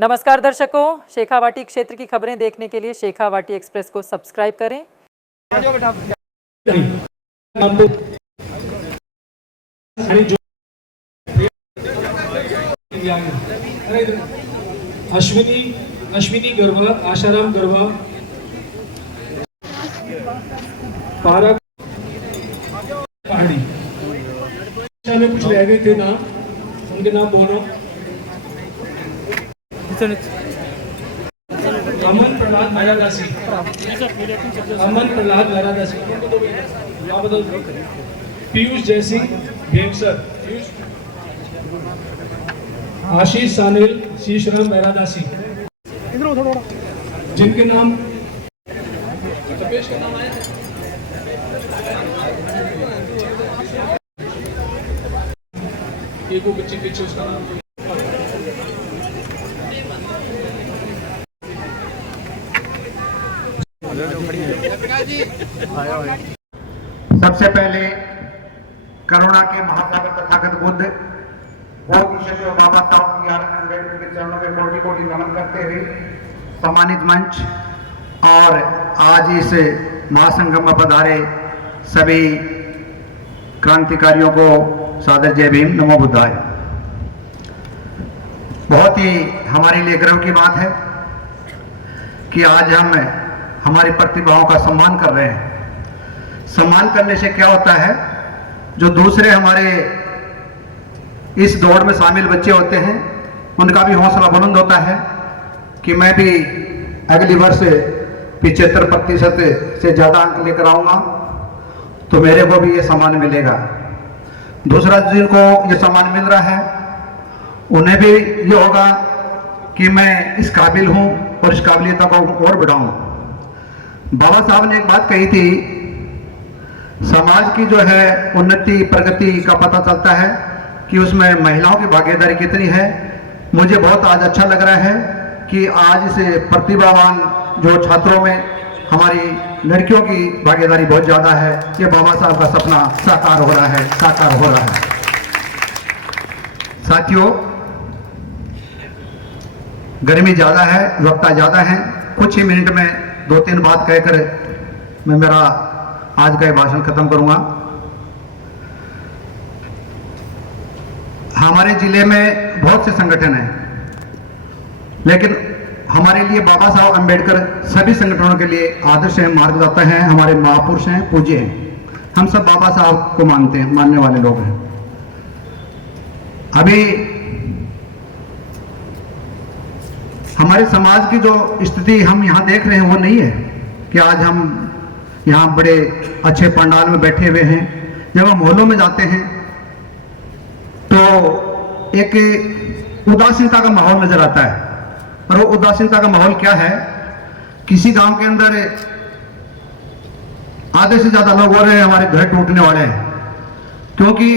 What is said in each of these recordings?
नमस्कार दर्शकों, शेखावाटी क्षेत्र की खबरें देखने के लिए शेखावाटी एक्सप्रेस को सब्सक्राइब करें। अश्विनी गरबा, आशाराम गरबा, पारा पहाड़ी में कुछ रह गए थे नाम, उनके नाम बोलो। अमन प्रहलाद मैरादासी, अमन प्रहलाद मैरादासी, पीयूष जयसिंह भेमसर, आशीष सानिल, शीशराम मैरादासी, जिनके नाम तपेश का नाम आया। एक वो बच्चे पीछे उसका नाम सबसे पहले करुणा के महासागर तथागत बुद्ध बाबा साहब अम्बेडकर के चरणों में कोटि कोटि नमन करते हुए सम्मानित मंच और आज इस महासंगम में पधारे सभी क्रांतिकारियों को सादर जय भीम, नमो बुद्धाय। बहुत ही हमारे लिए गर्व की बात है कि आज हम हमारी प्रतिभाओं का सम्मान कर रहे हैं। सम्मान करने से क्या होता है, जो दूसरे हमारे इस दौड़ में शामिल बच्चे होते हैं उनका भी हौसला बुलंद होता है कि मैं भी अगली वर्ष 75% से ज़्यादा अंक लेकर आऊँगा तो मेरे को भी ये सम्मान मिलेगा। दूसरा जिनको ये सम्मान मिल रहा है उन्हें भी ये होगा कि मैं इस काबिल हूँ और इस काबिलियत को और बढ़ाऊँ। बाबा साहब ने एक बात कही थी, समाज की जो है उन्नति प्रगति का पता चलता है कि उसमें महिलाओं की भागीदारी कितनी है। मुझे बहुत आज अच्छा लग रहा है कि आज इस प्रतिभावान जो छात्रों में हमारी लड़कियों की भागीदारी बहुत ज़्यादा है। ये बाबा साहब का सपना साकार हो रहा है। साथियों, गर्मी ज़्यादा है, वक्ता ज़्यादा है, कुछ ही मिनट में 2-3 बात कहकर मैं मेरा आज का ये भाषण खत्म करूंगा। हमारे जिले में बहुत से संगठन हैं, लेकिन हमारे लिए बाबा साहब अम्बेडकर सभी संगठनों के लिए आदर्श हैं, मार्गदर्ता हैं, हमारे महापुरुष हैं, पूज्य हैं। हम सब बाबा साहब को मानने वाले लोग हैं। अभी हमारे समाज की जो स्थिति हम यहाँ देख रहे हैं वो नहीं है कि आज हम यहाँ बड़े अच्छे पंडाल में बैठे हुए हैं। जब हम मोहल्लों में जाते हैं तो एक उदासीनता का माहौल नजर आता है। और वो उदासीनता का माहौल क्या है, किसी गांव के अंदर आधे से ज्यादा लोग हो रहे हैं हमारे घर टूटने वाले हैं, क्योंकि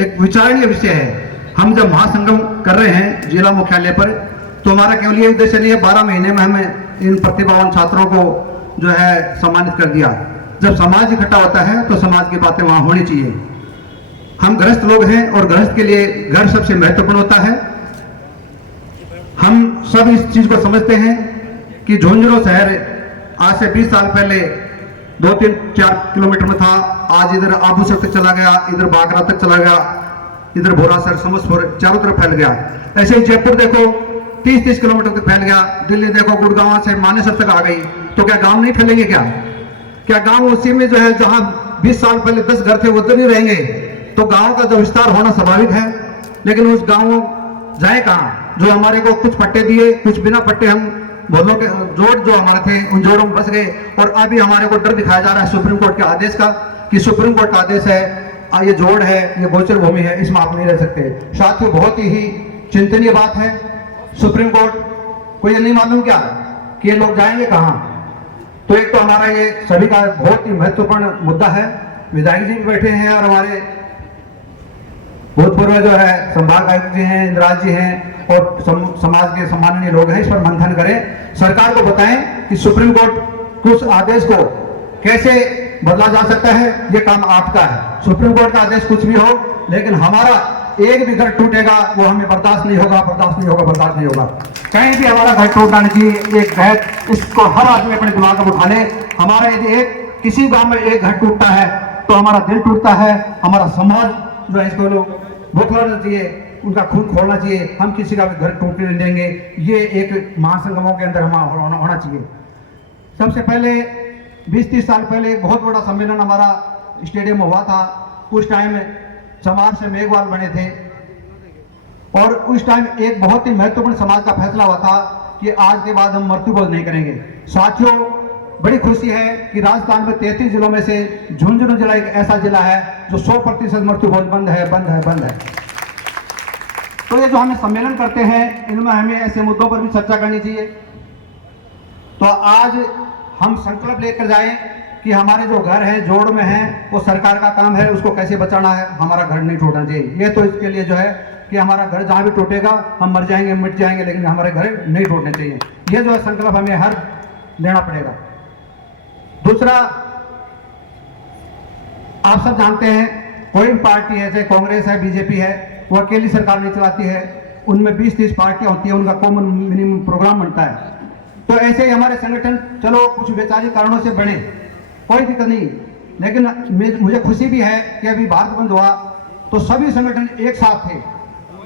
एक विचारणीय विषय है। हम जब महासंगम कर रहे हैं जिला मुख्यालय पर तो हमारा केवल ये उद्देश्य नहीं है 12 महीने में हमें इन प्रतिभावान छात्रों को जो है सम्मानित कर दिया। जब समाज इकट्ठा होता है तो समाज की बातें वहां होनी चाहिए। हम गृहस्थ लोग हैं और गृहस्थ के लिए घर सबसे महत्वपूर्ण होता है। हम सब इस चीज को समझते हैं कि झुंझुनू शहर आज से 20 साल पहले 2-3-4 किलोमीटर में था, आज इधर आबूसर तक चला गया, इधर बागरा तक चला गया, इधर भोरासर, समसपुर चारों तरफ फैल गया। ऐसे ही जयपुर देखो 30-30 किलोमीटर तक फैल गया। दिल्ली देखो गुड़गांव से मानेसर तक आ गई। तो क्या गांव नहीं फैलेंगे? क्या गांव उसी में जो है जहां 20 साल पहले 10 घर थे उधर नहीं रहेंगे? तो गांव का जो विस्तार होना स्वाभाविक है, लेकिन उस गांव जाए कहां? जो हमारे को कुछ पट्टे दिए, कुछ बिना पट्टे हम बोलों के जोड़ जो हमारे थे उन जोड़ों में बस गए। और अभी हमारे को डर दिखाया जा रहा है सुप्रीम कोर्ट के आदेश का कि सुप्रीम कोर्ट का आदेश है, ये जोड़ है, ये गोचर भूमि है, इसमें आप नहीं रह सकते। साथियों, बहुत ही चिंतनीय बात है। सुप्रीम कोर्ट को ये नहीं मालूम क्या कि ये लोग जाएंगे कहां? तो एक तो हमारा ये सभी का बहुत ही महत्वपूर्ण मुद्दा है। विधायक जी भी बैठे हैं और हमारे भूतपूर्व जो है संभाग आयुक्त जी हैं, इंदिराज जी हैं और समाज के सम्माननीय लोग हैं। इस पर मंथन करें, सरकार को बताएं कि सुप्रीम कोर्ट के उस आदेश को कैसे बदला जा सकता है। ये काम आपका है। सुप्रीम कोर्ट का आदेश कुछ भी हो, लेकिन हमारा एक भी घर टूटेगा वो हमें बर्दाश्त नहीं होगा, बर्दाश्त नहीं होगा, बर्दाश्त नहीं होगा। कहीं भी हमारा घर टूटना नहीं चाहिए। एक घर, इसको हर आदमी अपने दिमाग में उठा ले। हमारा यदि एक किसी गांव में एक घर टूटता है तो हमारा दिल टूटता है, हमारा समाज जो है इसको लोग बौखलाना चाहिए, उनका खून खोलना चाहिए। हम किसी का भी घर टूटने नहीं देंगे। ये एक महासंगमों के अंदर हमारा होना चाहिए। सबसे पहले 20-30 साल पहले एक बहुत बड़ा सम्मेलन हमारा स्टेडियम में हुआ था। उस टाइम समाज से मेघवाल बने थे और उस टाइम एक बहुत ही महत्वपूर्ण समाज का फैसला हुआ था कि आज के बाद हम मृत्यु भोज नहीं करेंगे। साथियों, बड़ी खुशी है कि राजस्थान में 33 जिलों में से झुंझुनू जिला एक ऐसा जिला है जो 100% मृत्यु भोज बंद है। तो ये जो हम सम्मेलन करते हैं इनमें हमें ऐसे मुद्दों पर भी चर्चा करनी चाहिए। तो आज हम संकल्प लेकर जाएं कि हमारे जो घर है जोड़ में है वो सरकार का काम है, उसको कैसे बचाना है, हमारा घर नहीं टूटना चाहिए। ये तो इसके लिए जो है कि हमारा घर जहाँ भी टूटेगा हम मर जाएंगे, मिट जाएंगे, लेकिन हमारे घर नहीं टूटने चाहिए। ये जो है संकल्प हमें हर लेना पड़ेगा। दूसरा, आप सब जानते हैं कोई भी पार्टी है, चाहे कांग्रेस है, बीजेपी है, वो अकेली सरकार नहीं चलाती है। उनमें 20-30 पार्टियां होती है, उनका कॉमन मिनिमम प्रोग्राम बनता है। तो ऐसे ही हमारे संगठन चलो कुछ वैचारिक कारणों से बने, कोई दिक्कत नहीं, लेकिन मुझे खुशी भी है कि अभी भारत बंद हुआ तो सभी संगठन एक साथ थे,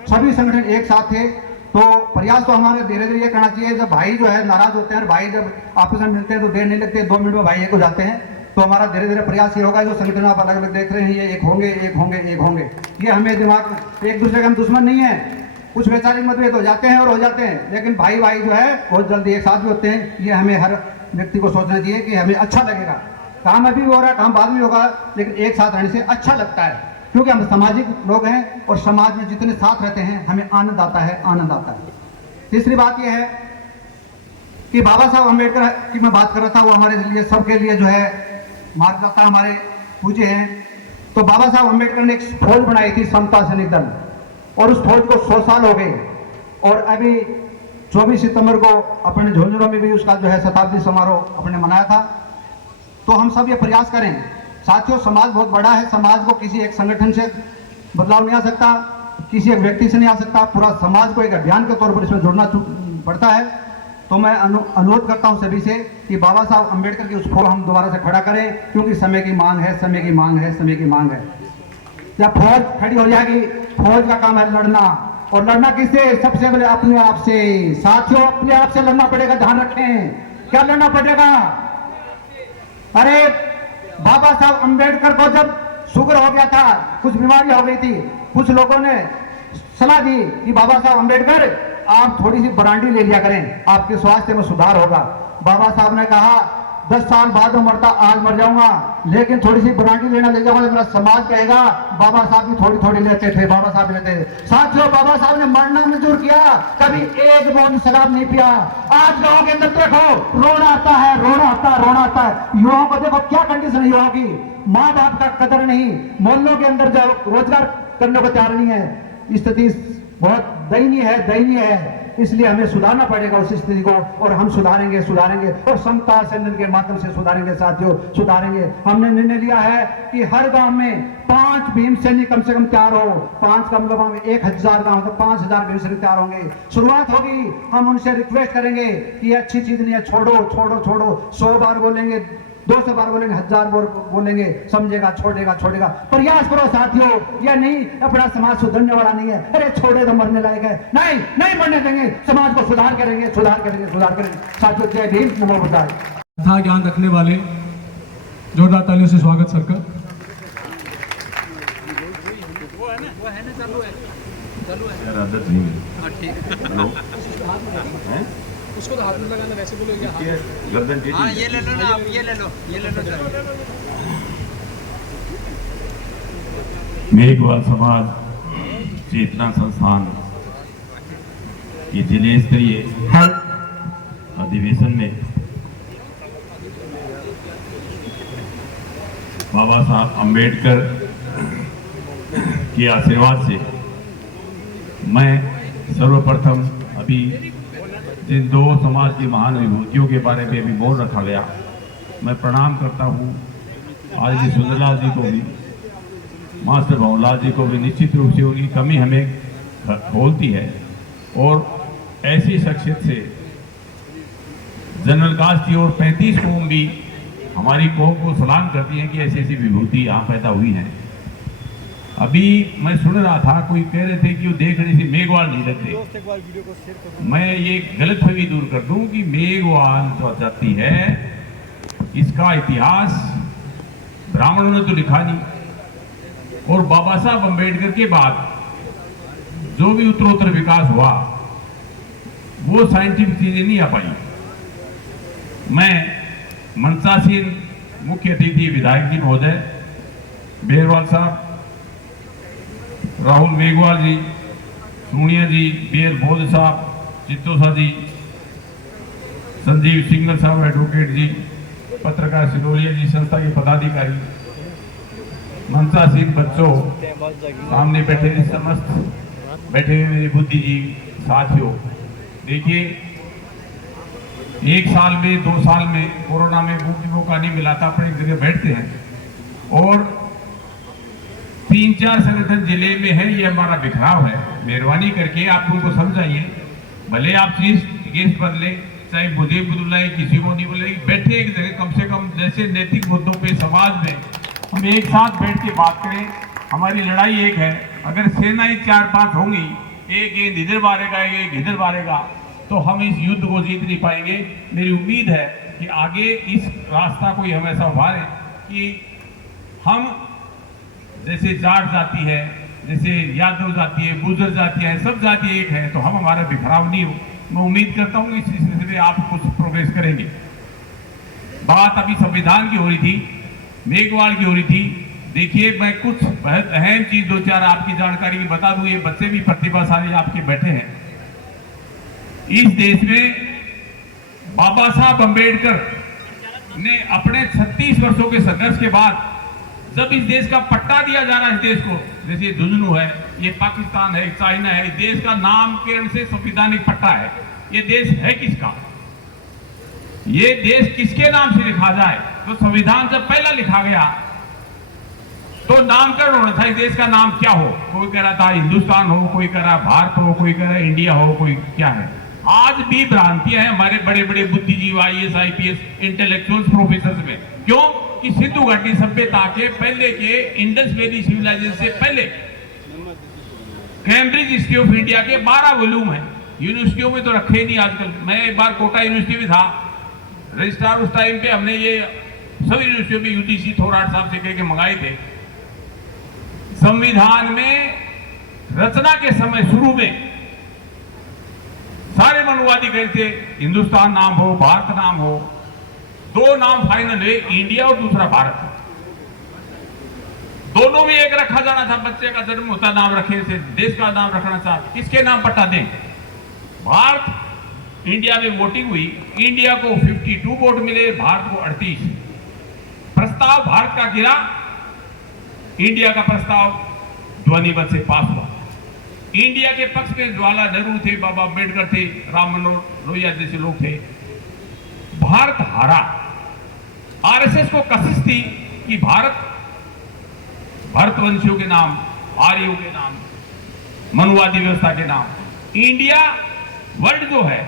सभी संगठन एक साथ थे। तो प्रयास तो हमारे धीरे धीरे ये करना चाहिए। जब भाई जो है नाराज होते हैं, भाई जब आपस में मिलते हैं तो देर नहीं लगते, 2 मिनट में भाई एक हो जाते हैं। तो हमारा धीरे धीरे प्रयास ये होगा, जो संगठन आप अलग अलग देख रहे हैं ये एक होंगे, एक होंगे, एक होंगे। ये हमें दिमाग, एक दूसरे के हम दुश्मन नहीं है। कुछ वैचारिक मतभेद हो जाते हैं और हो जाते हैं, लेकिन भाई भाई जो है बहुत जल्दी एक साथ भी होते हैं। ये हमें हर व्यक्ति को सोचना चाहिए कि हमें अच्छा लगेगा, काम अभी हो रहा है, काम बाद में होगा, लेकिन एक साथ रहने से अच्छा लगता है, क्योंकि हम सामाजिक लोग हैं और समाज में जितने साथ रहते हैं हमें आनंद आता है, आनंद आता है। तीसरी बात यह है कि बाबा साहब अम्बेडकर की मैं बात कर रहा था, वो हमारे लिए सबके लिए जो है मार्गदर्ता हमारे पूज्य हैं। तो बाबा साहब अम्बेडकर ने एक फौज बनाई थी, समता सैनिक दल, और उस फौज को 100 साल हो गए। और अभी 24 सितंबर को अपने झुंझुनू में भी उसका जो है शताब्दी समारोह अपने मनाया था। तो हम सब ये प्रयास करें। साथियों, समाज बहुत बड़ा है, समाज को किसी एक संगठन से बदलाव नहीं आ सकता, किसी एक व्यक्ति से नहीं आ सकता, पूरा समाज को एक अभियान के तौर पर इसमें जोड़ना पड़ता है। तो मैं अनुरोध करता हूं सभी से कि बाबा साहब अम्बेडकर की उस फौज हम दोबारा से खड़ा करें, क्योंकि समय की मांग है, समय की मांग है, समय की मांग है। जब फौज खड़ी हो जाएगी, फौज का काम है लड़ना, और लड़ना किससे? सबसे पहले अपने आप से। साथियों, अपने आप से लड़ना पड़ेगा, ध्यान रखें। क्या लड़ना पड़ेगा? अरे बाबा साहब अम्बेडकर को जब शुगर हो गया था, कुछ बीमारी हो गई थी, कुछ लोगों ने सलाह दी कि बाबा साहब अम्बेडकर आप थोड़ी सी ब्रांडी ले लिया करें, आपके स्वास्थ्य में सुधार होगा। बाबा साहब ने कहा 10 साल बाद में मरता, आज मर जाऊंगा, लेकिन थोड़ी सी ब्रांडी लेना ले जाऊंगा, मेरा समाज कहेगा। बाबा साहब भी थोड़ी थोड़ी लेते थे, बाबा साहब लेते थे। साथियों, बाबा साहब ने मरना मंजूर किया, कभी एक बूंद शराब नहीं पिया। आज गाँव के अंदर देखो, रोना आता है, रोना आता है, रोना आता है। युवाओं को देखो क्या कंडीशन है युवाओं की, माँ बाप का कदर नहीं, मोहल्लों के अंदर जो रोजगार करने को तैयार नहीं है। स्थिति बहुत दयनीय है, दयनीय है। इसलिए हमें सुधारना पड़ेगा उस स्थिति को, और हम सुधारेंगे, सुधारेंगे, और समता सैनिक के माध्यम से सुधारेंगे। साथियों, सुधारेंगे। हमने निर्णय लिया है कि हर गांव में 5 भीम सैनिक कम से कम तैयार हो। 5 का मतलब हम 1000 गांव तो 5000 भीम सैनिक तैयार होंगे। शुरुआत होगी, हम उनसे रिक्वेस्ट करेंगे कि ये अच्छी चीज नहीं है, छोड़ो छोड़ो छोड़ो। 100 बार बोलेंगे, 200 बार बोलेंगे, 1000 बार बोलेंगे, समझेगा, छोड़ेगा, छोड़ेगा। प्रयास करो साथियों, यह नहीं अपना समाज सुधरने वाला नहीं है, अरे छोड़े तो मरने लायक है, नहीं नहीं मरने देंगे, समाज को सुधार करेंगे, सुधार करेंगे, सुधार करेंगे। साथियों, जय भीम, नमो बुद्धाय। था ज्ञान रखने वाले जोरदार तालियों से स्वागत सर का। उसको तो हाथ में लगाना, वैसे बोलोगे हाँ, ये ले लो ना आप, ये ले लो, ये ले लो सर। मेघवाल समाज चेतना संस्थान के जिले स्तरीय अधिवेशन में बाबा साहब अम्बेडकर के आशीर्वाद से मैं सर्वप्रथम अभी जिन 2 समाज की महान विभूतियों के बारे में भी बोल रखा गया, मैं प्रणाम करता हूँ आज जी सुंदरलाल जी को भी, मास्टर भवनलाल जी को भी निश्चित रूप से उनकी कमी हमें खोलती है। और ऐसी शख्सियत से जनरल कास्ट की और 35 कौम भी हमारी कौम को सलाम करती हैं कि ऐसी ऐसी विभूति यहाँ पैदा हुई हैं। अभी मैं सुन रहा था, कोई कह रहे थे कि वो देखने से मेघवाल नहीं लगते। मैं ये गलतफहमी दूर कर दूं कि मेघवाल जो जाति है इसका इतिहास ब्राह्मणों ने तो लिखा नहीं, और बाबा साहब अम्बेडकर के बाद जो भी उत्तरोत्तर विकास हुआ वो साइंटिफिक चीजें नहीं आ पाई। मैं मनसासीन मुख्य अतिथि विधायक जी महोदय बेरवाल साहब, राहुल मेघवाल जी, सोनिया जी, बीएल बोध साहब, चित्तोसा जी, संजीव सिंगल साहब एडवोकेट जी, पत्रकार सिरोलिया जी, संस्था के पदाधिकारी, मनसासीन बच्चों, सामने बैठे समस्त बैठे हुए मेरे बुद्धिजीवी साथियों, देखिए 1 साल में 2 साल में कोरोना में मौका नहीं मिला था, अपनी जगह बैठते हैं और 3-4 संगठन जिले में है, ये हमारा बिखराव है। मेहरबानी करके आप उनको समझाइए, भले आप केस बदले, चाहे मुझे बुलाए किसी को नहीं बुलाए, बैठे एक जगह कम से कम, जैसे नैतिक मुद्दों पे समाज में हम एक साथ बैठ के बात करें। हमारी लड़ाई एक है, अगर सेनाएं 4-5 होंगी, एक गेंद इधर मारेगा एक इधर मारेगा, तो हम इस युद्ध को जीत नहीं पाएंगे। मेरी उम्मीद है कि आगे इस रास्ता को हम ऐसा उभारें कि हम जैसे जाट जाति है, जैसे यादव जाति है, गुर्जर जाति है, सब जाति एक है, तो हम हमारा बिखराव नहीं हो। मैं उम्मीद करता हूँ इस सिलसिले में आप कुछ प्रोग्रेस करेंगे। बात अभी संविधान की हो रही थी, मेघवाल की हो रही थी। देखिए, मैं कुछ बहुत अहम चीज 2-4 आपकी जानकारी की बता दूं। ये बच्चे भी प्रतिभाशाली आपके बैठे हैं। इस देश में बाबा साहब अम्बेडकर ने अपने 36 वर्षों के संघर्ष के बाद जब इस देश का पट्टा दिया जा रहा है, इस देश को, जैसे जुजनू है, ये पाकिस्तान है, चाइना है, देश का नामकरण से संवैधानिक पट्टा है। ये देश है किसका? ये देश किसके नाम से लिखा जाए? तो संविधान जब पहला लिखा गया तो नामकरण होना था, इस देश का नाम क्या हो। कोई कह रहा था हिंदुस्तान हो, कोई कह रहा भारत हो, कोई कह रहा इंडिया हो, कोई क्या है। आज भी भ्रांतियां हैं हमारे बड़े बड़े बुद्धिजीवी, IAS, IPS, इंटेलेक्चुअल्स, प्रोफेसर में। क्यों कि सिंधु घाटी सभ्यता के पहले के इंडस वैली सिविलाइजेशन से पहले कैम्ब्रिज हिस्ट्री ऑफ इंडिया के 12 वॉल्यूम है। यूनिवर्सिटियों में तो रखे ही नहीं आजकल। मैं एक बार कोटा यूनिवर्सिटी में था, रजिस्ट्रार उस टाइम पे हमने ये सभी यूनिवर्सिटियों में UGC थोराट साहब से कह के मंगाए थे। संविधान में रचना के समय शुरू में सारे मनुवादी कहते हिंदुस्तान नाम हो, भारत नाम हो, 2 नाम फाइनल है, इंडिया और दूसरा भारत। दोनों में एक रखा जाना था। बच्चे का जन्म होता नाम रखे से, देश का नाम रखना था, किसके नाम पट्टा दें? भारत इंडिया में वोटिंग हुई, इंडिया को 52 वोट मिले, भारत को 38। प्रस्ताव भारत का गिरा, इंडिया का प्रस्ताव ध्वनिमत से पास हुआ। इंडिया के पक्ष में जवाहरलाल नेहरू थे, बाबा अम्बेडकर थे, राम मनोहर लोहिया जैसे लोग थे। भारत हारा। RSS को कशिश थी कि भारतवंशियों के नाम, आर्यों के नाम, मनुवादी व्यवस्था के नाम। इंडिया वर्ड जो है,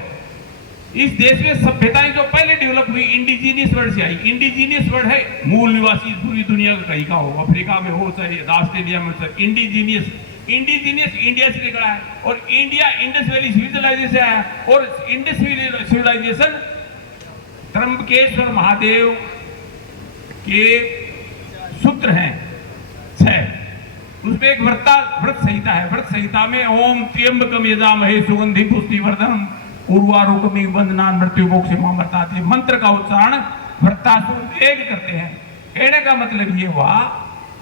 इस देश में सभ्यताएं जो पहले डेवलप हुई इंडिजीनियस वर्ड से आई। इंडिजीनियस वर्ड है मूल निवासी, पूरी दुनिया का कहीं का हो, अफ्रीका में हो चाहे ऑस्ट्रेलिया में, इंडिजीनियस इंडिया से निकला है। और इंडिया इंडस वैली सिविलाइजेशन से आया, और इंडस सिविलाइजेशन त्र्यंबकेश्वर महादेव के सूत्र हैं 6। उसमें एक व्रत संहिता है। व्रत संहिता में ओम त्र्यंबकम यजामहे सुगंधि पुष्टिवर्धनम उर्वारुकमिव बंधनान् मृत्युमोक्षमामृतात् मंत्र का उच्चारण व्रतासुर एक करते हैं। कहने का मतलब ये हुआ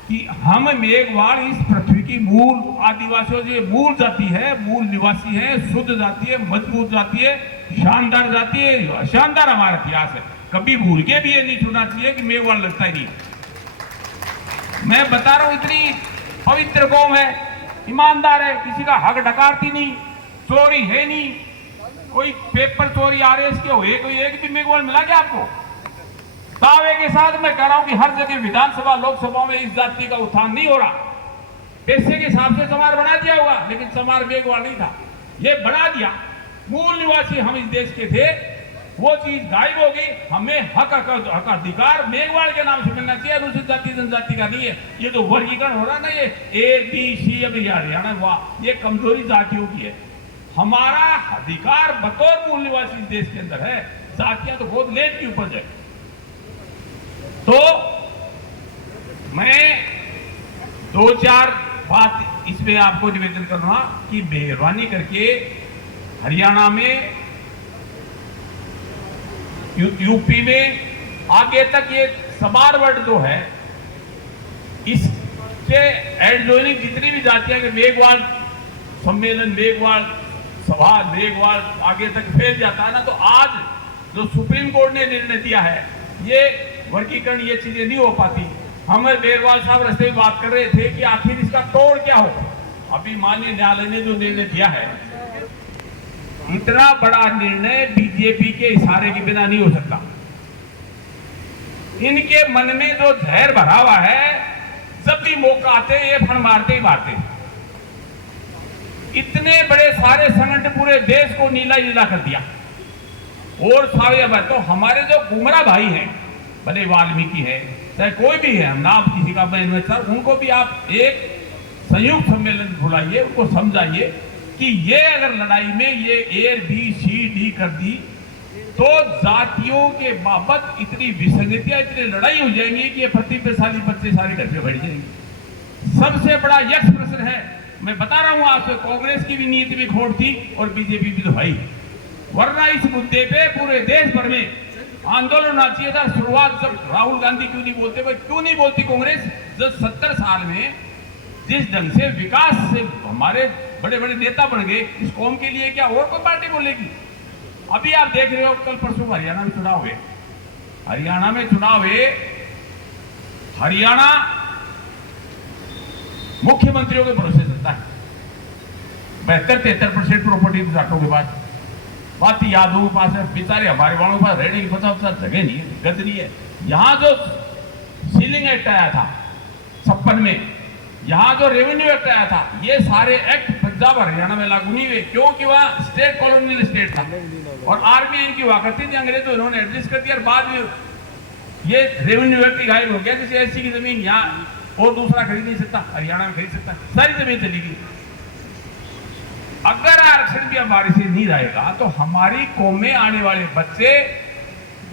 कि हम मेघवाल इस पृथ्वी की मूल आदिवासियों से मूल जाति है, मूल निवासी है, शुद्ध जाति है, मजबूत जाति है, शानदार जाति है। शानदार हमारा इतिहास है। कभी भूल के भी ये नहीं छूटना चाहिए कि मेघवाल लगता ही नहीं। मैं बता रहा हूं, इतनी पवित्र कौम है, ईमानदार है, किसी का हक डकारती नहीं, चोरी है नहीं, कोई पेपर चोरी RS के हुए कोई एक भी मेघवाल मिला क्या आपको? दावे के साथ मैं कह रहा हूं कि हर जगह विधानसभा लोकसभा में इस जाति का उत्थान नहीं हो रहा। पैसे के हिसाब से समार बना दिया होगा, लेकिन समार मेघवाल नहीं था, ये बना दिया। मूल निवासी हम इस देश के थे, वो चीज गायब हो गई। हमें हक अधिकार मेघवाल के नाम से मिलना चाहिए, अनुसूचित जाति जनजाति का नहीं है। ये जो वर्गीकरण हो रहा है ना, ये ABC अभी हरियाणा, वाह, ये कमजोरी जातियों की है। हमारा अधिकार बतौर मूल निवासी इस देश के अंदर है, जातियां तो बहुत लेट की उपज है। तो मैं 2-4 बात इसमें आपको निवेदन करूंगा कि मेहरबानी करके हरियाणा में, यूपी में आगे तक ये समार वर्ड जो है, इसके एडजॉइनिंग जितनी भी जातियां के मेघवाल सम्मेलन, मेघवाल सभा, मेघवाल आगे तक फैल जाता है ना, तो आज जो सुप्रीम कोर्ट ने निर्णय दिया है, ये वर्गीकरण, ये चीजें नहीं हो पाती। हम मेघवाल साहब रस्ते में बात कर रहे थे कि आखिर इसका तोड़ क्या हो। अभी माननीय न्यायालय ने जो निर्णय दिया है, इतना बड़ा निर्णय बीजेपी के इशारे के बिना नहीं हो सकता। इनके मन में जो जहर भरा हुआ है, जब भी मौका आते ये फण मारते ही मारते। इतने बड़े सारे संगठन पूरे देश को नीला नीला कर दिया। और सारे तो हमारे जो गुमराह भाई हैं, भले वाल्मीकि है चाहे कोई भी है, हम नाम किसी का मैं सर, उनको भी आप एक संयुक्त सम्मेलन बुलाइए, उनको समझाइए कि ये अगर लड़ाई में ये ABCD कर दी तो जातियों के बाबत इतनी विसंगतियां, इतनी लड़ाई हो जाएंगी कि ये प्रतिभाशाली बच्चे सारे घर पे बैठ जाएंगे। सबसे बड़ा यक्ष प्रश्न है, मैं बता रहा हूं आपसे, कांग्रेस की भी नीति में खोट थी और बीजेपी भी तो भाई, वरना इस मुद्दे पे पूरे देश भर में आंदोलन होना चाहिए था। शुरुआत जब राहुल गांधी क्यों नहीं बोलते, क्यों नहीं बोलती कांग्रेस, जब 70 साल में जिस ढंग से विकास से हमारे बड़े बड़े नेता बन गए, इस कौम के लिए क्या और कोई पार्टी बोलेगी? अभी आप देख रहे हो, कल परसों हरियाणा में चुनाव हुए, हरियाणा में चुनाव हुए, हरियाणा मुख्यमंत्रियों के भरोसे चलता है। 72-73% प्रॉपर्टी जाटों के पास, बात यादवों के पास है, बेचारे हमारे वालों के पास रहने की 50 जगह नहीं है, गद नहीं है। यहां जो सीलिंग एक्ट आया था 56 में, यहां जो रेवेन्यू एक्ट आया था, ये सारे एक्ट पंजाब हरियाणा में लागू नहीं हुए, क्योंकि वहां स्टेट कॉलोनियल स्टेट था और आर्मी इनकी हुआ करती थी। अंग्रेजों इन्होंने एडजस्ट कर दिया और बाद में ये रेवेन्यू एक्ट गायब हो गया। जैसे ऐसी की जमीन यहाँ और दूसरा खरीद नहीं सकता, हरियाणा में खरीद सकता, सारी जमीन चली गई। अगर आरक्षण भी हमारे से नहीं रहेगा तो हमारी कौम में आने वाले बच्चे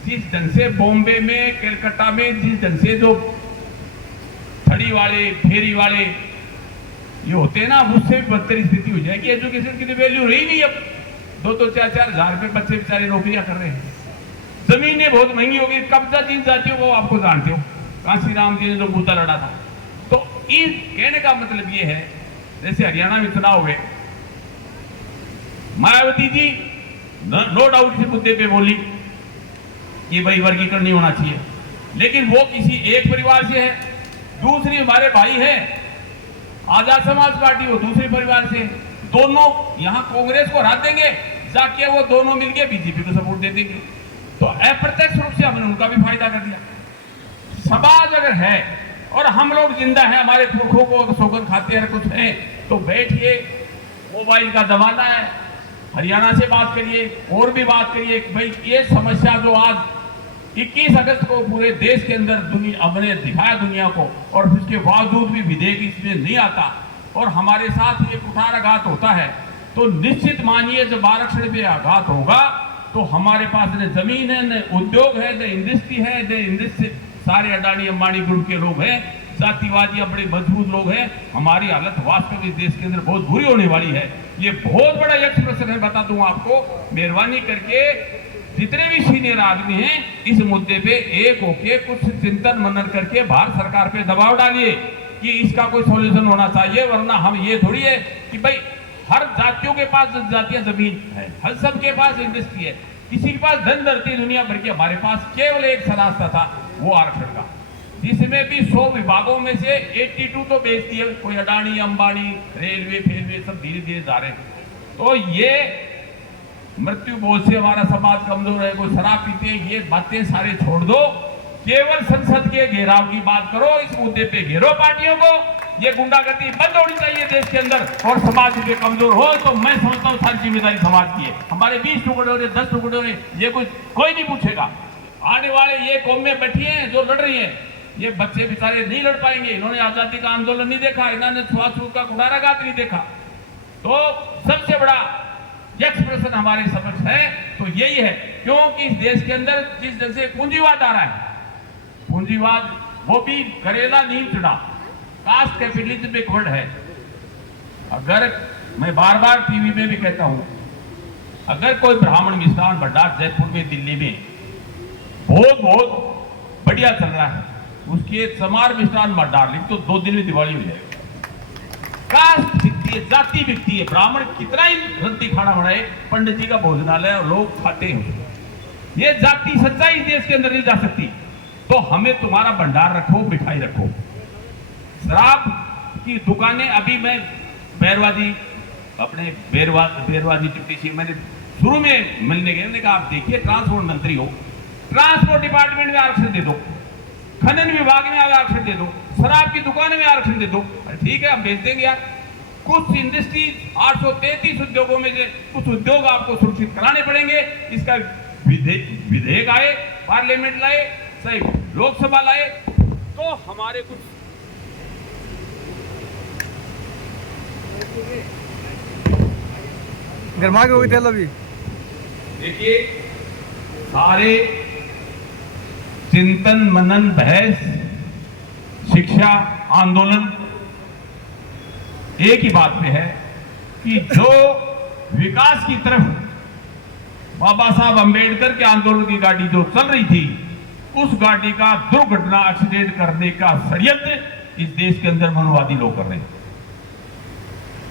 जिस ढंग से बॉम्बे में, कलकत्ता में, जिस ढंग से जो थड़ी वाले, फेरी वाले ये होते हैं ना, उससे भी बदतर स्थिति हो जाएगी। एजुकेशन की तो वैल्यू रही नहीं। अब 2-4 हजार रुपए बच्चे बेचारे नौकरियां कर रहे हैं, जमीनें बहुत महंगी हो गई। कब्जा जिन जातियों को आपको जानते हो, कांसी राम जी ने जो मुद्दा लड़ा था। तो इस कहने का मतलब ये है, जैसे हरियाणा में चुनाव हुए, मायावती जी नो डाउट इस मुद्दे पे बोली कि भाई वर्गीकरण नहीं होना चाहिए, लेकिन वो किसी एक परिवार से है, दूसरी हमारे भाई है आजाद समाज पार्टी, वो दूसरे परिवार से, दोनों यहां कांग्रेस को हरा देंगे, जाके वो दोनों मिलके बीजेपी को सपोर्ट दे देंगे। तो अप्रत्यक्ष रूप से हमने उनका भी फायदा कर दिया। समाज अगर है और हम लोग जिंदा हैं, हमारे पुरखों को सौगंध खाते हैं कुछ है, तो बैठिए, मोबाइल का जमाना है, हरियाणा से बात करिए और भी बात करिए। भाई ये समस्या जो आज 21 अगस्त को पूरे देश के अंदर दुनिया हमने दिखाया दुनिया को, और उसके बावजूद भी विधेयक इसमें नहीं आता और हमारे साथ ये कुठाराघात होता है, तो निश्चित मानिए जब आरक्षण पे आघात होगा तो हमारे पास न जमीन है, न उद्योग है, न इंडस्ट्री है, न इंडस्ट्री, सारे अडानी अंबानी ग्रुप के लोग हैं, जातिवादी बड़े मजबूत लोग हैं। हमारी हालत वास्तव में देश के अंदर बहुत बुरी होने वाली है। ये बहुत बड़ा यक्ष प्रश्न है, बता दूं आपको। मेहरबानी करके जितने भी सीनियर आदमी हैं इस मुद्दे पे एक होके कुछ चिंतन मनन करके भारत सरकार पे दबाव डालिए कि इसका कोई सॉल्यूशन होना चाहिए। वरना हम ये थोड़ी है कि भाई हर जातियों के पास जातियां जमीन है, हर सबके पास इंडस्ट्री है, किसी के पास धन धरती दुनिया भर की, हमारे पास केवल एक सरास्ता था, वो आरक्षण का, जिसमें भी 100 विभागों में से 82 तो बेच दिए, कोई अडानी अंबानी, रेलवे फेलवे सब धीरे धीरे जा रहे हैं। तो ये मृत्यु बोझ से हमारा समाज कमजोर है, कोई शराब पीते हैं, ये बातें सारे छोड़ दो, केवल संसद के घेराव की बात करो, इस मुद्दे पे घेरो पार्टियों को, ये गुंडागर्दी बंद होनी चाहिए देश के अंदर, और समाज में कमजोर हो तो मैं समझता हूँ सारी जिम्मेदारी समाज की है। हमारे 20 टुकड़े हो रहे, 10 टुकड़े हो रहे, ये कोई नहीं पूछेगा। आने वाले ये कौमें बैठी हैं जो लड़ रही हैं, ये बच्चे बेचारे नहीं लड़ पाएंगे। इन्होंने आजादी का आंदोलन नहीं देखा, इन्होंने छुआछूत का कुठाराघात नहीं देखा। तो सबसे बड़ा एक्सप्रेशन हमारे समक्ष है तो यही है, क्योंकि इस देश के अंदर जिस ढंग से पूंजीवाद आ रहा है, पूंजीवाद वो भी करेला नीम चढ़ा, कास्ट कैपिटलिज्म एक वर्ड है। अगर मैं बार बार टीवी में भी कहता हूं, अगर कोई ब्राह्मण मिष्ठान भंडार जयपुर में, दिल्ली में बहुत बढ़िया चल रहा है, उसके समार मिष्ठान भंडार लिख तो 2 दिन में दिवाली हो जाएगी। कास्ट बिकती है, जाति बिकती है। ब्राह्मण कितना ही रत्ती खाना बनाए, पंडित जी का भोजनालय और लोग खाते हैं। ये जाति सच्चाई इस देश के अंदर नहीं जा सकती। तो हमें तुम्हारा भंडार रखो, मिठाई रखो। शराब की दुकानें, अभी मैं बैरवाजी अपने बैरवाजी डिप्टी सी मैंने शुरू में मिलने गए, कहा आप देखिए ट्रांसपोर्ट मंत्री हो, ट्रांसपोर्ट डिपार्टमेंट में आरक्षण दे दो, खनन विभाग में आरक्षण दे दो, शराब की दुकान में आरक्षण दे दो। ठीक है, हम भेज देंगे यार। कुछ इंडस्ट्रीज 833 उद्योगों में से कुछ उद्योग आपको सुरक्षित कराने पड़ेंगे। इसका विधेयक आए, पार्लियामेंट लाए, सही लोकसभा लाए, तो हमारे कुछ गर्मा के हो गए अभी। देखिए, सारे चिंतन मनन बहस शिक्षा आंदोलन एक ही बात पे है कि जो विकास की तरफ बाबा साहब अंबेडकर के आंदोलन की गाड़ी जो चल रही थी, उस गाड़ी का दुर्घटना एक्सीडेंट करने का षड्यंत्र इस देश के अंदर मनोवादी लोग कर रहे हैं।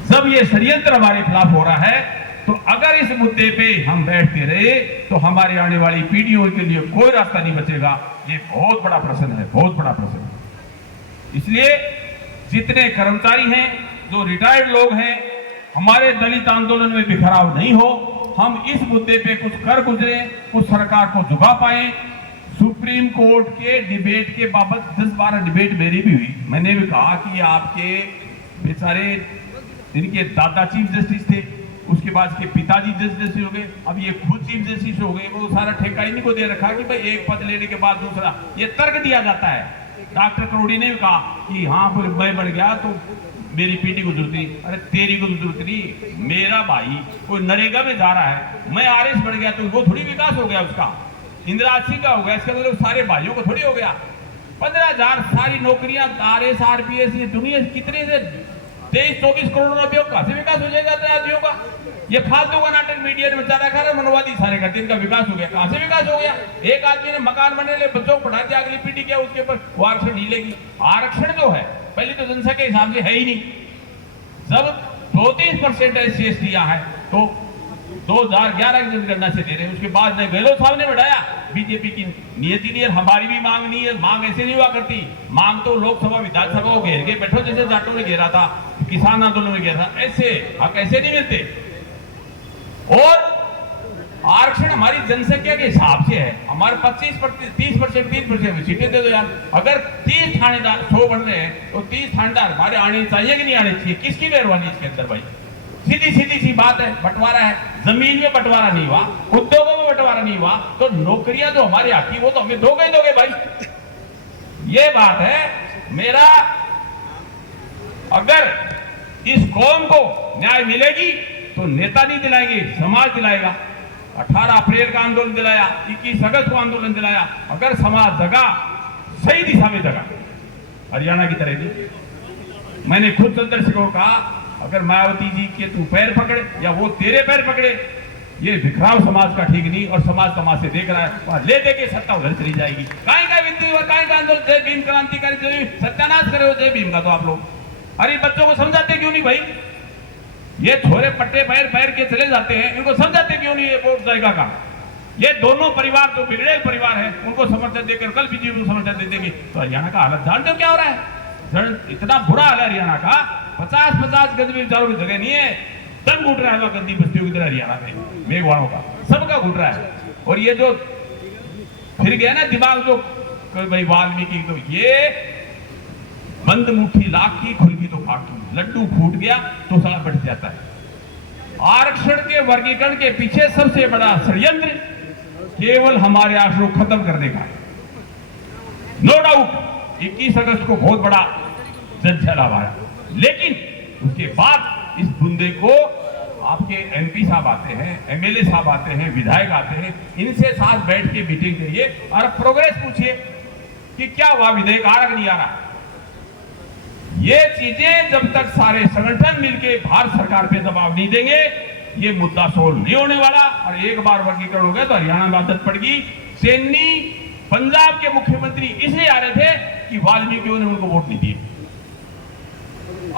जब ये षड्यंत्र हमारे खिलाफ हो रहा है, तो अगर इस मुद्दे पे हम बैठते रहे तो हमारी आने वाली पीढ़ियों के लिए कोई रास्ता नहीं बचेगा। ये बहुत बड़ा प्रश्न है, बहुत बड़ा प्रश्न है। इसलिए जितने कर्मचारी हैं, जो रिटायर्ड लोग हैं, हमारे दलित आंदोलन में बिखराव नहीं हो, हम इस मुद्दे पे कुछ कर गुजरे, कुछ सरकार को झुका पाए। सुप्रीम कोर्ट के डिबेट के बाबत 10-12 डिबेट मेरी भी हुई। मैंने भी कहा कि आपके बेचारे इनके दादा चीफ जस्टिस थे, उसके बाद के पिताजी जस्टिस हो गए, अब ये खुद चीफ जस्टिस हो गए। वो सारा ठेका इन्हीं को दे रखा कि भाई एक पद लेने के बाद दूसरा, ये तर्क दिया जाता है। डॉक्टर करोड़ी ने भी कहा कि हाँ मैं बढ़ गया तो मेरी पीटी को जरूरत नहीं। अरे तेरी को जरूरत नहीं, मेरा भाई कोई नरेगा में जा रहा है, मैं आरएस बढ़ गया तो वो थोड़ी विकास हो गया उसका, इंदिराज सिंह का हो गया, इसका मतलब सारे भाइयों को थोड़ी हो गया। 15,000 सारी नौकरियां आरएस आरपीएस, ये दुनिया कितने से 23-24 करोड़ रुपयों का से विकास हो जाएगा राज्यों का। ये फालतू का नाटक मीडिया ने मचा रखा है, मनोवादी सारे करते, इनका विकास हो गया। कहां से विकास हो गया? एक आदमी ने मकान बने ले, बच्चों को पढ़ा दिया, अगली पीढ़ी क्या उसके ऊपर वो आरक्षण नहीं लेगी। आरक्षण जो है पहले तो जनसंख्या के हिसाब से है ही नहीं। जब 34% SC/ST है तो 2011 की जनगणना से दे रहे हैं, उसके बाद गहलोत साहब ने बढ़ाया। बीजेपी की नियति नहीं है, हमारी भी मांग नहीं है। मांग ऐसे नहीं हुआ करती, मांग तो लोकसभा विधानसभा को घेर के बैठो, जैसे जाटों ने घेरा था, किसान आंदोलन में घेरा था, ऐसे हक ऐसे नहीं मिलते। और आरक्षण हमारी जनसंख्या के हिसाब से है। हमारे 25%, 30%, 30% सीटें दे दो यार। अगर 30 थानेदार 100 बन रहे हैं तो 30 थानेदार हमारे आने चाहिए कि नहीं आने चाहिए? किसकी मेहरबानी इसके अंदर भाई? सीधी सी बात है, बंटवारा है। जमीन में बंटवारा नहीं हुआ, उद्योगों में बंटवारा नहीं हुआ, तो नौकरियां जो हमारी आती वो तो हमें दोगे भाई। ये बात है मेरा। अगर इस कौम को न्याय मिलेगी तो नेता नहीं दिलाएंगे, समाज दिलाएगा। 18 अप्रैल का आंदोलन दिलाया, 21 अगस्त को आंदोलन दिलाया। अगर समाज जगा, सही दिशा में जगा, हरियाणा की तरह नहीं। मैंने खुद चंद्रशेखर को कहा, अगर मायावती जी के तू पैर पकड़े या वो तेरे पैर पकड़े, ये बिखराव समाज का ठीक नहीं। और समाज तमाशे देख रहा है, वहां ले दे के सत्ता उधर चली जाएगी। काहे का विनती और काहे का आंदोलन? जय भीम क्रांतिकारी सत्यानाश करे हो जय भीम का। तो आप लोग अरे बच्चों को समझाते क्यों नहीं भाई? ये छोरे पट्टे पैर के चले जाते हैं, इनको समझाते क्यों नहीं? ये वोट जाएगा का ये दोनों परिवार जो बिगड़े परिवार है, उनको समर्थन देकर कल बीजेपी को समर्थन दे देंगे। तो हरियाणा का हालत जानते हो क्या हो रहा है? इतना बुरा हाल है हरियाणा का। 50-50 गज में विचारों की जगह नहीं है। दम घुट रहा है गंदी बस्तियों की तरह हरियाणा में, मेघवाड़ों का सबका घुट रहा है। और ये जो फिर गया ना दिमाग जो भाई वाल्मीकि, तो ये बंद मुट्ठी लाख की खुल लड्डू फूट गया तो साला बैठ जाता है। आरक्षण के वर्गीकरण के पीछे सबसे बड़ा षड्यंत्र केवल हमारे आरक्षण को खत्म करने का। नो डाउट 21 अगस्त को बहुत बड़ा जलछलावा आया, लेकिन उसके बाद इस बुंदे को आपके एमपी साहब आते हैं, एमएलए साहब आते हैं, विधायक आते हैं, इनसे साथ बैठ के मीटिंग करिए और प्रोग्रेस पूछिए कि क्या हुआ, विधेयक आ रहा कि नहीं आ रहा। ये चीजें जब तक सारे संगठन मिलके भारत सरकार पे दबाव नहीं देंगे, ये मुद्दा सोल्व नहीं होने वाला। और एक बार वर्गीकरण हो गया तो हरियाणा में आदत पड़ गई। चेन्नई पंजाब के मुख्यमंत्री इसलिए आ रहे थे कि वाल्मीकियों ने उनको वोट नहीं दिए।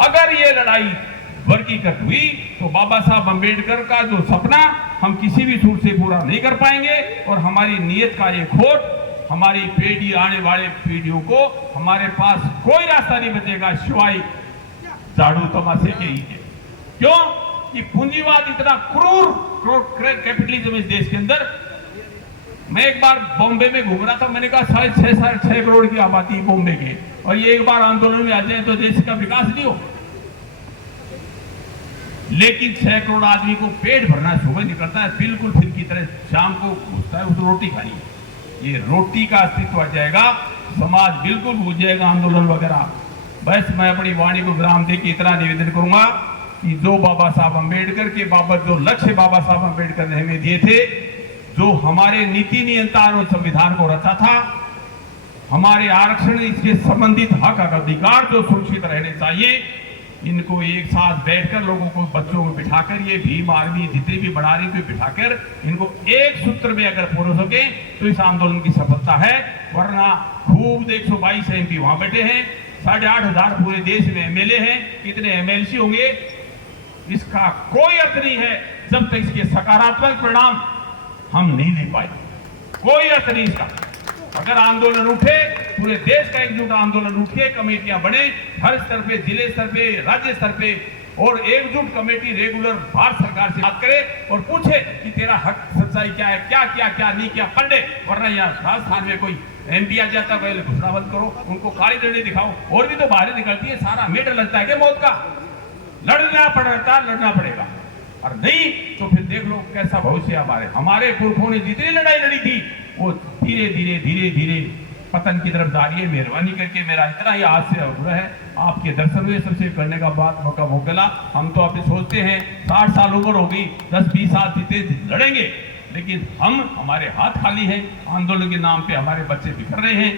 अगर ये लड़ाई वर्गीकृत हुई तो बाबा साहब अंबेडकर का जो सपना हम किसी भी सूरत से पूरा नहीं कर पाएंगे और हमारी नीयत का ये खोट हमारी पीढ़ी, आने वाले पीढ़ियों को हमारे पास कोई रास्ता नहीं बचेगा सिवाय झाड़ू तमाशे के ही। क्यों कि पूंजीवाद इतना क्रूर कैपिटलिज्म इस देश के अंदर। मैं एक बार बॉम्बे में घूम रहा था, मैंने कहा 6.5 करोड़ की आबादी बॉम्बे के, और ये एक बार आंदोलन में आ जाए तो देश का विकास नहीं हो। लेकिन 6 करोड़ आदमी को पेट भरना सुबह निकलता है, बिल्कुल फिर की तरह शाम को घुसता है, उसको रोटी खानी है। ये रोटी का अस्तित्व आ जाएगा, समाज बिल्कुल भूल जाएगा आंदोलन वगैरह। बस मैं अपनी वाणी को विराम देकर इतना निवेदन करूंगा कि जो बाबा साहब अंबेडकर के बाबत जो लक्ष्य बाबा साहब अंबेडकर ने हमें दिए थे, जो हमारे नीति नियंत्रण और संविधान को रचा था, हमारे आरक्षण इसके संबंधित हक अधिकार जो सुरक्षित रहने चाहिए, इनको एक साथ बैठकर लोगों को, बच्चों को बिठाकर, ये भीम आर्मी जितने भी बड़ा रही को बिठाकर इनको एक सूत्र में अगर परोस सके तो इस आंदोलन की सफलता है। वरना खूब 122 एमपी वहां बैठे हैं, 8,500 पूरे देश में एमएलए हैं, कितने एमएलसी होंगे, इसका कोई अर्थ नहीं है जब तक इसके सकारात्मक परिणाम हम नहीं ले पाए। कोई अर्थ नहीं इसका। अगर आंदोलन उठे, पूरे देश का एकजुट आंदोलन उठे, कमेटियां बने हर स्तर पे, जिले स्तर पे, राज्य स्तर पे, और एकजुट कमेटी रेगुलर भारत सरकार से बात करे और पूछे कि तेरा हक सच्चाई क्या है, क्या किया क्या नहीं किया, पंडे। वरना यहाँ राजस्थान में कोई एमपी आ जाता, पहले घोषणा बंद करो, उनको काली झंडी दिखाओ, और भी तो बाहर निकलती है, सारा मेडल लगता है कि मौत का। लड़ना पड़ता, लड़ना पड़ेगा, और नहीं तो फिर देख लो कैसा भविष्य। हमारे पुरखों ने जितनी लड़ाई लड़ी थी वो धीरे धीरे धीरे धीरे पतन की तरफ जा रही है। मेहरबानी करके मेरा इतना ही आज से आग्रह है, आपके दर्शन हुए सबसे करने का बात मौका मिला। हम तो आप सोचते हैं 60 साल उम्र हो गई, 10-20 साल जीते लड़ेंगे, लेकिन हमारे हाथ खाली हैं। आंदोलन के नाम पे हमारे बच्चे बिखर रहे हैं,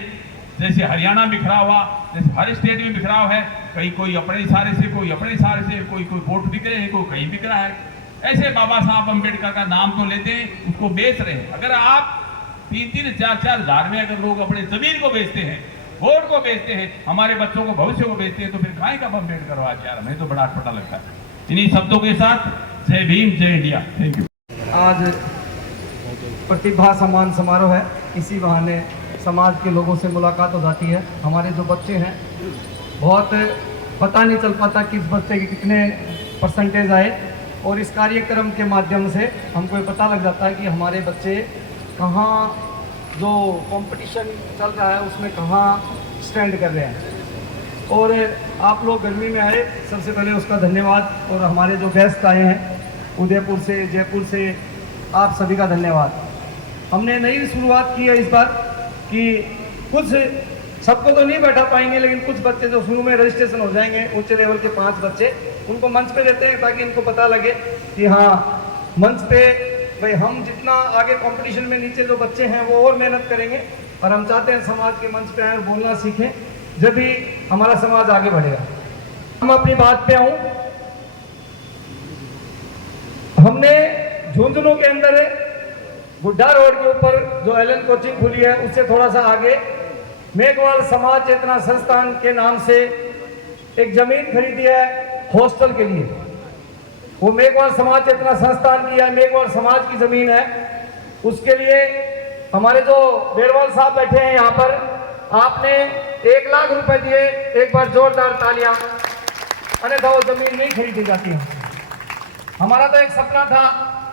जैसे हरियाणा बिखरा हुआ, जैसे हर स्टेट में बिखराव है, कहीं कोई अपने इशारे से, कोई अपने इशारे से, कोई वोट बिक रहे हैं, कोई कहीं बिक रहा है। ऐसे बाबा साहब अंबेडकर का नाम तो लेते हैं, उसको बेच रहे हैं। अगर आप 3-3, 4-4 हजार में अगर लोग अपने जमीन को बेचते हैं, वोट को बेचते हैं, हमारे बच्चों को, भविष्य को बेचते हैं, तो फिर काहे का अंबेडकर आज यार, हमें तो बड़ा अटपटा लगता है। इन्हीं शब्दों के साथ जय भीम, जय इंडिया, थैंक यू। आज प्रतिभा सम्मान समारोह है, इसी बहाने समाज के लोगों से मुलाकात हो जाती है। हमारे जो बच्चे हैं, बहुत पता नहीं चल पाता किस बच्चे के कितने परसेंटेज आए, और इस कार्यक्रम के माध्यम से हमको ये पता लग जाता है कि हमारे बच्चे कहाँ, जो कंपटीशन चल रहा है उसमें कहाँ स्टैंड कर रहे हैं। और आप लोग गर्मी में आए, सबसे पहले उसका धन्यवाद। और हमारे जो गेस्ट आए हैं उदयपुर से, जयपुर से, आप सभी का धन्यवाद। हमने नई शुरुआत की है इस बार कि कुछ, सबको तो नहीं बैठा पाएंगे, लेकिन कुछ बच्चे जो शुरू में रजिस्ट्रेशन हो जाएंगे, उच्च लेवल के 5 बच्चे, उनको मंच पे देते हैं ताकि इनको पता लगे कि हाँ, मंच पे भाई हम जितना आगे कंपटीशन में नीचे जो बच्चे हैं वो और मेहनत करेंगे, और हम चाहते हैं समाज के मंच पे आए और बोलना सीखें, जब भी हमारा समाज आगे बढ़ेगा। हम अपनी बात पे आऊं, हमने झुंझुनू के अंदर गुड्डा रोड के ऊपर जो एलन कोचिंग खुली है, उससे थोड़ा सा आगे मेघवाल समाज चेतना संस्थान के नाम से एक जमीन खरीदी है हॉस्टल के लिए। वो मेघवाल समाज चेतना संस्थान की है, मेघवाल समाज की जमीन है। उसके लिए हमारे जो बेरवाल साहब बैठे हैं यहाँ पर, आपने 1 लाख रुपए दिए, एक बार जोरदार तालियां, अन्यथा वो जमीन नहीं खरीदी जाती है। हमारा तो एक सपना था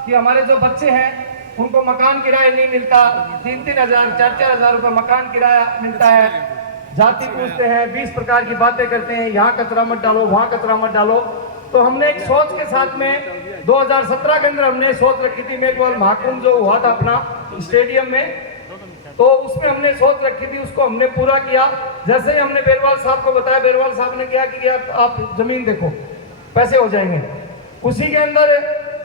कि हमारे जो बच्चे हैं उनको मकान किराया नहीं मिलता, 3-3 हजार, 4-4 हजार रुपये मकान किराया मिलता है, जाति पूछते हैं, 20 प्रकार की बातें करते हैं, यहाँ कचरा मत डालो, वहाँ कचरा मत डालो। तो हमने एक सोच के साथ में 2017 के अंदर हमने सोच रखी थी, मेघवाल महाकुंभ जो हुआ था अपना स्टेडियम में, तो उसमें हमने सोच रखी थी, उसको हमने पूरा किया। जैसे ही हमने बेरवाल साहब को बताया, बेरवाल साहब ने किया कि आप जमीन देखो, पैसे हो जाएंगे। उसी के अंदर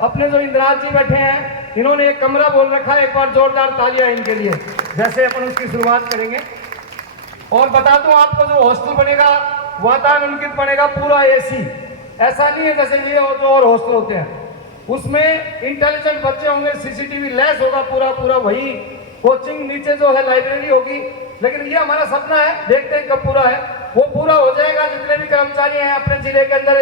अपने जो इंद्राज जी बैठे हैं, इन्होंने एक कमरा बोल रखा है, एक बार जोरदार तालियां इनके लिए। जैसे अपन उसकी शुरुआत करेंगे। और बता दूं आपको, जो हॉस्टल बनेगा वातानुकूलित बनेगा, पूरा एसी, ऐसा नहीं है जैसे ये और हॉस्टल होते हैं। उसमें इंटेलिजेंट बच्चे होंगे, सीसीटीवी लैस होगा पूरा वही कोचिंग, नीचे जो है लाइब्रेरी होगी। लेकिन ये हमारा सपना है, देखते हैं कब पूरा है। वो पूरा हो जाएगा। जितने भी कर्मचारी हैं अपने जिले के अंदर,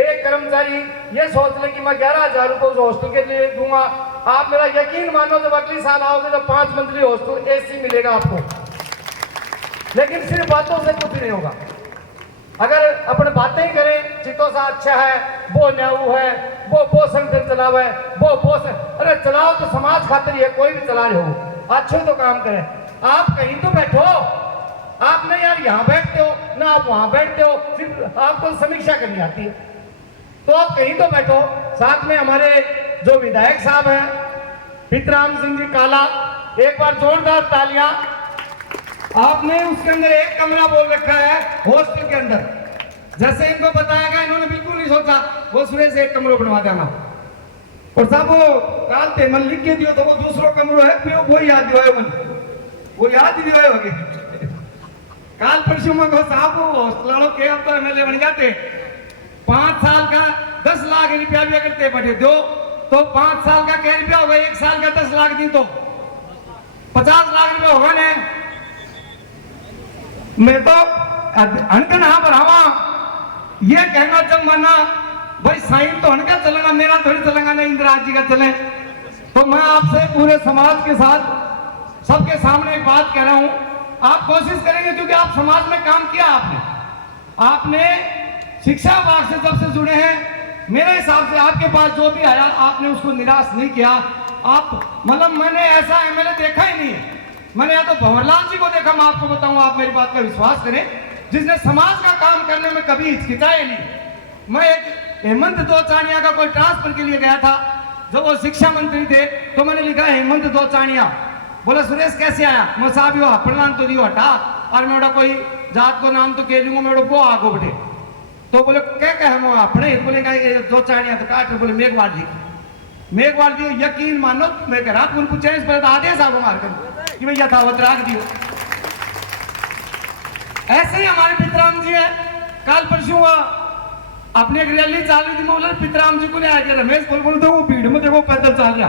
एक कर्मचारी ये सोच ले कि मैं 11,000 रुपये उस हॉस्टल के लिए दूंगा। आप मेरा यकीन मानो, जब अगली साल आओगे तो 5 मंजिली हॉस्टल एसी मिलेगा आपको। लेकिन सिर्फ बातों से कुछ नहीं होगा। अगर अपन बातें ही करें, चितोसा अच्छा है, वो न्याऊ है, वो संगठन चलाओ है, वो अरे चलाओ तो समाज खातिर है, कोई भी चला रहे हो, अच्छे तो काम करें। आप कहीं तो बैठो, आप नहीं यार यहाँ बैठते हो ना, आप वहां बैठते हो, सिर्फ आपको समीक्षा करनी आती है, तो आप कहीं तो बैठो। साथ में हमारे जो विधायक साहब हैं पितराम सिंह जी काला, एक बार जोरदार तालियां। आपने उसके अंदर एक कमरा बोल रखा है हॉस्टल के अंदर, जैसे इनको बताया गया, इन्होंने बिल्कुल नहीं सोचा, वो सुबह से एक कमरा बनवा देना। और साहब वो काल थे मन लिख के दियो, तो वो दूसरो कमरो है, फिर वो याद दिवाए मन, वो याद ही दिवाए होगे। काल परसों में को साहब वो हॉस्टल वालों के अब तो एमएलए बन जाते, 5 साल का 10 लाख रुपया भी अगर ते बैठे दो, तो 5 साल का क्या रुपया होगा, 1 साल का 10 लाख दी तो 50 लाख रुपया होगा ना। मैं तो अनकन हाँ बढ़ावा ये कहना जब माना भाई साइन तो अनका चलेगा, मेरा थोड़ी चलेगा ना, इंदिराज जी का चले। तो मैं आपसे पूरे समाज के साथ सबके सामने एक बात कह रहा हूं, आप कोशिश करेंगे, क्योंकि आप समाज में काम किया, आपने शिक्षा विभाग से जब से जुड़े हैं, मेरे हिसाब से आपके पास जो भी आया आपने उसको निराश नहीं किया। आप मतलब मैंने ऐसा एमएलए देखा ही नहीं है। मैंने या तो भंवरलाल जी को देखा, मैं आपको बताऊं, आप मेरी बात पर विश्वास करें, जिसने समाज का काम करने में कभी हिचकिचाए नहीं। मैं एक हेमंत दोचानिया का कोई ट्रांसफर के लिए गया था, जब वो शिक्षा मंत्री थे, तो मैंने लिखा हेमंत दोचानिया। बोले सुरेश कैसे आया? मैं साहब यो अपना नाम तो दियो हटा, और मैं कोई जात को नाम तो कह लूंगा, मैं वो आगो बटे। तो बोले क्या कहे मैं अपने, बोले दोचानिया तो काट, बोले मेघवाल जी, मेघवाल जी यकीन मानो मैं कह रहा हूं, पूछे इस पर आदेश आप हमारे कि मैं यथावत राख दियो। ऐसे ही हमारे पितराम जी है, काल परसों अपने एक रैली चाल रही थी, बोले पितराम जी को नहीं आया, रमेश बोल वो भीड़ में देखो पैदल चल रहा,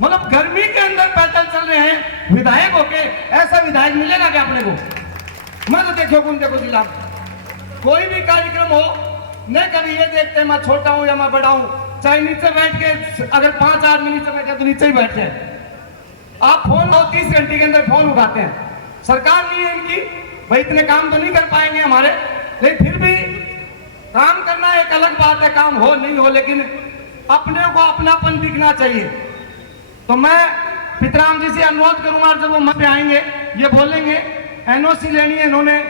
मतलब गर्मी के अंदर पैदल चल रहे हैं विधायक होके। ऐसा विधायक मिलेगा क्या अपने को? मैं तो देखो कौन देखो जिला कोई भी कार्यक्रम हो, मैं कभी ये देखते हैं मैं छोटा हूं या मैं बड़ा हूं, चाहे नीचे बैठ के, अगर 5 आदमी नीचे बैठे तो नीचे ही बैठ जाए। आप फोन 30 घंटे के अंदर फोन उठाते हैं। सरकार नहीं है इनकी, भाई इतने काम तो नहीं कर पाएंगे हमारे, लेकिन फिर भी काम करना एक अलग बात है, काम हो नहीं हो, लेकिन अपने को अपनापन दिखना चाहिए। तो मैं पितराम जी से अनुरोध करूंगा, जब वो मत पे आएंगे, ये बोलेंगे एनओसी लेनी है इन्होंने,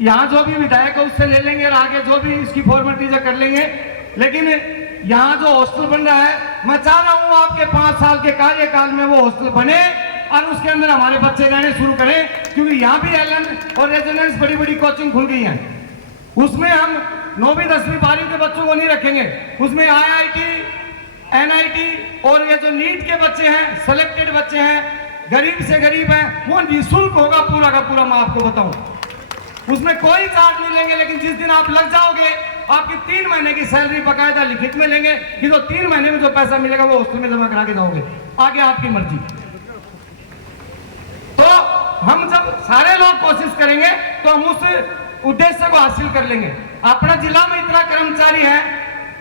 यहाँ जो भी विधायक है उससे ले लेंगे, और आगे जो भी इसकी फॉर्मेलिटीज कर लेंगे। लेकिन यहाँ जो हॉस्टल बन रहा है, मैं चाह रहा हूँ आपके 5 साल के कार्यकाल में वो हॉस्टल बने और उसके अंदर हमारे बच्चे रहने शुरू करें, क्योंकि यहाँ भी एलन और रेजिडेंस बड़ी बड़ी कोचिंग खुल गई हैं। उसमें हम 9वीं 10वीं 12वीं के बच्चों को नहीं रखेंगे, उसमें IIT NIT और ये जो नीट के बच्चे हैं, सिलेक्टेड बच्चे हैं, गरीब से गरीब हैं, वो निःशुल्क होगा पूरा का पूरा। मैं आपको बताऊं, उसमें कोई चार्ज नहीं लेंगे, लेकिन जिस दिन आप लग जाओगे, आपकी 3 महीने की सैलरी बकायदा लिखित में लेंगे कि तो 3 महीने में जो पैसा मिलेगा वो हॉस्टल में जमा करा के जाओगे, आगे आपकी मर्जी। तो हम जब सारे लोग कोशिश करेंगे तो हम उस उद्देश्य को हासिल कर लेंगे। अपना जिला में इतना कर्मचारी है,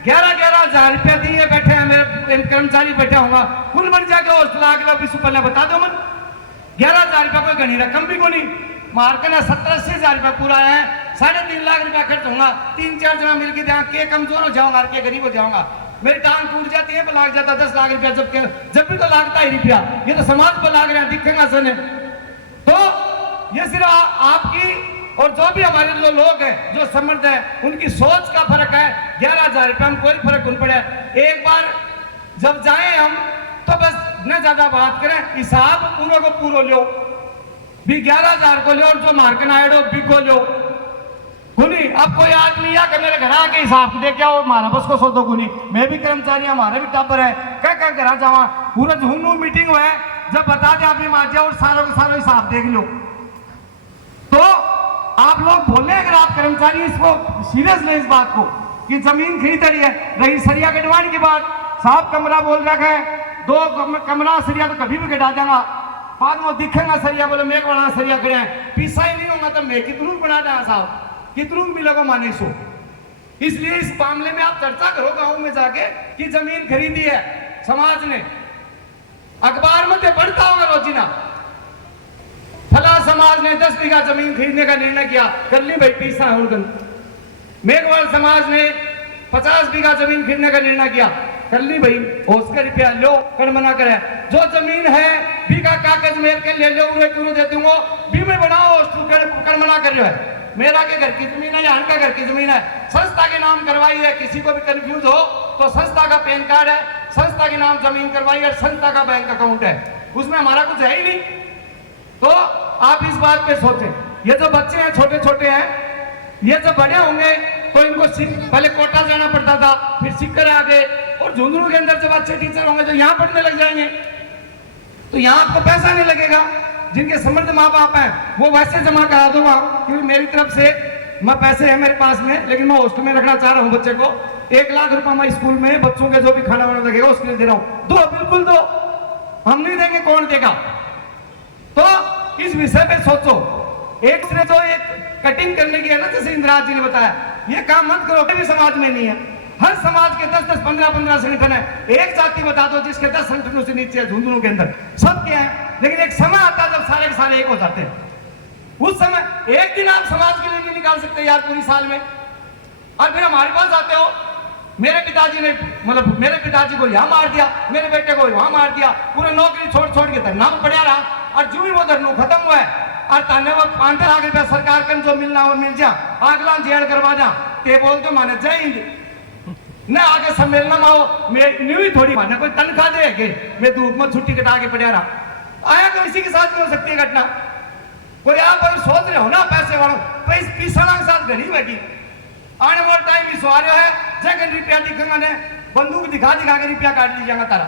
11-11 हजार रुपया दिए बैठे हैं, मेरे कर्मचारी बैठा होगा, कुल बन जाके हॉस्टल अगला विश्व पहले बता दो मन, 11,000 रुपया कोई घनी रकम भी को नहीं, मार्कना 70-80 हजार रुपया पूरा है, 3.5 लाख रुपया खर्च होगा, 3-4 जना मिलकर जहाँ के कमजोर हो जाऊंगा, के गरीब हो जाऊंगा, मेरी टांग टूट जाती है, लाग जाता 10 लाख रुपया, जब भी तो लागता है रुपया, ये तो समाज पर लाग रहे हैं, दिखेगा सने। तो ये सिर्फ आपकी और जो भी हमारे जो लोग हैं जो समर्थ है उनकी सोच का फर्क है। 11,000 रुपये में कोई फर्क नहीं पड़ा। एक बार जब जाए हम तो बस न ज्यादा बात करें, हिसाब उन्हों को पूरा लो भी 11,000 को लो और जो मार्कन आएडो भी को लो कुनी। अब कोई आदमी या कि मेरे घर आके हिसाब दे क्या हो हमारा बस को सोचो कुनी। मैं भी कर्मचारी हमारे भी टापर है क्या घर जावा पूरा झुन्नू मीटिंग हुआ है जब बता दे आप मार और सारों को सारा हिसाब देख लो। तो आप लोग बोले अगर आप कर्मचारी इसको सीरियस लें इस बात को कि जमीन खरीद रही है। रही सरिया कटवाने की बात, साहब कमरा बोल रखा है 2 कमरा सरिया तो कभी भी कटा देगा, बाद में दिखेगा सरिया बोले मैं बना सरिया खड़े हैं, पीसा ही नहीं होगा तो मैं कितनू बना देगा साहब, कितनू मिलेगा माने सो। इसलिए इस मामले में आप चर्चा करो गांव में जाके कि जमीन खरीदी है समाज ने, अखबार में बढ़ता होगा रोजीना फला समाज ने 10 बीघा जमीन खरीदने का निर्णय किया, कर ली भाई पीसा है उनका। मेघवाल समाज ने 50 बीघा जमीन खरीदने का निर्णय किया, कर ली भाई उसका रुपया लो कर मना करे। जो जमीन है बीघा कागज मेल के ले लो उन्हें पूरा दे दूंगा बीमे बनाओ कर मना कर रहे है। मेरा के घर की जमीन है या का घर की जमीन है, संस्था के नाम करवाई है, किसी को भी कंफ्यूज हो तो संस्था का पैन कार्ड है, संस्था के नाम जमीन करवाई है, संस्था का बैंक अकाउंट है, उसमें हमारा कुछ है ही नहीं। तो आप इस बात पे सोचें, ये जो बच्चे हैं छोटे छोटे हैं ये जब बड़े होंगे तो इनको पहले कोटा जाना पड़ता था फिर सिक्कर आ गए, और झुंझुनू के अंदर जब अच्छे टीचर होंगे तो यहाँ पढ़ने लग जाएंगे तो यहाँ आपको पैसा नहीं लगेगा। जिनके समर्थ माँ बाप हैं वो वैसे जमा करा दूंगा क्योंकि मेरी तरफ से मैं पैसे है मेरे पास में, लेकिन मैं हॉस्टल में रखना चाह रहा हूँ बच्चे को। 1 लाख रुपया मैं स्कूल में बच्चों के जो भी खाना वाना लगेगा उसके लिए दे रहा हूँ। दो बिल्कुल दो, हम नहीं देंगे कौन देगा। तो इस विषय पे सोचो। एक से जो एक कटिंग करने की है ना, जैसे इंदिराज जी ने बताया, ये काम मत करो, भी समाज में नहीं है। हर समाज के 10-10, 15-15 संगठन है। एक जाति बता दो जिसके 10 संगठनों से नीचे है झुंझुनू के अंदर, सब क्या है। लेकिन एक समय आता है जब सारे के सारे एक हो जाते हैं। उस समय एक दिन आप समाज के लिए नहीं निकाल सकते यार पूरी साल में। और फिर हमारे पास आते हो, मेरे पिताजी ने मतलब मेरे पिताजी को यहाँ मार दिया, मेरे बेटे को वहां मार दिया, पूरे नौकरी छोड़ छोड़ के धरना में पड़ा रहा, और जो ही वो धरना खत्म हुआ है और ताने वो 5 लाख रुपया सरकार का जो मिलना वो मिल जा, अगला जेल करवा जा, ते बोल तो माने जय हिंद न आगे सम्मेलन में आओ, मैं न्यू थोड़ी माने कोई तनख्वाह दे मैं धूप में छुट्टी कटा के पड़ा रहा। आया तो इसी के साथ भी हो सकती है घटना। कोई आप अगर सोच रहे हो ना पैसे वालों पैसा के साथ गरीब बैठी आने वाला टाइम भी सवार है, जगह रुपया दिखेगा ने बंदूक दिखा दिखा के रुपया काट लीजिएगा तारा,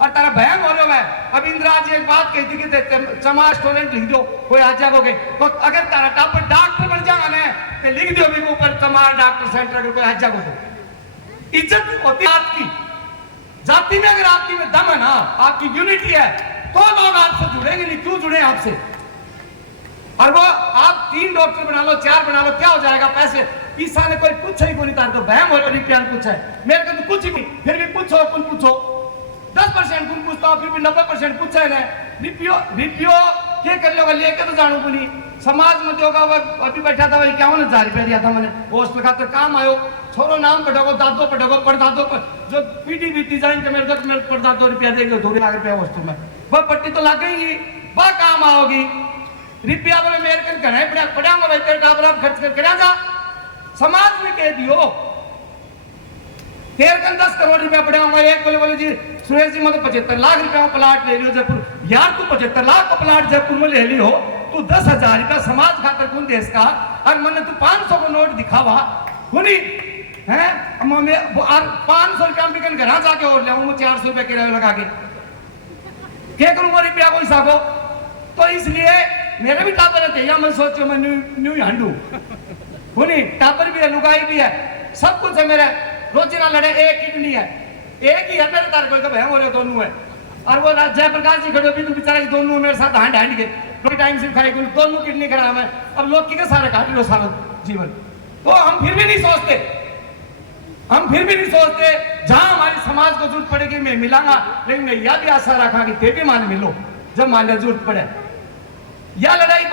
और तारा भयंग हो रहा है। अब इंदिरा जी एक बात कहती कि चमा स्टूडेंट लिख दो कोई आ जाओगे, तो अगर तारा टापर डॉक्टर बन जाएगा ना तो लिख दो भी ऊपर चमार डॉक्टर सेंटर अगर कोई आ जाओगे। इज्जत होती है आपकी जाति में, अगर आपकी में दम है ना, आपकी यूनिटी है तो लोग आपसे जुड़ेंगे, नहीं क्यों जुड़े आपसे। और वो आप 3 डॉक्टर बना लो 4 बना लो, क्या हो जाएगा पैसे। ईसा ने कोई पूछा ही नहीं, तार तो बहम हो रुपया पूछा है, मेरे को तो कुछ ही नहीं, फिर भी पूछो कौन पूछो 10% कौन पूछता फिर भी 90% पूछा है। रिपियो क्या कर लो लेके तो जानू को नहीं समाज में दोगा। अभी बैठा था वही 51,000 रुपया दिया था मैंने हॉस्टल खातर काम आयो, छोरो नाम पढ़ोगो दादो पढ़ोगो परदादो जो पीटी बीती जाए मेरे को परदादो रुपया देंगे 2 लाख रुपया हॉस्टल में, वह पट्टी तो लगेगी वह काम आओगी। रुपया बोले मेरे को घर पढ़ाऊंगा भाई तेरे टाबर खर्च कर जा, समाज में कह दियो तेरे कल 10 करोड़ रुपया पढ़ाऊंगा। एक बोले जी सुरेश जी मतलब 75 लाख रुपया में प्लाट ले लियो जयपुर। यार तू 75 लाख का प्लाट जयपुर में ले लियो, तू 10,000 रुपया समाज खातर कौन देश का, और मैंने तू 500 को नोट दिखावा खुनी है 500 रुपया बिकन घर जाके और ले 400 रुपया किराया लगा के क्या करूंगा रुपया को हिसाब हो। तो इसलिए मेरे भी टापर थे, या मैं सोचो मैं न्यू हांडू खुनी टापर भी है, लुगाई भी है, सब कुछ है मेरे। रोजीना लड़े एक किडनी है, एक ही है मेरे तार कोई भय हो रहे दोनों है। और वो जयप्रकाश जी खड़े भी तो बेचारे दोनों मेरे साथ हांड के कोई टाइम से खाए दोनों किडनी खराब है, अब लोग की सारे काट लो सारा जीवन। तो हम फिर भी नहीं सोचते, हम फिर भी नहीं सोचते जहां हमारी समाज को जरूरत पड़ेगी मैं मिलांगा, लेकिन मैं यह भी आशा रखा कि ते भी मान मिलो जब मान जरूरत पड़े। या लड़ाई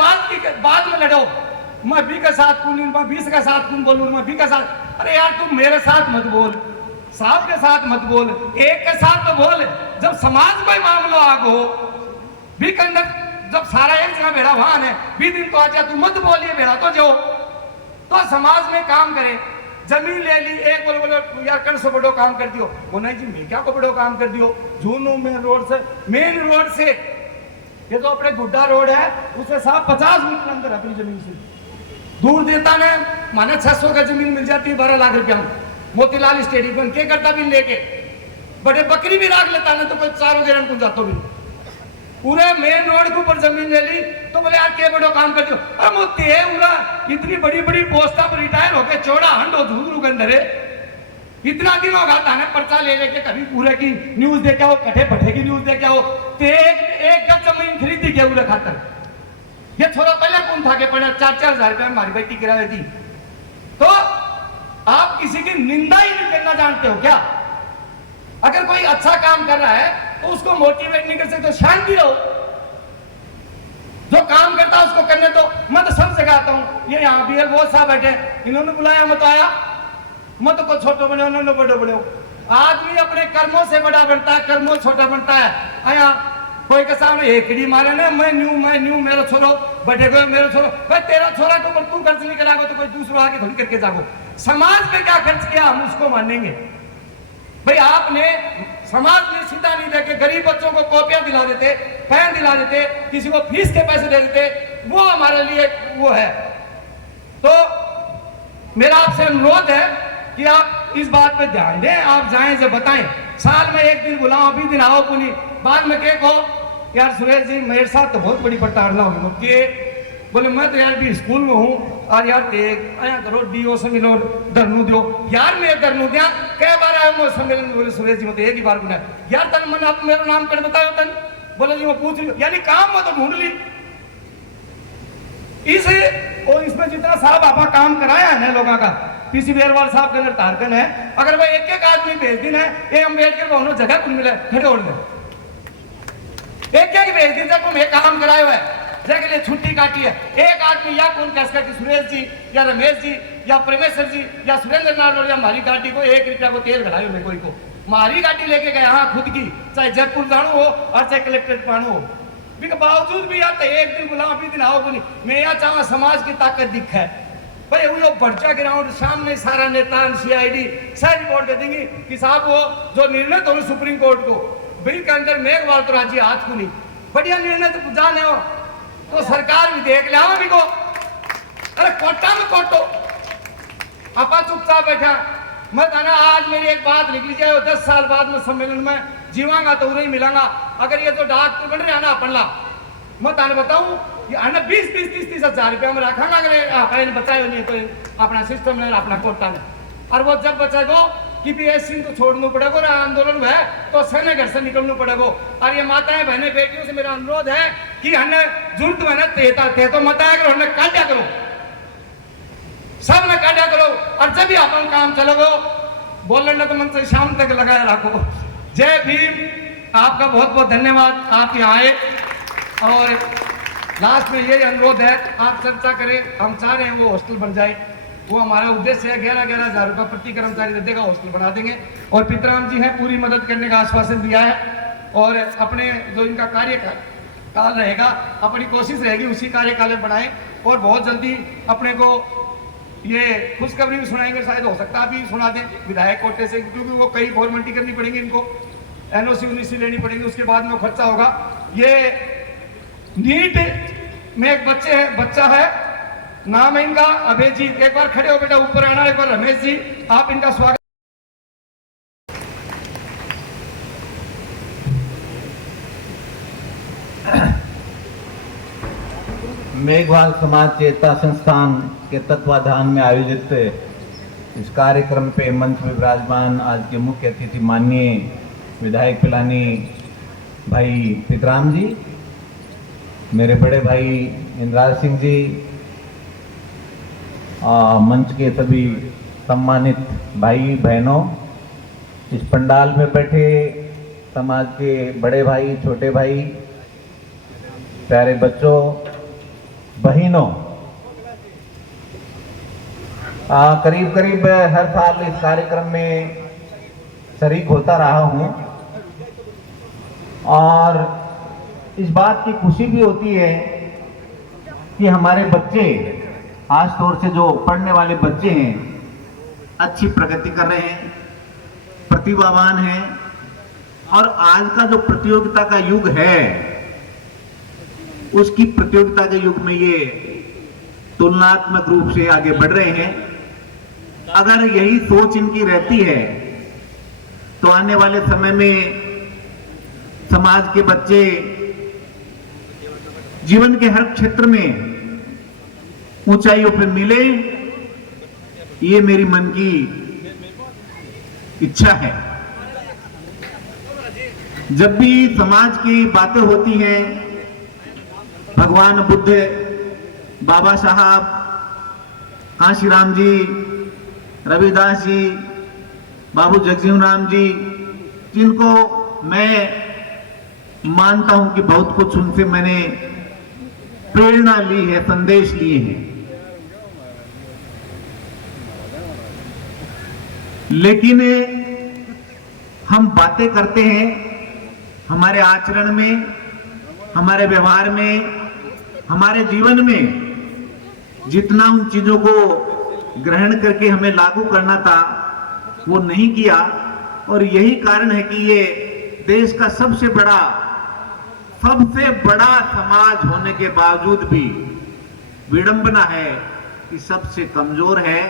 बाद में लड़ो, मैं बी का साथ कौन, मैं 20 का साथ कौन बोलूं, मैं बी का साथ। अरे यार तुम मेरे साथ मत बोल, साहब के साथ मत बोल, एक के साथ तो बोल। जब समाज कोई मामला आगो भी के अंदर जब सारा एक जगह बेड़ा वहां है, 20 दिन तो आ जा, तू मत बोलिए बेड़ा तो जो तो समाज में काम करे। जमीन ले ली, एक बोले बोले यार कण से बड़ो काम कर दियो, वो नहीं जी मैं क्या को बड़ो काम कर दियो, जूनू मेन रोड से ये तो अपने गुड्डा रोड है, उससे साफ 50 मीटर अंदर अपनी जमीन से दूर देता ने माने 600 का जमीन मिल जाती है 12 लाख रुपया में। मोतीलाल स्टेडियम के करता भी लेके बड़े बकरी भी राख लेता ना तो कोई चारों गिरन को जातो भी पूरे मेन रोड के ऊपर जमीन ले ली तो बोले यार के बड़ो काम कर दियो। अरे मोती है पूरा इतनी बड़ी बड़ी पोस्टा पर रिटायर होके चौड़ा हंडो झूरू के अंदर है, इतना दिन होगा थाने पर्चा ले लेके कभी पूरे की न्यूज दे के आओ, कठे पठे की न्यूज दे के आओ, तो एक गज जमीन खरीदी के पूरे खातर। ये थोड़ा पहले कौन था के पड़े 4-4 हजार रुपए में हमारी बेटी किराए थी। तो आप किसी की निंदा ही नहीं करना जानते हो क्या? अगर कोई अच्छा काम कर रहा है तो उसको मोटिवेट नहीं कर सकते, शांति रहो, जो काम करता है उसको करने दो। मैं तो सब जगह आता हूँ, ये यहाँ भी बहुत साहब बैठे, इन्होंने बुलाया मत आया, मत को छोटो बने उन्होंने बड़े बड़े। आदमी अपने कर्मों से बड़ा बनता है, कर्मों छोटा बनता है। आया कोई के सामने एकड़ी मारे ना मैं न्यू मेरा छोरो बैठे गए, मेरा छोरो भाई तेरा छोरा के ऊपर तू खर्च नहीं कराओ तो कोई दूसरा आके थोड़ी करके जाओ। समाज पे क्या खर्च किया हम उसको मानेंगे भाई। आपने समाज में सीधा नहीं देके गरीब बच्चों को कॉपियां दिला देते, पेन दिला देते, किसी को फीस के पैसे दे देते, वो हमारे लिए वो है। तो मेरा आपसे अनुरोध है कि आप इस बात पे ध्यान दें, आप जाएं से बताएं, साल में एक दिन बुलाओ, 20 दिन आओ पुनी, बाद में कहो यार सुरेश जी मेरे साथ तो बहुत बड़ी प्रताड़ना होगी कि बोले मैं तो यार भी स्कूल में हूँ और यार आया करो डीओ से मिलो धरनू दो यार, मैं धरनू दिया कई बार आया मैं सम्मेलन में। बोले सुरेश जी मैं तो एक ही बार बुलाया यार तन मैंने आप मेरा नाम कर बताया तन, बोले जी मैं पूछ ली, यानी काम में तो ढूंढ ली। और इसमें जितना साहब आपका काम कराया है लोगों का, पीसी बेरवाल साहब के अंदर तारकन है, अगर भाई एक आदमी भेज दिन है ये अम्बेडकर को उन्होंने जगह कुछ मिला खड़े उड़ गए, एक भेज दिन तक मैं काम कराया हुआ है के लिए छुट्टी काटी है। एक आदमी या कौन कह कि सुरेश जी या रमेश जी या परमेश्वर जी या सुरेंद्र नारायण या हमारी गाड़ी को 1 रुपया को तेल घड़ायो मैं कोई को हमारी गाड़ी लेके गए हाँ खुद की, चाहे जयपुर जानो हो और चाहे कलेक्ट्रेट पानो हो, के बावजूद भी यार एक दिन बुलाओ 20 दिन आओ को नहीं। मैं यहाँ चाहूँगा समाज की ताकत दिख है भाई, वो पर्चा ग्राउंड सामने सारा नेता CID सारी रिपोर्ट दे देंगे कि साहब वो जो निर्णय तो सुप्रीम कोर्ट को बिल के अंदर मेघवाल तो राजी हाथ को नहीं बढ़िया निर्णय तो जाने हो तो सरकार भी देख लिया भी को। अरे कोटा में कोटो आपा चुपचाप बैठा मत आना। आज मेरी एक बात निकली जाए 10 साल बाद में सम्मेलन में जीवांगा तो उन्हें मिलांगा। अगर ये तो डाक तो बन रहे ना अपन ला मत आने बताऊं ये आना 20-30 हजार रुपया में रखांगा। अगर बताया नहीं तो अपना सिस्टम ने अपना कोटा ने और वो जब बचेगो कि PSC को छोड़ना पड़ेगा और आंदोलन है तो सेना घर से निकलना पड़ेगा। और ये माताएं बहनें बेटियों से मेरा अनुरोध है कि हमने जरूरत मेहनत थे तो मत आया करो, हमने काटा करो, सब ने काटा करो। और जब भी अपन काम चलोगो बोलने तो मन से शाम तक लगाया रखो। जय भीम। आपका बहुत बहुत धन्यवाद, आप यहाँ आए। और लास्ट में यही अनुरोध है आप चर्चा करें, हम चाह रहे हैं वो हॉस्टल बन जाए, वो हमारा उद्देश्य है। 11-11 हजार रुपये प्रति कर्मचारी दे देगा, हॉस्टल बना देंगे। और पितराम जी हैं पूरी मदद करने का आश्वासन दिया है और अपने जो इनका कार्यकाल रहेगा अपनी कोशिश रहेगी उसी कार्यकाल में बनाएं। और बहुत जल्दी अपने को ये खुशखबरी भी सुनाएंगे, शायद हो सकता है अभी सुना दें विधायक कोटे से, क्योंकि वो कई फॉर्मेलिटी करनी पड़ेगी, इनको NOC लेनी पड़ेगी, उसके बाद में खर्चा होगा। ये नीट में एक बच्चा है, नाम है इनका अभय जी। एक बार खड़े हो बेटा, ऊपर आना। एक बार रमेश जी आप इनका स्वागत। मेघवाल समाज चेतना संस्थान के तत्वाधान में आयोजित इस कार्यक्रम पे मंच में विराजमान आज के मुख्य अतिथि माननीय विधायक पिलानी भाई पितराम जी, मेरे बड़े भाई इंद्राज सिंह जी, मंच के सभी सम्मानित भाई बहनों, इस पंडाल में बैठे समाज के बड़े भाई, छोटे भाई, प्यारे बच्चों, बहनों, करीब करीब हर साल इस कार्यक्रम में शरीक होता रहा हूं और इस बात की खुशी भी होती है कि हमारे बच्चे, खास तौर से जो पढ़ने वाले बच्चे हैं, अच्छी प्रगति कर रहे हैं, प्रतिभावान हैं और आज का जो प्रतियोगिता का युग है, उसकी प्रतियोगिता के युग में ये तुलनात्मक रूप से आगे बढ़ रहे हैं। अगर यही सोच इनकी रहती है तो आने वाले समय में समाज के बच्चे जीवन के हर क्षेत्र में ऊंचाइयों पर मिले, ये मेरी मन की इच्छा है। जब भी समाज की बातें होती हैं, भगवान बुद्ध, बाबा साहब, कांशीराम जी, रविदास जी, बाबू जगजीवन राम जी, जिनको मैं मानता हूं कि बहुत कुछ उनसे मैंने प्रेरणा ली है, संदेश लिए हैं, लेकिन हम बातें करते हैं, हमारे आचरण में, हमारे व्यवहार में, हमारे जीवन में जितना उन चीजों को ग्रहण करके हमें लागू करना था वो नहीं किया। और यही कारण है कि ये देश का सबसे बड़ा समाज होने के बावजूद भी विडंबना है कि सबसे कमजोर है,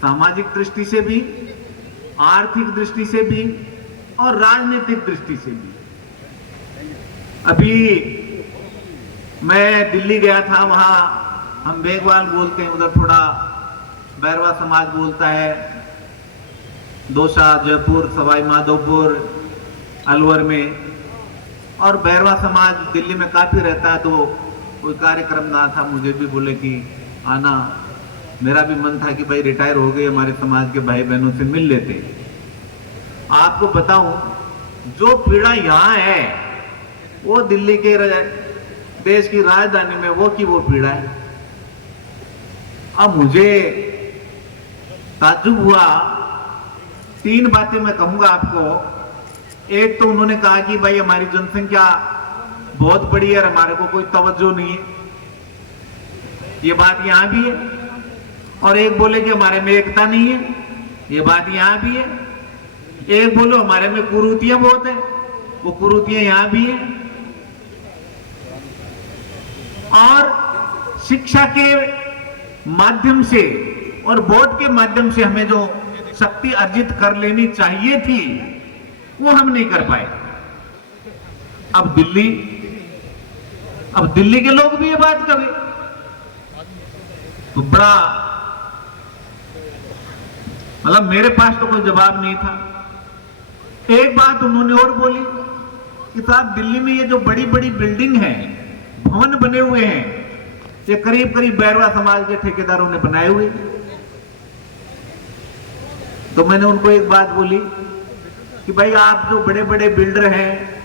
सामाजिक दृष्टि से भी, आर्थिक दृष्टि से भी और राजनीतिक दृष्टि से भी। अभी मैं दिल्ली गया था, वहां हम बेगवाल बोलते हैं, उधर थोड़ा बैरवा समाज बोलता है, दौसा, जयपुर, सवाई माधोपुर, अलवर में, और बैरवा समाज दिल्ली में काफी रहता है। तो कोई कार्यक्रम ना था, मुझे भी बोले कि आना। मेरा भी मन था कि भाई रिटायर हो गए हमारे समाज के भाई बहनों से मिल लेते। आपको बताऊं, जो पीड़ा यहाँ है वो दिल्ली के देश की राजधानी में वो पीड़ा है। अब मुझे ताज्जुब हुआ, 3 बातें मैं कहूंगा आपको। एक तो उन्होंने कहा कि भाई हमारी जनसंख्या बहुत बड़ी है और हमारे को कोई तवज्जो नहीं है, ये बात यहां भी है। और एक बोले कि हमारे में एकता नहीं है, ये बात यहां भी है। एक बोलो हमारे में कुरीतियां बहुत है, वो कुरीतियां यहां भी है। और शिक्षा के माध्यम से और वोट के माध्यम से हमें जो शक्ति अर्जित कर लेनी चाहिए थी वो हम नहीं कर पाए। अब दिल्ली के लोग भी ये बात करें तो बड़ा, मतलब मेरे पास तो कोई जवाब नहीं था। एक बात उन्होंने और बोली कि साहब दिल्ली में ये जो बड़ी बड़ी बिल्डिंग है, भवन बने हुए हैं, ये करीब करीब बैरवा समाज के ठेकेदारों ने बनाए हुए। तो मैंने उनको एक बात बोली कि भाई आप जो बड़े बड़े बिल्डर हैं,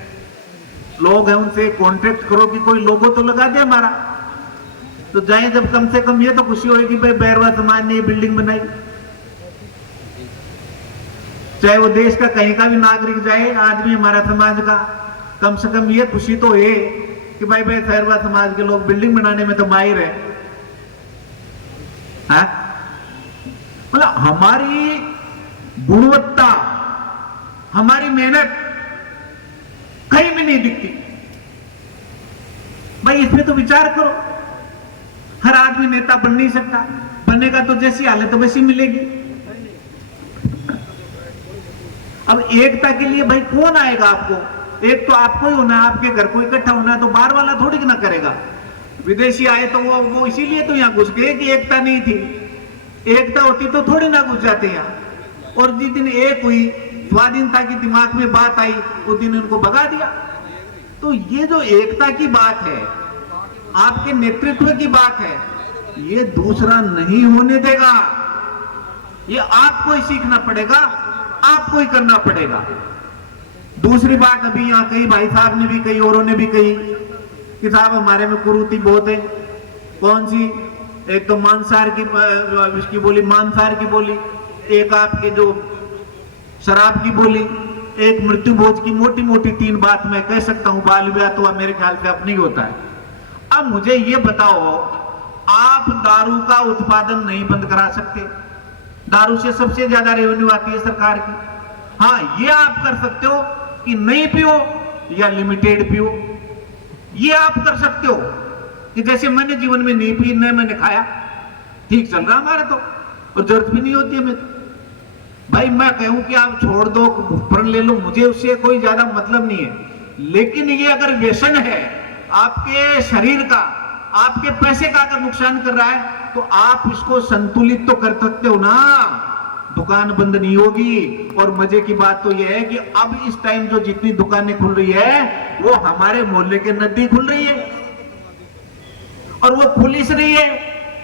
लोग हैं, उनसे कॉन्ट्रैक्ट करो कि कोई लोगो तो लगा दे हमारा, तो जाए जब कम से कम ये तो खुशी होगी भाई बैरवा समाज ने ये बिल्डिंग बनाई। चाहे वो देश का कहीं का भी नागरिक जाए, आदमी हमारा समाज का, कम से कम ये खुशी तो है कि भाई बैरवा समाज के लोग बिल्डिंग बनाने में तो माहिर है। मतलब हमारी गुणवत्ता, हमारी मेहनत कहीं भी नहीं दिखती। भाई इसमें तो विचार करो। हर आदमी नेता बन नहीं सकता, बनेगा तो जैसी हालत तो वैसी मिलेगी। अब एकता के लिए भाई कौन आएगा आपको? एक तो आपको ही होना है, आपके घर को इकट्ठा होना है, तो बाहर वाला थोड़ी ना करेगा। विदेशी आए तो वो इसीलिए तो यहाँ घुस गए कि एकता नहीं थी। एकता होती तो थोड़ी ना घुस जाते यहाँ। और जिस दिन एक हुई, स्वाधीनता की दिमाग में बात आई, उस दिन उनको भगा दिया। तो ये जो एकता की बात है, आपके नेतृत्व की बात है, ये दूसरा नहीं होने देगा। ये आपको ही सीखना पड़ेगा, आपको ही करना पड़ेगा। दूसरी बात अभी यहाँ कई भाई साहब ने भी कही, औरों ने भी कही कि साहब हमारे में कुरीति बहुत है। कौन सी? एक तो मांसाहार की बोली, मांसाहार की बोली, एक आपके जो शराब की बोली, एक मृत्यु भोज की मोटी मोटी 3 बात मैं कह सकता हूं। बाल विवाह तो मेरे ख्याल से अब नहीं होता है। अब मुझे ये बताओ, आप दारू का उत्पादन नहीं बंद करा सकते, दारू से सबसे ज्यादा रेवेन्यू आती है सरकार की। हाँ, ये आप कर सकते हो कि नहीं पियो या लिमिटेड पियो, ये आप कर सकते हो कि जैसे मैंने जीवन में नहीं पी, नहीं मैंने खाया, ठीक चल रहा हमारा तो, और जरूरत भी नहीं होती हमें। भाई मैं कहूं कि आप छोड़ दो, प्रण ले लो, मुझे उससे कोई ज्यादा मतलब नहीं है। लेकिन ये अगर व्यसन है आपके शरीर का, आपके पैसे का अगर नुकसान कर रहा है, तो आप इसको संतुलित तो कर सकते हो ना। दुकान बंद नहीं होगी। और मजे की बात तो यह है कि अब इस टाइम जो जितनी दुकानें खुल रही है वो हमारे मोहल्ले के नजदीक खुल रही है, और वो खुल इस रही है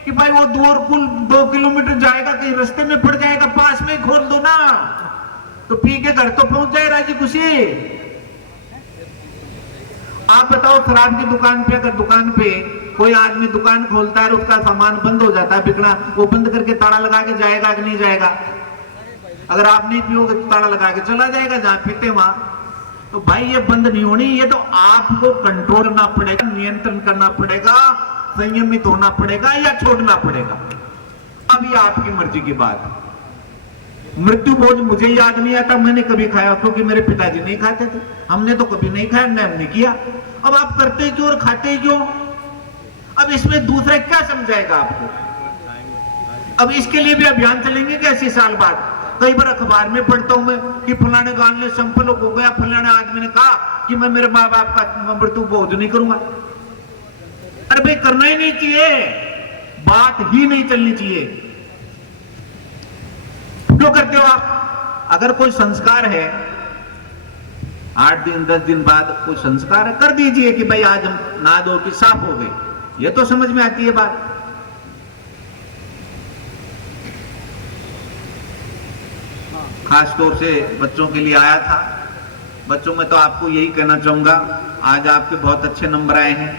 कि भाई वो 2 किलोमीटर जाएगा, कहीं रास्ते में पड़ जाएगा, पास में ही खोल दो ना, तो पी के घर तो पहुंच जाए राजी खुशी। आप बताओ, शराब की दुकान पे अगर दुकान पे कोई आदमी दुकान खोलता है और उसका सामान बंद हो जाता है बिकना, वो बंद करके ताला लगा के जाएगा कि नहीं जाएगा? अगर आप नहीं पियोगे तो ताला लगा के चला जाएगा जहां पीते वहां। तो भाई ये बंद नहीं होनी, ये तो आपको कंट्रोल करना पड़ेगा, नियंत्रण करना पड़ेगा, संयमित होना पड़ेगा या छोड़ना पड़ेगा। अब ये आपकी मर्जी की बात। मृत्यु भोज मुझे याद नहीं आता मैंने कभी खाया, क्योंकि मेरे पिताजी नहीं खाते थे, हमने तो कभी नहीं खाया, न हमने किया। अब आप करते क्यों और खाते क्यों? अब इसमें दूसरा क्या समझाएगा आपको? अब इसके लिए भी अभियान चलेंगे कैसे साल बाद? कई बार अखबार में पढ़ता हूं मैं कि फलाने गांव में संपलोक हो गया, फलाने आदमी ने कहा कि मैं मेरे माँ बाप का मृत्यु भोज नहीं करूंगा। अरे भाई करना ही नहीं चाहिए, बात ही नहीं चलनी चाहिए। क्यों करते हो आप? अगर कोई संस्कार है, 8 दिन 10 दिन बाद कोई संस्कार है, कर दीजिए कि भाई आज हम नहा धो के साफ हो गए, ये तो समझ में आती है बात। खास तौर से बच्चों के लिए आया था। बच्चों में तो आपको यही कहना चाहूंगा, आज आपके बहुत अच्छे नंबर आए हैं,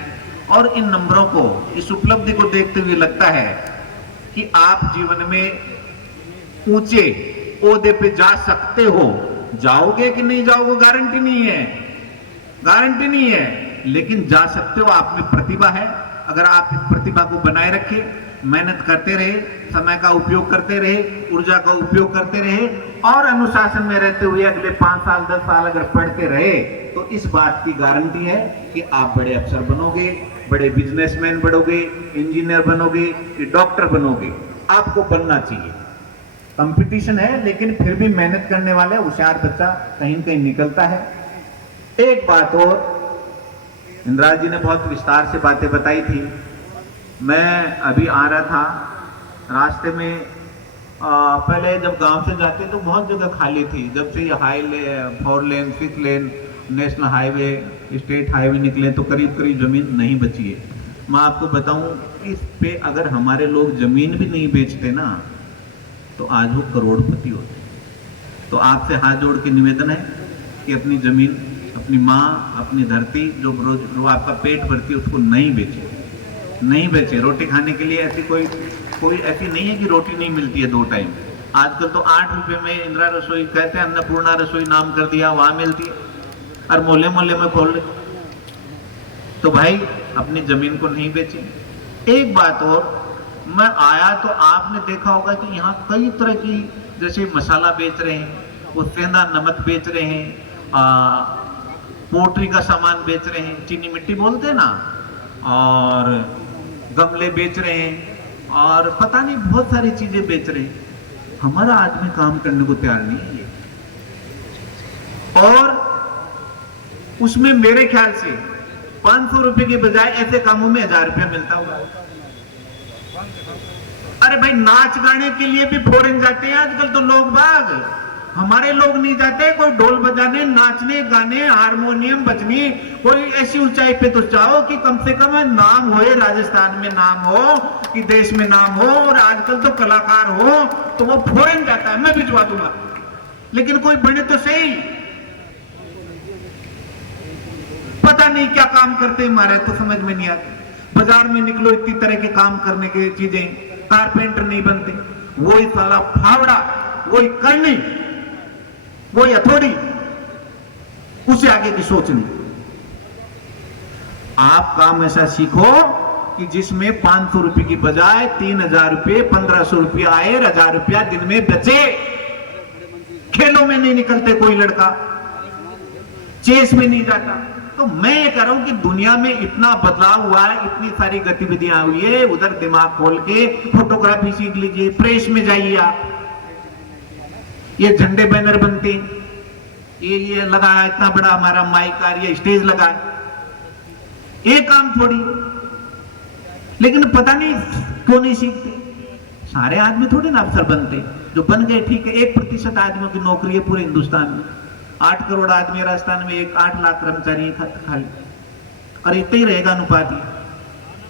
और इन नंबरों को, इस उपलब्धि को देखते हुए लगता है कि आप जीवन में ऊंचे ओहदे पे जा सकते हो। जाओगे कि नहीं जाओगे गारंटी नहीं है, गारंटी नहीं है, लेकिन जा सकते हो। आप में प्रतिभा है, अगर आप इस प्रतिभा को बनाए रखे, मेहनत करते रहे, समय का उपयोग करते रहे, ऊर्जा का उपयोग करते रहे, और अनुशासन में रहते हुए अगले 5 साल 10 साल अगर पढ़ते रहे, तो इस बात की गारंटी है कि आप बड़े अफसर बनोगे, बड़े बिजनेसमैन बनोगे, इंजीनियर बनोगे, डॉक्टर बनोगे। आपको बनना चाहिए। कंपटीशन है, लेकिन फिर भी मेहनत करने वाले होशियार बच्चा कहीं न कहीं निकलता है। एक बात और, इंदिरा जी ने बहुत विस्तार से बातें बताई थी। मैं अभी आ रहा था, रास्ते में पहले जब गांव से जाते तो बहुत जगह खाली थी। जब से ये 4 लेन 6 lane national highway, state highway निकले तो करीब करीब जमीन नहीं बची है। मैं आपको बताऊं, इस पे अगर हमारे लोग जमीन भी नहीं बेचते ना, तो आज वो करोड़पति होते। तो आपसे हाथ जोड़ के निवेदन है कि अपनी जमीन, अपनी माँ, अपनी धरती जो रोज आपका पेट भरती है, उसको नहीं बेचे, नहीं बेचे। रोटी खाने के लिए ऐसी कोई ऐसी नहीं है कि रोटी नहीं मिलती है 2 टाइम। आजकल तो 8 रुपए में इंदिरा रसोई कहते हैं, अन्नपूर्णा रसोई नाम कर दिया, वहां मिलती है, और मोहल्ले मोहल्ले में खोल रहे। तो भाई अपनी जमीन को नहीं बेचे। एक बात और, मैं आया तो आपने देखा होगा कि यहाँ कई तरह की, जैसे मसाला बेच रहे हैं, वो सेंधा नमक बेच रहे हैं, पोल्ट्री का सामान बेच रहे हैं, चीनी मिट्टी बोलते हैं ना, और गमले बेच रहे हैं, और पता नहीं बहुत सारी चीजें बेच रहे हैं। हमारा आदमी काम करने को तैयार नहीं है ये। और उसमें मेरे ख्याल से 500 रुपए के बजाय ऐसे कामों में 1000 रुपया मिलता होगा। अरे भाई, नाच गाने के लिए भी फॉरेन जाते हैं आजकल तो लोग बाग, हमारे लोग नहीं जाते। कोई ढोल बजाने, नाचने, गाने, हारमोनियम बजनी, कोई ऐसी ऊंचाई पे तो जाओ कि कम से कम नाम हो, राजस्थान में नाम हो, कि देश में नाम हो, और आजकल तो कलाकार हो, तो वो फॉरेन जाता है। मैं भिजवा दूंगा, लेकिन कोई बने तो सही। पता नहीं क्या काम करते हमारे, तो समझ में नहीं आता। बाजार में निकलो, इतनी तरह के काम करने की चीजें, कारपेंटर नहीं बनते, वही साला फावड़ा, वही करनी, वही हथौड़ी, उससे आगे की सोच नहीं। आप काम ऐसा सीखो कि जिसमें 500 रुपए की बजाय 3000 रुपये, 1500 रुपये आए, 1000 रुपया दिन में बचे। खेलों में नहीं निकलते कोई लड़का, चेस में नहीं जाता। तो मैं ये कह रहा हूं कि दुनिया में इतना बदलाव हुआ है, इतनी सारी गतिविधियां हुई है, उधर दिमाग खोल के फोटोग्राफी सीख लीजिए, प्रेस में जाइए आप, ये झंडे बैनर बनते, ये लगा है इतना बड़ा हमारा माइक और ये स्टेज लगा है, ये काम थोड़ी। लेकिन पता नहीं क्यों नहीं सीखते। सारे आदमी थोड़े ना अफसर बनते, जो बन गए ठीक है। 1% आदमियों की नौकरी है पूरे हिंदुस्तान में। 8 करोड़ आदमी राजस्थान में, 8 लाख कर्मचारी खाली, और इतना ही रहेगा अनुपात,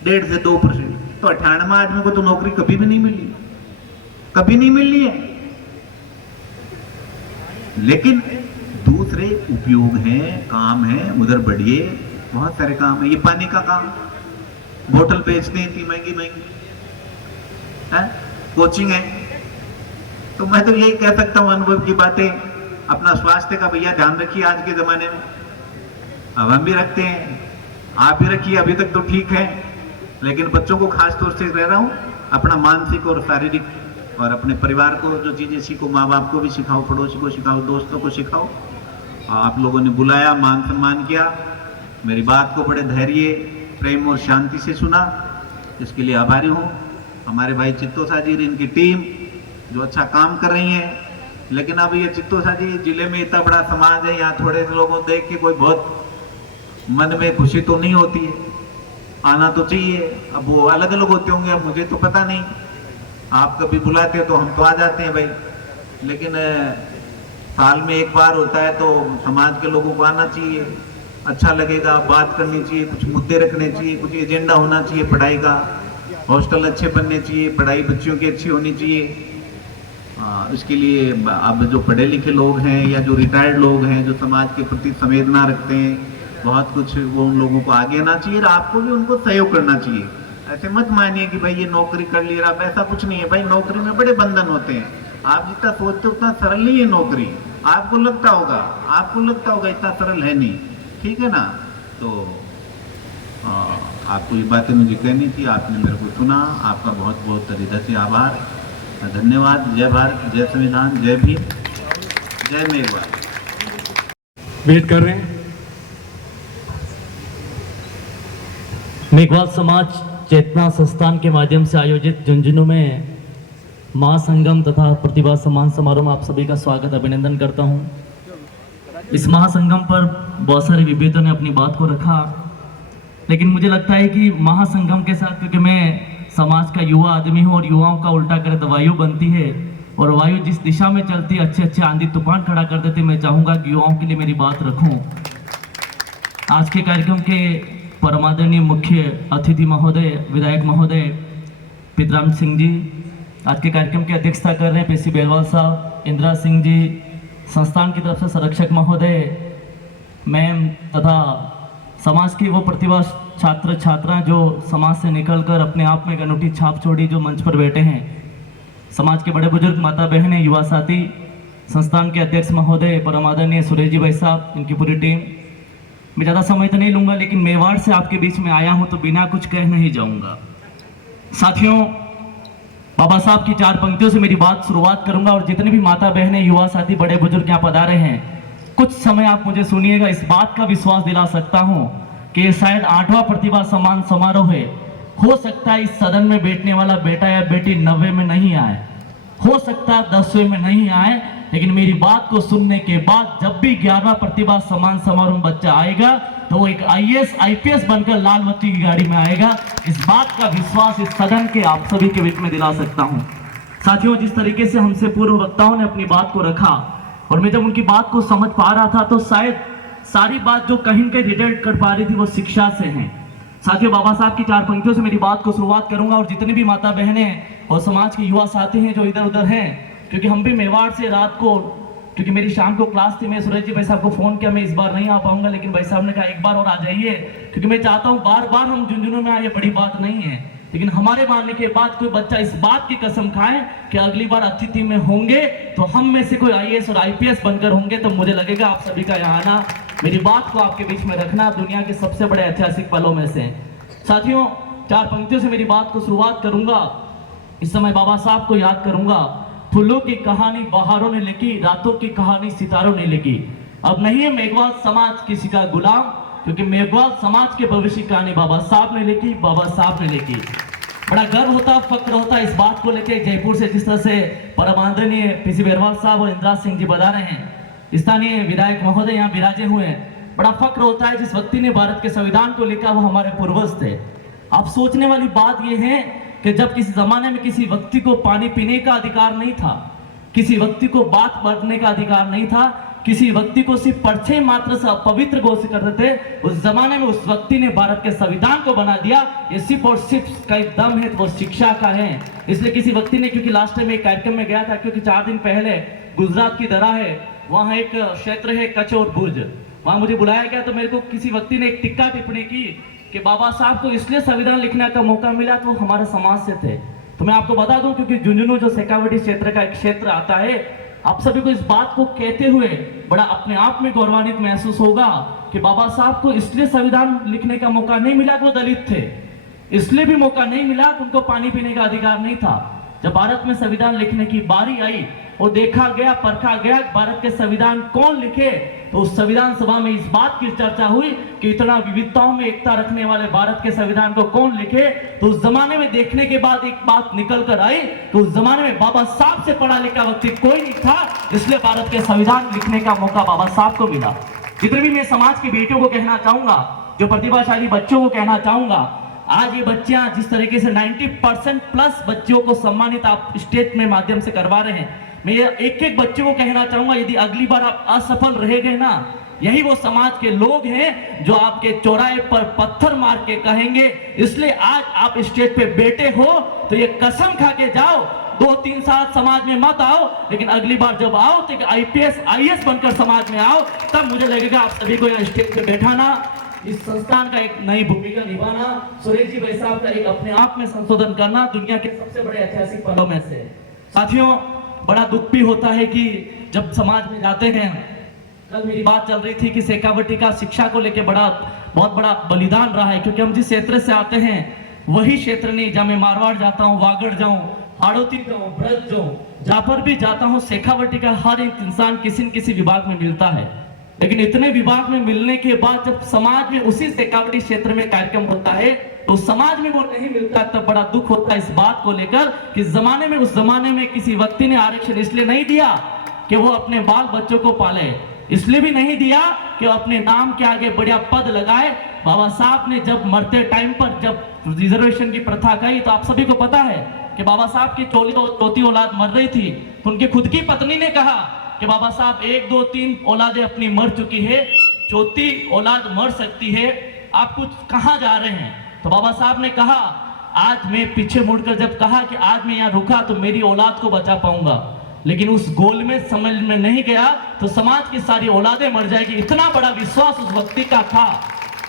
1.5 से 2%। तो 98 आदमी को तो नौकरी कभी भी नहीं मिली, कभी नहीं मिलनी है। लेकिन दूसरे उपयोग हैं, काम है, उधर बढ़िए, बहुत सारे काम है। ये पानी का काम, बोतल बेचते हैं इतनी महंगी महंगी, कोचिंग है। तो मैं तो यही कह सकता हूं, अनुभव की बातें। अपना स्वास्थ्य का भैया ध्यान रखिए आज के जमाने में। अब हम भी रखते हैं, आप भी रखिए, अभी तक तो ठीक है। लेकिन बच्चों को खास तौर से कह रहा हूं, अपना मानसिक और शारीरिक और अपने परिवार को जो चीजें सीखो, माँ बाप को भी सिखाओ, पड़ोसी को सिखाओ, दोस्तों को सिखाओ। आप लोगों ने बुलाया, मान सम्मान किया, मेरी बात को बड़े धैर्य, प्रेम और शांति से सुना, इसके लिए आभारी हूँ। हमारे भाई चित्तोसा जी, इनकी टीम जो अच्छा काम कर रही है। लेकिन अब ये चित्तोसा जी जिले में इतना बड़ा समाज है, यहाँ थोड़े लोगों को देख के कोई बहुत मन में खुशी तो नहीं होती है, आना तो चाहिए। अब वो अलग अलग होते होंगे, अब मुझे तो पता नहीं। आप कभी बुलाते हो तो हम तो आ जाते हैं भाई, लेकिन साल में एक बार होता है तो समाज के लोगों को आना चाहिए, अच्छा लगेगा, बात करनी चाहिए, कुछ मुद्दे रखने चाहिए, कुछ एजेंडा होना चाहिए पढ़ाई का, हॉस्टल अच्छे बनने चाहिए, पढ़ाई बच्चियों की अच्छी होनी चाहिए। इसके लिए अब जो पढ़े लिखे लोग हैं या जो रिटायर्ड लोग हैं, जो समाज के प्रति संवेदना रखते हैं, बहुत कुछ, वो उन लोगों को आगे आना चाहिए और आपको भी उनको सहयोग करना चाहिए। ऐसे मत मानिए कि भाई ये नौकरी कर लिया, आप ऐसा कुछ नहीं है भाई। नौकरी में बड़े बंधन होते हैं, आप जितना सोचते हो उतना सरल नहीं है नौकरी। आपको लगता होगा इतना सरल है नहीं, ठीक है ना। तो आपको ये बातें मुझे कहनी थी, आपने मेरे को सुना, आपका बहुत बहुत हृदय से आभार, धन्यवाद। जय भारत, जय संविधान, जय भीम, जय मेघवाल। वेट कर रहे हैं। मेघवाल समाज चेतना संस्थान के माध्यम से आयोजित झुंझुनू में महासंगम तथा प्रतिभा सम्मान समारोह में आप सभी का स्वागत, अभिनंदन करता हूं। इस महासंगम पर बहुत सारे विभेदों ने अपनी बात को रखा, लेकिन मुझे लगता है कि महासंगम के साथ, क्योंकि मैं समाज का युवा आदमी हूँ और युवाओं का उल्टा करे तो वायु बनती है, और वायु जिस दिशा में चलती है अच्छे अच्छे आंधी तूफान खड़ा कर देते। मैं चाहूँगा कि युवाओं के लिए मेरी बात रखूँ। आज के कार्यक्रम के परमादरणीय मुख्य अतिथि महोदय, विधायक महोदय पितराम सिंह जी आज के कार्यक्रम की अध्यक्षता कर रहे हैं, पीसी बेलवाल साहब, इंदिरा सिंह जी, संस्थान की तरफ से संरक्षक महोदय मैम, तथा समाज की वो प्रतिभा छात्र छात्राएं जो समाज से निकलकर अपने आप में एक अनूठी छाप छोड़ी, जो मंच पर बैठे हैं। समाज के बड़े बुजुर्ग, माता बहनें, युवा साथी, संस्थान के अध्यक्ष महोदय परमादरणीय सुरेश जी भाई साहब, इनकी पूरी टीम। मैं ज़्यादा समय तो नहीं लूँगा, लेकिन मेवाड़ से आपके बीच में आया हूँ तो बिना कुछ कह नहीं जाऊँगा। साथियों, बाबा साहब की 4 पंक्तियों से मेरी बात शुरुआत करूँगा, और जितने भी माता बहनें, युवा साथी, बड़े बुजुर्ग यहाँ पधारे हैं, कुछ समय आप मुझे सुनिएगा। इस बात का विश्वास दिला सकता हूँ कि ये शायद 8वां प्रतिभा सम्मान समारोह है। हो सकता है इस सदन में बैठने वाला बेटा या बेटी 90 में नहीं आए, हो सकता है 10वें में नहीं आए, लेकिन मेरी बात को सुनने के बाद जब भी 11वां प्रतिभा सम्मान समारोह में बच्चा आएगा तो वो एक IAS IPS बनकर लाल बत्ती की गाड़ी में आएगा। इस बात का विश्वास इस सदन के आप सभी के बीच में दिला सकता हूँ। साथियों, जिस तरीके से हमसे पूर्व वक्ताओं ने अपनी बात को रखा और मैं जब उनकी बात को समझ पा रहा था तो शायद सारी बात जो कहीं कहीं रिलेट कर पा रही थी वो शिक्षा से है। साथियों, बाबा साहब की 4 पंक्तियों से मेरी बात को शुरुआत करूंगा, और जितनी भी माता बहनें और समाज के युवा साथी हैं जो इधर उधर हैं, क्योंकि हम भी मेवाड़ से रात को, क्योंकि मेरी शाम को क्लास थी, मैं सुरेश जी भाई साहब को फोन किया, मैं इस बार नहीं आ पाऊंगा, लेकिन भाई साहब ने कहा एक बार और आ जाइए, क्योंकि मैं चाहता हूँ बार बार हम झुंझुनू में आए, बड़ी बात नहीं है, लेकिन हमारे मानने के बाद कोई बच्चा इस बात की कसम खाए कि अगली बार अतिथि में होंगे तो हम में से कोई IAS और IPS बनकर होंगे, तो मुझे लगेगा आप सभी का यहाँ आना मेरी बात को आपके बीच में रखना दुनिया के सबसे बड़े ऐतिहासिक पलों में से। साथियों, 4 पंक्तियों से मेरी बात को शुरुआत करूंगा। इस समय बाबा साहब को याद करूंगा। फूलों की कहानी बहारों ने लिखी, रातों की कहानी सितारों ने लिखी। अब नहीं है मेघवाल समाज किसी का गुलाम, क्योंकि मेघवाल समाज के भविष्य की कहानी बाबा साहब ने लिखी, बाबा साहब ने लिखी। बड़ा गर्व होता, फक्र होता इस बात को लेकर जयपुर से जिस तरह से परम आदरणीय पीसी बेरवाल साहब और इंदिरा सिंह जी बता रहे हैं, स्थानीय विधायक महोदय यहाँ विराजे हुए हैं। बड़ा फक्र होता है जिस व्यक्ति ने भारत के संविधान को लिखा वो हमारे पूर्वज थे। अब सोचने वाली बात यह है कि जब किसी जमाने में किसी व्यक्ति को पानी पीने का अधिकार नहीं था, किसी व्यक्ति को बात बांटने का अधिकार नहीं था, किसी व्यक्ति को सिर्फ परछे मात्र से अपवित्र घोषित करते थे, उस जमाने में उस व्यक्ति ने भारत के संविधान को बना दिया। ये सिर्फ और सिर्फ का एक दम है तो वो शिक्षा का है। इसलिए किसी व्यक्ति ने, क्योंकि लास्ट टाइम एक कार्यक्रम में गया था, क्योंकि 4 दिन पहले गुजरात की दरा है, वहाँ एक क्षेत्र है कच्छ और बुर्ज, वहाँ मुझे बुलाया गया तो मेरे को किसी व्यक्ति ने एक टिक्का टिप्पणी की कि बाबा साहब को इसलिए संविधान लिखने का मौका मिला तो हमारे समाज से थे। तो मैं आपको बता दूं, क्योंकि झुंझुनू जो शेखावाटी क्षेत्र का एक क्षेत्र आता है, आप सभी को इस बात को कहते हुए बड़ा अपने आप में गौरवान्वित महसूस होगा कि बाबा साहब को इसलिए संविधान लिखने का मौका नहीं मिला कि वो दलित थे, इसलिए भी मौका नहीं मिला कि उनको पानी पीने का अधिकार नहीं था। जब भारत में संविधान लिखने की बारी आई और देखा गया, परखा गया भारत के संविधान कौन लिखे, तो उस संविधान सभा में इस बात की चर्चा हुई कि इतना विविधताओं में एकता रखने वाले भारत के संविधान को कौन लिखे। तो उस जमाने में देखने के बाद एक बात निकल कर आई, तो उस जमाने में बाबा साहब से पढ़ा लिखा व्यक्ति कोई नहीं था, इसलिए भारत के संविधान लिखने का मौका बाबा साहब को मिला। जितने भी मैं समाज की बेटियों को कहना चाहूंगा, जो प्रतिभाशाली बच्चों को कहना चाहूंगा, आज ये बच्चियां जिस तरीके से 90% प्लस बच्चियों को सम्मानित आप स्टेट में माध्यम से करवा रहे हैं, मैं ये एक बच्चे को कहना चाहूंगा, यदि अगली बार आप असफल रह गए ना, यही वो समाज के लोग हैं जो आपके चौराहे पर पत्थर मार के कहेंगे। इसलिए आज आप स्टेज पे बैठे हो तो ये कसम खा के जाओ, 2-3 साल समाज में मत आओ, लेकिन अगली बार जब आओ तो IPS IAS बनकर समाज में आओ, तब मुझे लगेगा आप सभी को यहाँ स्टेज पे बैठाना, इस संस्थान का एक नई भूमिका निभाना, सुरेश जी भाई साहब का एक अपने आप में संशोधन करना दुनिया के सबसे बड़े ऐतिहासिक पलों में से। साथियों, बड़ा दुख भी होता है कि जब समाज में जाते हैं, कल मेरी बात चल रही थी कि शेखावाटी का शिक्षा को लेकर बहुत बड़ा बलिदान रहा है, क्योंकि हम जिस क्षेत्र से आते हैं वही क्षेत्र नहीं, जहाँ मैं मारवाड़ जाता हूँ, वागड़ जाऊँ, हाड़ौती जाऊँ, ब्रज जाऊँ, जहाँ पर भी जाता हूँ, शेखावाटी का हर एक इंसान किसी न किसी विभाग में मिलता है। लेकिन इतने विभाग में मिलने के बाद जब समाज में उसी शेखावाटी क्षेत्र में कार्यक्रम होता है तो समाज में वो नहीं मिलता, तब बड़ा दुख होता है इस बात को लेकर कि उस जमाने में किसी व्यक्ति ने आरक्षण इसलिए नहीं दिया कि वो अपने बाल बच्चों को पाले, इसलिए भी नहीं दिया कि वो अपने नाम के आगे बढ़िया पद लगाए। बाबा साहब ने जब मरते टाइम पर जब रिजर्वेशन की प्रथा कही, तो आप सभी को पता है कि बाबा साहब की चौथी औलाद मर रही थी, तो उनकी खुद की पत्नी ने कहा कि बाबा साहब 1, 2, 3 औलादें अपनी मर चुकी है, चौथी औलाद मर सकती है, आप कुछ कहाँ जा रहे हैं? तो बाबा साहब ने कहा, आज मैं पीछे मुड़कर जब कहा कि आज मैं यहाँ रुका तो मेरी औलाद को बचा पाऊंगा, लेकिन उस गोल में समझ में नहीं गया तो समाज की सारी औलादें मर जाएगी। इतना बड़ा विश्वास उस व्यक्ति का था।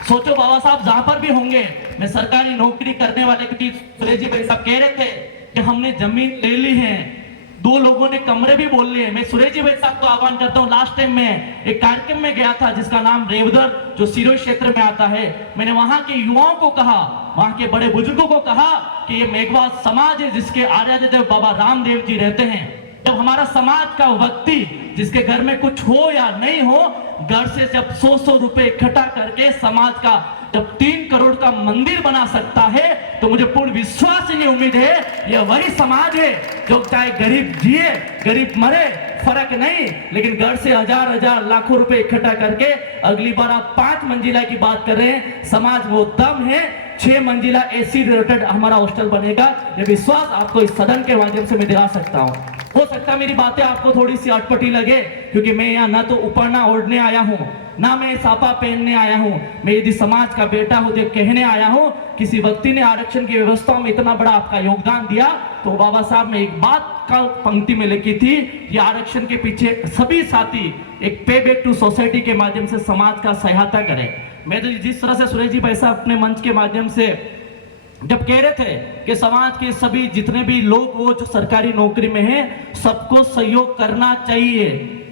सोचो बाबा साहब जहां पर भी होंगे, मैं सरकारी नौकरी करने वाले, क्योंकि सुरेश जी भाई साहब कह रहे थे कि हमने जमीन ले ली है, 2 लोगों ने कमरे भी बोल लिए। मैं सुरेश जी भाई साहब को आह्वान करता हूँ, लास्ट टाइम में एक कार्यक्रम में गया था जिसका नाम रेवदर, जो सिरोही क्षेत्र में आता है, मैंने वहां के युवाओं को कहा, वहां के बड़े बुजुर्गों को कहा कि ये मेघवाल समाज है जिसके आराध्य बाबा रामदेव जी रहते हैं। जब हमारा समाज का व्यक्ति जिसके घर में कुछ हो या नहीं हो, घर से जब 100 रुपए इकट्ठा करके समाज का जब 3 करोड़ का मंदिर बना सकता है, तो मुझे पूर्ण विश्वास ये उम्मीद है यह वही समाज है जो चाहे गरीब जिए गरीब मरे फर्क नहीं, लेकिन घर से हजार लाखों रुपए इकट्ठा करके अगली बार आप 5 मंजिला की बात कर रहे हैं, समाज वो दम है, 6 मंजिला AC रिलेटेड हमारा हॉस्टल बनेगा। ये विश्वास आपको इस सदन के माध्यम से मैं दिला सकता हूँ। हो सकता है मेरी बातें आपको थोड़ी सी अटपटी लगे, क्योंकि मैं यहाँ ना तो उपरना ओढ़ने आया हूँ, ना मैं सापा पहनने आया हूँ, मैं यदि समाज का बेटा हूँ तो कहने आया हूँ, किसी व्यक्ति ने आरक्षण की व्यवस्था में इतना बड़ा आपका योगदान दिया, तो बाबा साहब ने एक बात का पंक्ति में लिखी थी, ये आरक्षण के पीछे सभी साथी एक पे बैक टू सोसाइटी के माध्यम से समाज का सहायता करें। मैं तो जिस तरह से सुरेश जी भाई साहब अपने मंच के माध्यम से जब कह रहे थे कि समाज के सभी जितने भी लोग वो जो सरकारी नौकरी में हैं, सबको सहयोग करना चाहिए,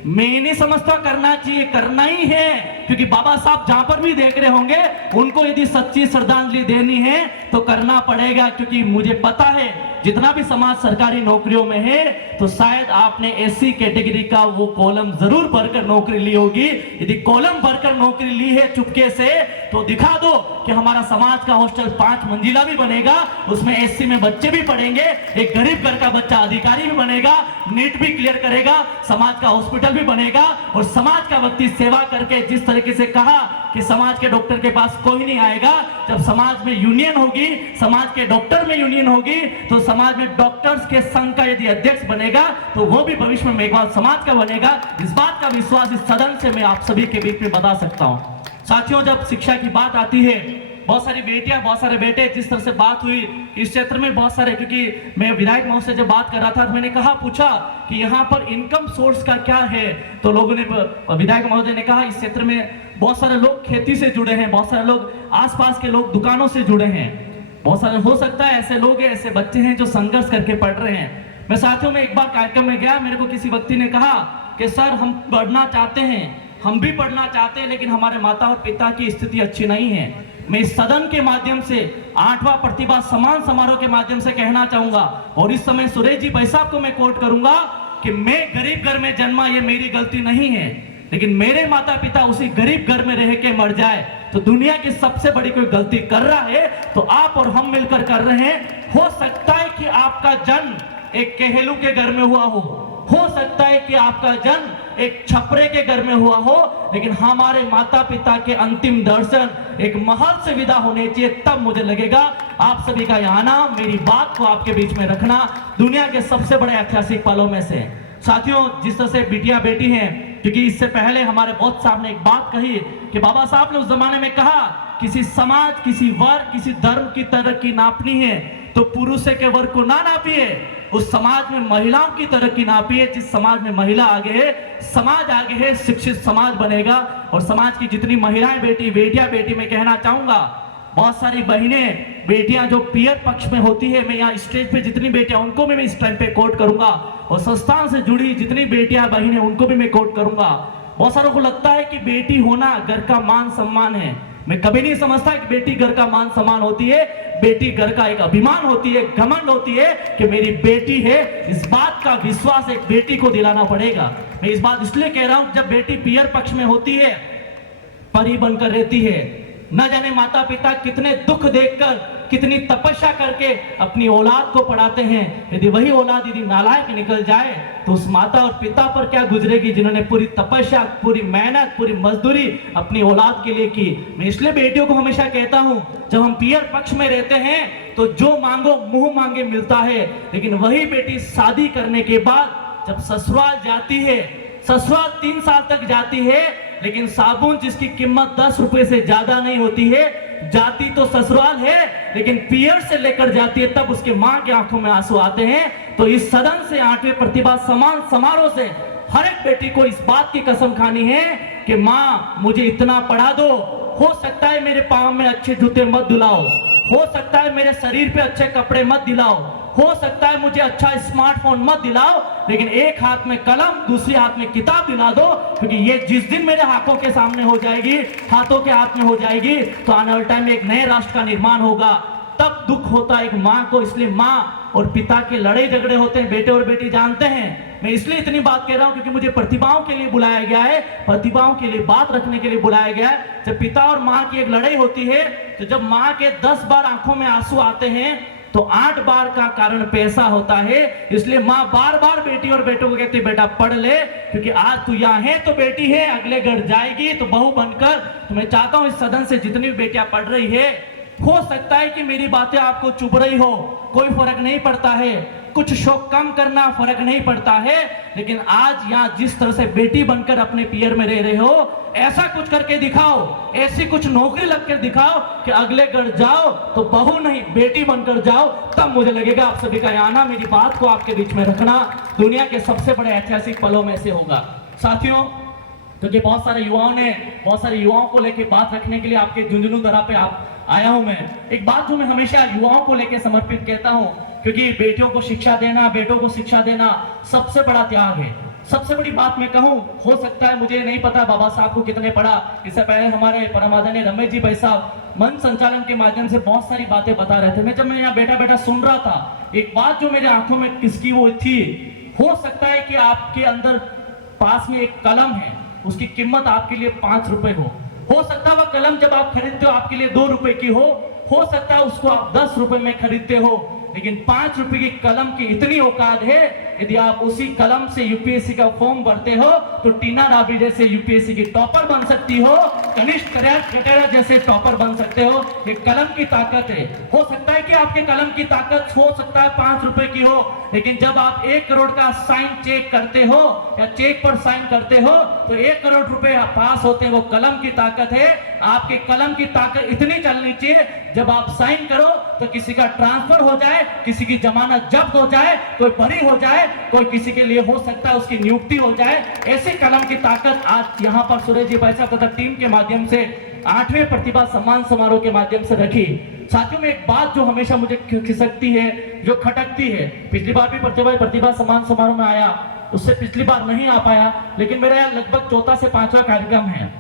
मैं नहीं समझता करना चाहिए, करना ही है, क्योंकि बाबा साहब जहां पर भी देख रहे होंगे, उनको यदि सच्ची श्रद्धांजलि देनी है तो करना पड़ेगा। क्योंकि मुझे पता है जितना भी समाज सरकारी नौकरियों में है, तो शायद आपने एससी कैटेगरी का वो कॉलम जरूर भरकर नौकरी ली होगी। यदि कॉलम भरकर नौकरी ली है चुपके से, तो दिखा दो कि हमारा समाज का हॉस्टल 5 मंजिला भी बनेगा, उसमें एससी में बच्चे भी पढ़ेंगे, एक गरीब घर का बच्चा अधिकारी भी बनेगा, नीट भी क्लियर करेगा, समाज का हॉस्पिटल भी बनेगा। और समाज का व्यक्ति सेवा करके, जिस तरीके से कहा कि समाज के डॉक्टर के पास कोई नहीं आएगा, जब समाज में यूनियन होगी, समाज के डॉक्टर में यूनियन होगी, तो समाज में डॉक्टर्स के संघ का यदि अध्यक्ष बनेगा, तो वो भी भविष्य में मेघवाल समाज का बनेगा। इस बात का विश्वास इस सदन से मैं आप सभी के बीच में बता सकता हूं। साथियों, जब शिक्षा की बात आती है, बहुत सारी बेटियां, बहुत सारे बेटे, जिस तरह से बात हुई इस क्षेत्र में बहुत सारे, क्योंकि मैं विधायक महोदय से जब बात कर रहा था तो मैंने कहा, पूछा कि यहाँ पर इनकम सोर्स का क्या है, तो लोगों ने, विधायक महोदय ने कहा, इस क्षेत्र में बहुत सारे लोग खेती से जुड़े हैं, बहुत सारे लोग आसपास के लोग दुकानों से जुड़े हैं, बहुत सारे, हो सकता है ऐसे लोग हैं, ऐसे बच्चे हैं जो संघर्ष करके पढ़ रहे हैं। मैं साथियों में एक बार कार्यक्रम में गया, मेरे को किसी व्यक्ति ने कहा कि सर हम पढ़ना चाहते हैं, हम भी पढ़ना चाहते हैं, लेकिन हमारे माता और पिता की स्थिति अच्छी नहीं है। मैं इस सदन के माध्यम से 8वां प्रतिभा सम्मान समारोह के माध्यम से कहना चाहूंगा, और इस समय सुरेश जी भाई साहब को मैं कोट करूंगा कि मैं गरीब घर में जन्मा, ये मेरी गलती नहीं है, लेकिन मेरे माता पिता उसी गरीब घर में रह के मर जाए तो दुनिया की सबसे बड़ी कोई गलती कर रहा है तो आप और हम मिलकर कर रहे हैं। हो सकता है कि आपका जन्म एक केहलू के घर में हुआ हो सकता है कि आपका जन्म एक छपरे के घर में हुआ हो, लेकिन हमारे माता पिता के अंतिम दर्शन एक महल से विदा होने चाहिए, तब मुझे लगेगा आप सभी का यहाँ आना, मेरी बात को आपके बीच में रखना दुनिया के सबसे बड़े ऐतिहासिक पलों में से। साथियों, जिस तरह से बिटिया बेटी हैं, क्योंकि इससे पहले हमारे बहुत साहब ने एक बात कही कि बाबा साहब ने उस जमाने में कहा, किसी समाज, किसी वर्ग, किसी धर्म की तरक्की नापनी है तो पुरुष के वर्ग को ना नापिए, उस समाज में महिलाओं की तरक्की नापिए। जिस समाज में महिला आगे है, समाज आगे है, शिक्षित समाज बनेगा। और समाज की जितनी महिलाएं बेटी मैं कहना चाहूंगा, बहुत सारी बहनें, बेटियां जो पियर पक्ष में होती है, मैं यहाँ स्टेज पे जितनी बेटियां, उनको भी मैं इस टाइम पे कोट करूंगा, और संस्थान से जुड़ी जितनी बेटियां बहनें, उनको भी मैं कोट करूंगा। बहुत सारों को लगता है कि बेटी होना घर का मान सम्मान है, मैं कभी नहीं समझता कि बेटी घर का मान सम्मान होती है। बेटी घर का एक अभिमान होती है, घमंड होती है कि मेरी बेटी है। इस बात का विश्वास एक बेटी को दिलाना पड़ेगा। मैं इस बात इसलिए कह रहा हूं, जब बेटी पियर पक्ष में होती है, परी बनकर रहती है, न जाने माता पिता कितने दुख देखकर, कितनी तपस्या करके अपनी औलाद को पढ़ाते हैं। यदि वही औलाद यदि नालायक निकल जाए तो उस माता और पिता पर क्या गुजरेगी, जिन्होंने पूरी तपस्या, पूरी मेहनत, पूरी मजदूरी अपनी औलाद के लिए की। मैं इसलिए बेटियों को हमेशा कहता हूं, जब हम पियर पक्ष में रहते हैं तो जो मांगो मुंह मांगे मिलता है, लेकिन वही बेटी शादी करने के बाद जब ससुराल जाती है, ससुराल 3 साल तक जाती है, लेकिन साबुन जिसकी कीमत 10 रुपए से ज्यादा नहीं होती है, जाती तो ससुराल है, लेकिन पियर से लेकर जाती है, तब उसके मां की आंखों में आंसू आते हैं। तो इस सदन से 8वें प्रतिभा सम्मान समारोह से हर एक बेटी को इस बात की कसम खानी है कि मां मुझे इतना पढ़ा दो, हो सकता है मेरे पांव में अच्छे जूते मत दिलाओ, हो सकता है मेरे शरीर पे अच्छे कपड़े मत दिलाओ, हो सकता है मुझे अच्छा स्मार्टफोन मत दिलाओ, लेकिन एक हाथ में कलम, दूसरे हाथ में किताब दिला दो, क्योंकि ये जिस दिन मेरे हाथों के सामने हो जाएगी, हाथों के हाथ में हो जाएगी, तो आने वाले टाइम में एक नए राष्ट्र का निर्माण होगा। तब दुख होता है एक माँ को। इसलिए माँ और पिता के लड़ाई झगड़े होते हैं, बेटे और बेटी जानते हैं। मैं इसलिए इतनी बात कह रहा हूं क्योंकि मुझे प्रतिभाओं के लिए बुलाया गया है, प्रतिभाओं के लिए बात रखने के लिए बुलाया गया है। जब पिता और माँ की एक लड़ाई होती है, तो जब माँ के 10 बार आंखों में आंसू आते हैं, तो 8 बार का कारण पैसा होता है। इसलिए माँ बार बार बेटी और बेटों को कहती है, बेटा पढ़ ले, क्योंकि आज तू यहाँ है तो बेटी है, अगले घर जाएगी तो बहू बनकर। तो मैं चाहता हूँ इस सदन से जितनी भी बेटियां पढ़ रही है, हो सकता है कि मेरी बातें आपको चुभ रही हो, कोई फर्क नहीं पड़ता है, कुछ शौक कम करना फर्क नहीं पड़ता है, लेकिन आज यहाँ जिस तरह से बेटी बनकर अपने पियर में रह रहे हो, ऐसा कुछ करके दिखाओ, ऐसी कुछ नौकरी लगकर दिखाओ कि अगले घर जाओ तो बहू नहीं बेटी बनकर जाओ। तब मुझे लगेगा आप सभी का आना, मेरी बात को आपके बीच में रखना दुनिया के सबसे बड़े ऐतिहासिक पलों में से होगा। साथियों, क्योंकि बहुत सारे युवाओं को लेकर बात रखने के लिए आपके झुंझुनू दरा पे आप आया हूं। मैं एक बात जो मैं हमेशा युवाओं को लेकर समर्पित कहता हूं, क्योंकि बेटियों को शिक्षा देना, बेटों को शिक्षा देना सबसे बड़ा त्याग है। सबसे बड़ी बात मैं कहूं, हो सकता है मुझे नहीं पता बाबा साहब को कितने पढ़ा, इससे पहले हमारे परम आदरणीय रमेश जी भाई साहब मंच संचालन के माध्यम से बहुत सारी बातें बता रहे थे। जब मैं यहाँ बैठा बैठा सुन रहा था, एक बात जो मेरे आंखों में किसकी वो थी, हो सकता है कि आपके अंदर पास में एक कलम है, उसकी कीमत आपके लिए 5 रुपए हो सकता है वह कलम जब आप खरीदते हो आपके लिए 2 रुपए की हो सकता है उसको आप 10 रुपए में खरीदते हो, लेकिन 5 रुपए की कलम की इतनी औकात है, यदि आप उसी कलम से यूपीएससी का फॉर्म भरते हो तो टीना राबी जैसे यूपीएससी की टॉपर बन सकती हो, कनिष्ठ कटेरा जैसे टॉपर बन सकते हो। ये कलम की ताकत है। हो सकता है कि आपके कलम की ताकत हो सकता है 5 रुपए की हो, लेकिन जब आप 1 करोड़ का साइन चेक करते हो या चेक पर साइन करते हो तो 1 करोड़ रुपए पास होते हैं। वो कलम की ताकत है। आपके कलम की ताकत इतनी चलनी चाहिए, जब आप साइन करो तो किसी का ट्रांसफर हो जाए, किसी की जमानत जब्त हो जाए, कोई बरी हो जाए, कोई किसी के लिए हो सकता है उसकी नियुक्ति हो जाए। ऐसी कलम की ताकत आज यहाँ पर सुरेश जी भाई साहब तथा टीम के माध्यम से 8वें प्रतिभा सम्मान समारोह के माध्यम से रखी। साथियों में एक बात जो हमेशा मुझे खिसकती है, जो खटकती है, पिछली बार भी प्रतिभा सम्मान समारोह में आया, उससे पिछली बार नहीं आ पाया, लेकिन मेरा यहाँ लगभग 4था से 5वां कार्यक्रम है।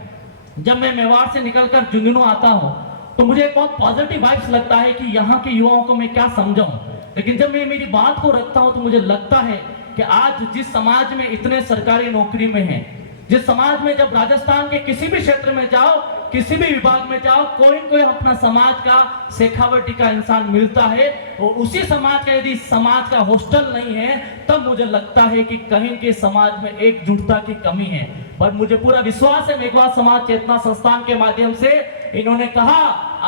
जब मैं मेवाड़ से निकलकर झुंझुनू आता हूँ तो मुझे एक बहुत पॉजिटिव वाइब्स लगता है कि यहाँ के युवाओं को मैं क्या समझाऊं, लेकिन जब मैं मेरी बात को रखता हूँ तो मुझे लगता है कि आज जिस समाज में इतने सरकारी नौकरी में हैं, जिस समाज में जब राजस्थान के किसी भी क्षेत्र में जाओ, किसी भी विभाग में जाओ, कोई अपना समाज का शेखावटी का इंसान मिलता है, और उसी समाज का यदि समाज का हॉस्टल नहीं है तब मुझे लगता है कि कहीं के समाज में एकजुटता की कमी है। पर मुझे पूरा विश्वास है मेघवाल समाज चेतना संस्थान के माध्यम से इन्होंने कहा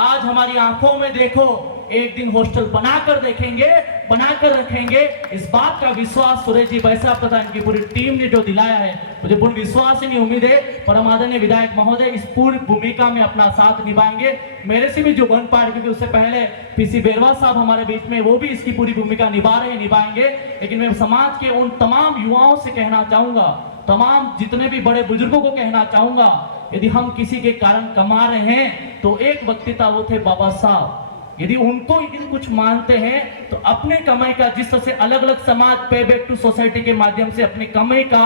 आज हमारी आंखों में देखो, एक दिन हॉस्टल बनाकर देखेंगे, बनाकर रखेंगे। इस बात का विश्वास सुरेश जी भाई साहब तथा इनकी पूरी टीम ने जो दिलाया है, मुझे पूर्ण विश्वास है, उम्मीद है परम आदरणीय विधायक महोदय इस पूरी भूमिका में अपना साथ निभाएंगे। मेरे से भी जो बन पाए, क्योंकि उससे पहले पीसी बेरवा साहब हमारे बीच में, वो भी इसकी पूरी भूमिका निभाएंगे। लेकिन मैं समाज के उन तमाम युवाओं से कहना चाहूंगा, तमाम जितने भी बड़े बुजुर्गों को कहना चाहूंगा, यदि हम किसी के कारण कमा रहे हैं तो एक व्यक्ति था, वो थे बाबा साहब। यदि उनको यदि कुछ मानते हैं तो अपने कमाई का, जिस तरह से अलग अलग समाज पे बैक टू सोसाइटी के माध्यम से अपनी कमाई का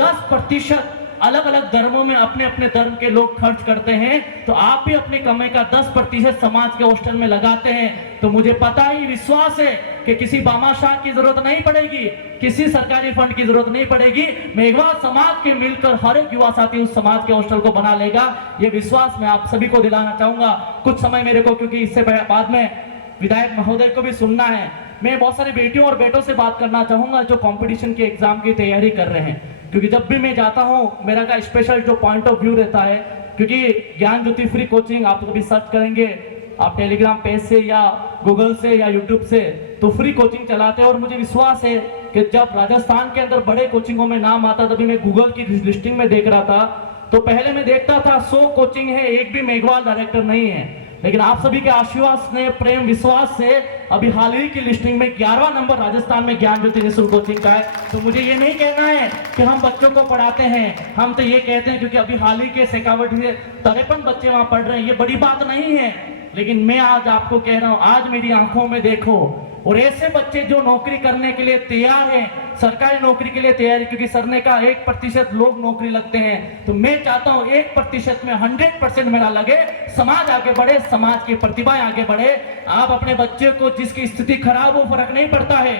10% अलग अलग धर्मों में अपने अपने धर्म के लोग खर्च करते हैं, तो आप भी अपनी कमाई का 10% समाज के हॉस्टल में लगाते हैं। तो मुझे पता ही विश्वास है कि किसी बामाशाह की जरूरत नहीं पड़ेगी, किसी सरकारी फंड की जरूरत नहीं पड़ेगी। मेघवाल समाज के मिलकर हर एक युवा साथी उस समाज के हॉस्टल को बना लेगा। ये विश्वास मैं आप सभी को दिलाना चाहूंगा। कुछ समय मेरे को, क्योंकि इससे बाद में विधायक महोदय को भी सुनना है, मैं बहुत सारे बेटियों और बेटों से बात करना चाहूंगा जो कंपटीशन के एग्जाम की तैयारी कर रहे हैं, क्योंकि जब भी मैं जाता हूँ मेरा का स्पेशल जो पॉइंट ऑफ व्यू रहता है, क्योंकि ज्ञान ज्योति फ्री कोचिंग आप कभी सर्च करेंगे, आप टेलीग्राम पेज से या गूगल से या यूट्यूब से, तो फ्री कोचिंग चलाते हैं। और मुझे विश्वास है कि जब राजस्थान के अंदर बड़े कोचिंगों में नाम आता, तभी मैं गूगल की लिस्टिंग में देख रहा था, तो पहले मैं देखता था 100 कोचिंग है, एक भी मेघवाल डायरेक्टर नहीं है। लेकिन आप सभी के आशीर्वाद से, प्रेम विश्वास से अभी हाल ही की लिस्टिंग में 11वां नंबर राजस्थान में ज्ञान ज्योति निःशुल्क कोचिंग का है। तो मुझे ये नहीं कहना है कि हम बच्चों को पढ़ाते हैं, हम तो ये कहते हैं क्योंकि अभी हाल ही के शेखावटी से 53 बच्चे वहां पढ़ रहे हैं, ये बड़ी बात नहीं है। लेकिन मैं आज आपको कह रहा हूं, आज मेरी आंखों में देखो, और ऐसे बच्चे जो नौकरी करने के लिए तैयार हैं, सरकारी नौकरी के लिए तैयार है, क्योंकि सर ने कहा 1% लोग नौकरी लगते हैं, तो मैं चाहता हूं 1% में 100% मेरा लगे, समाज आगे बढ़े, समाज की प्रतिभाएं आगे बढ़े। आप अपने बच्चे को, जिसकी स्थिति खराब हो, फर्क नहीं पड़ता है,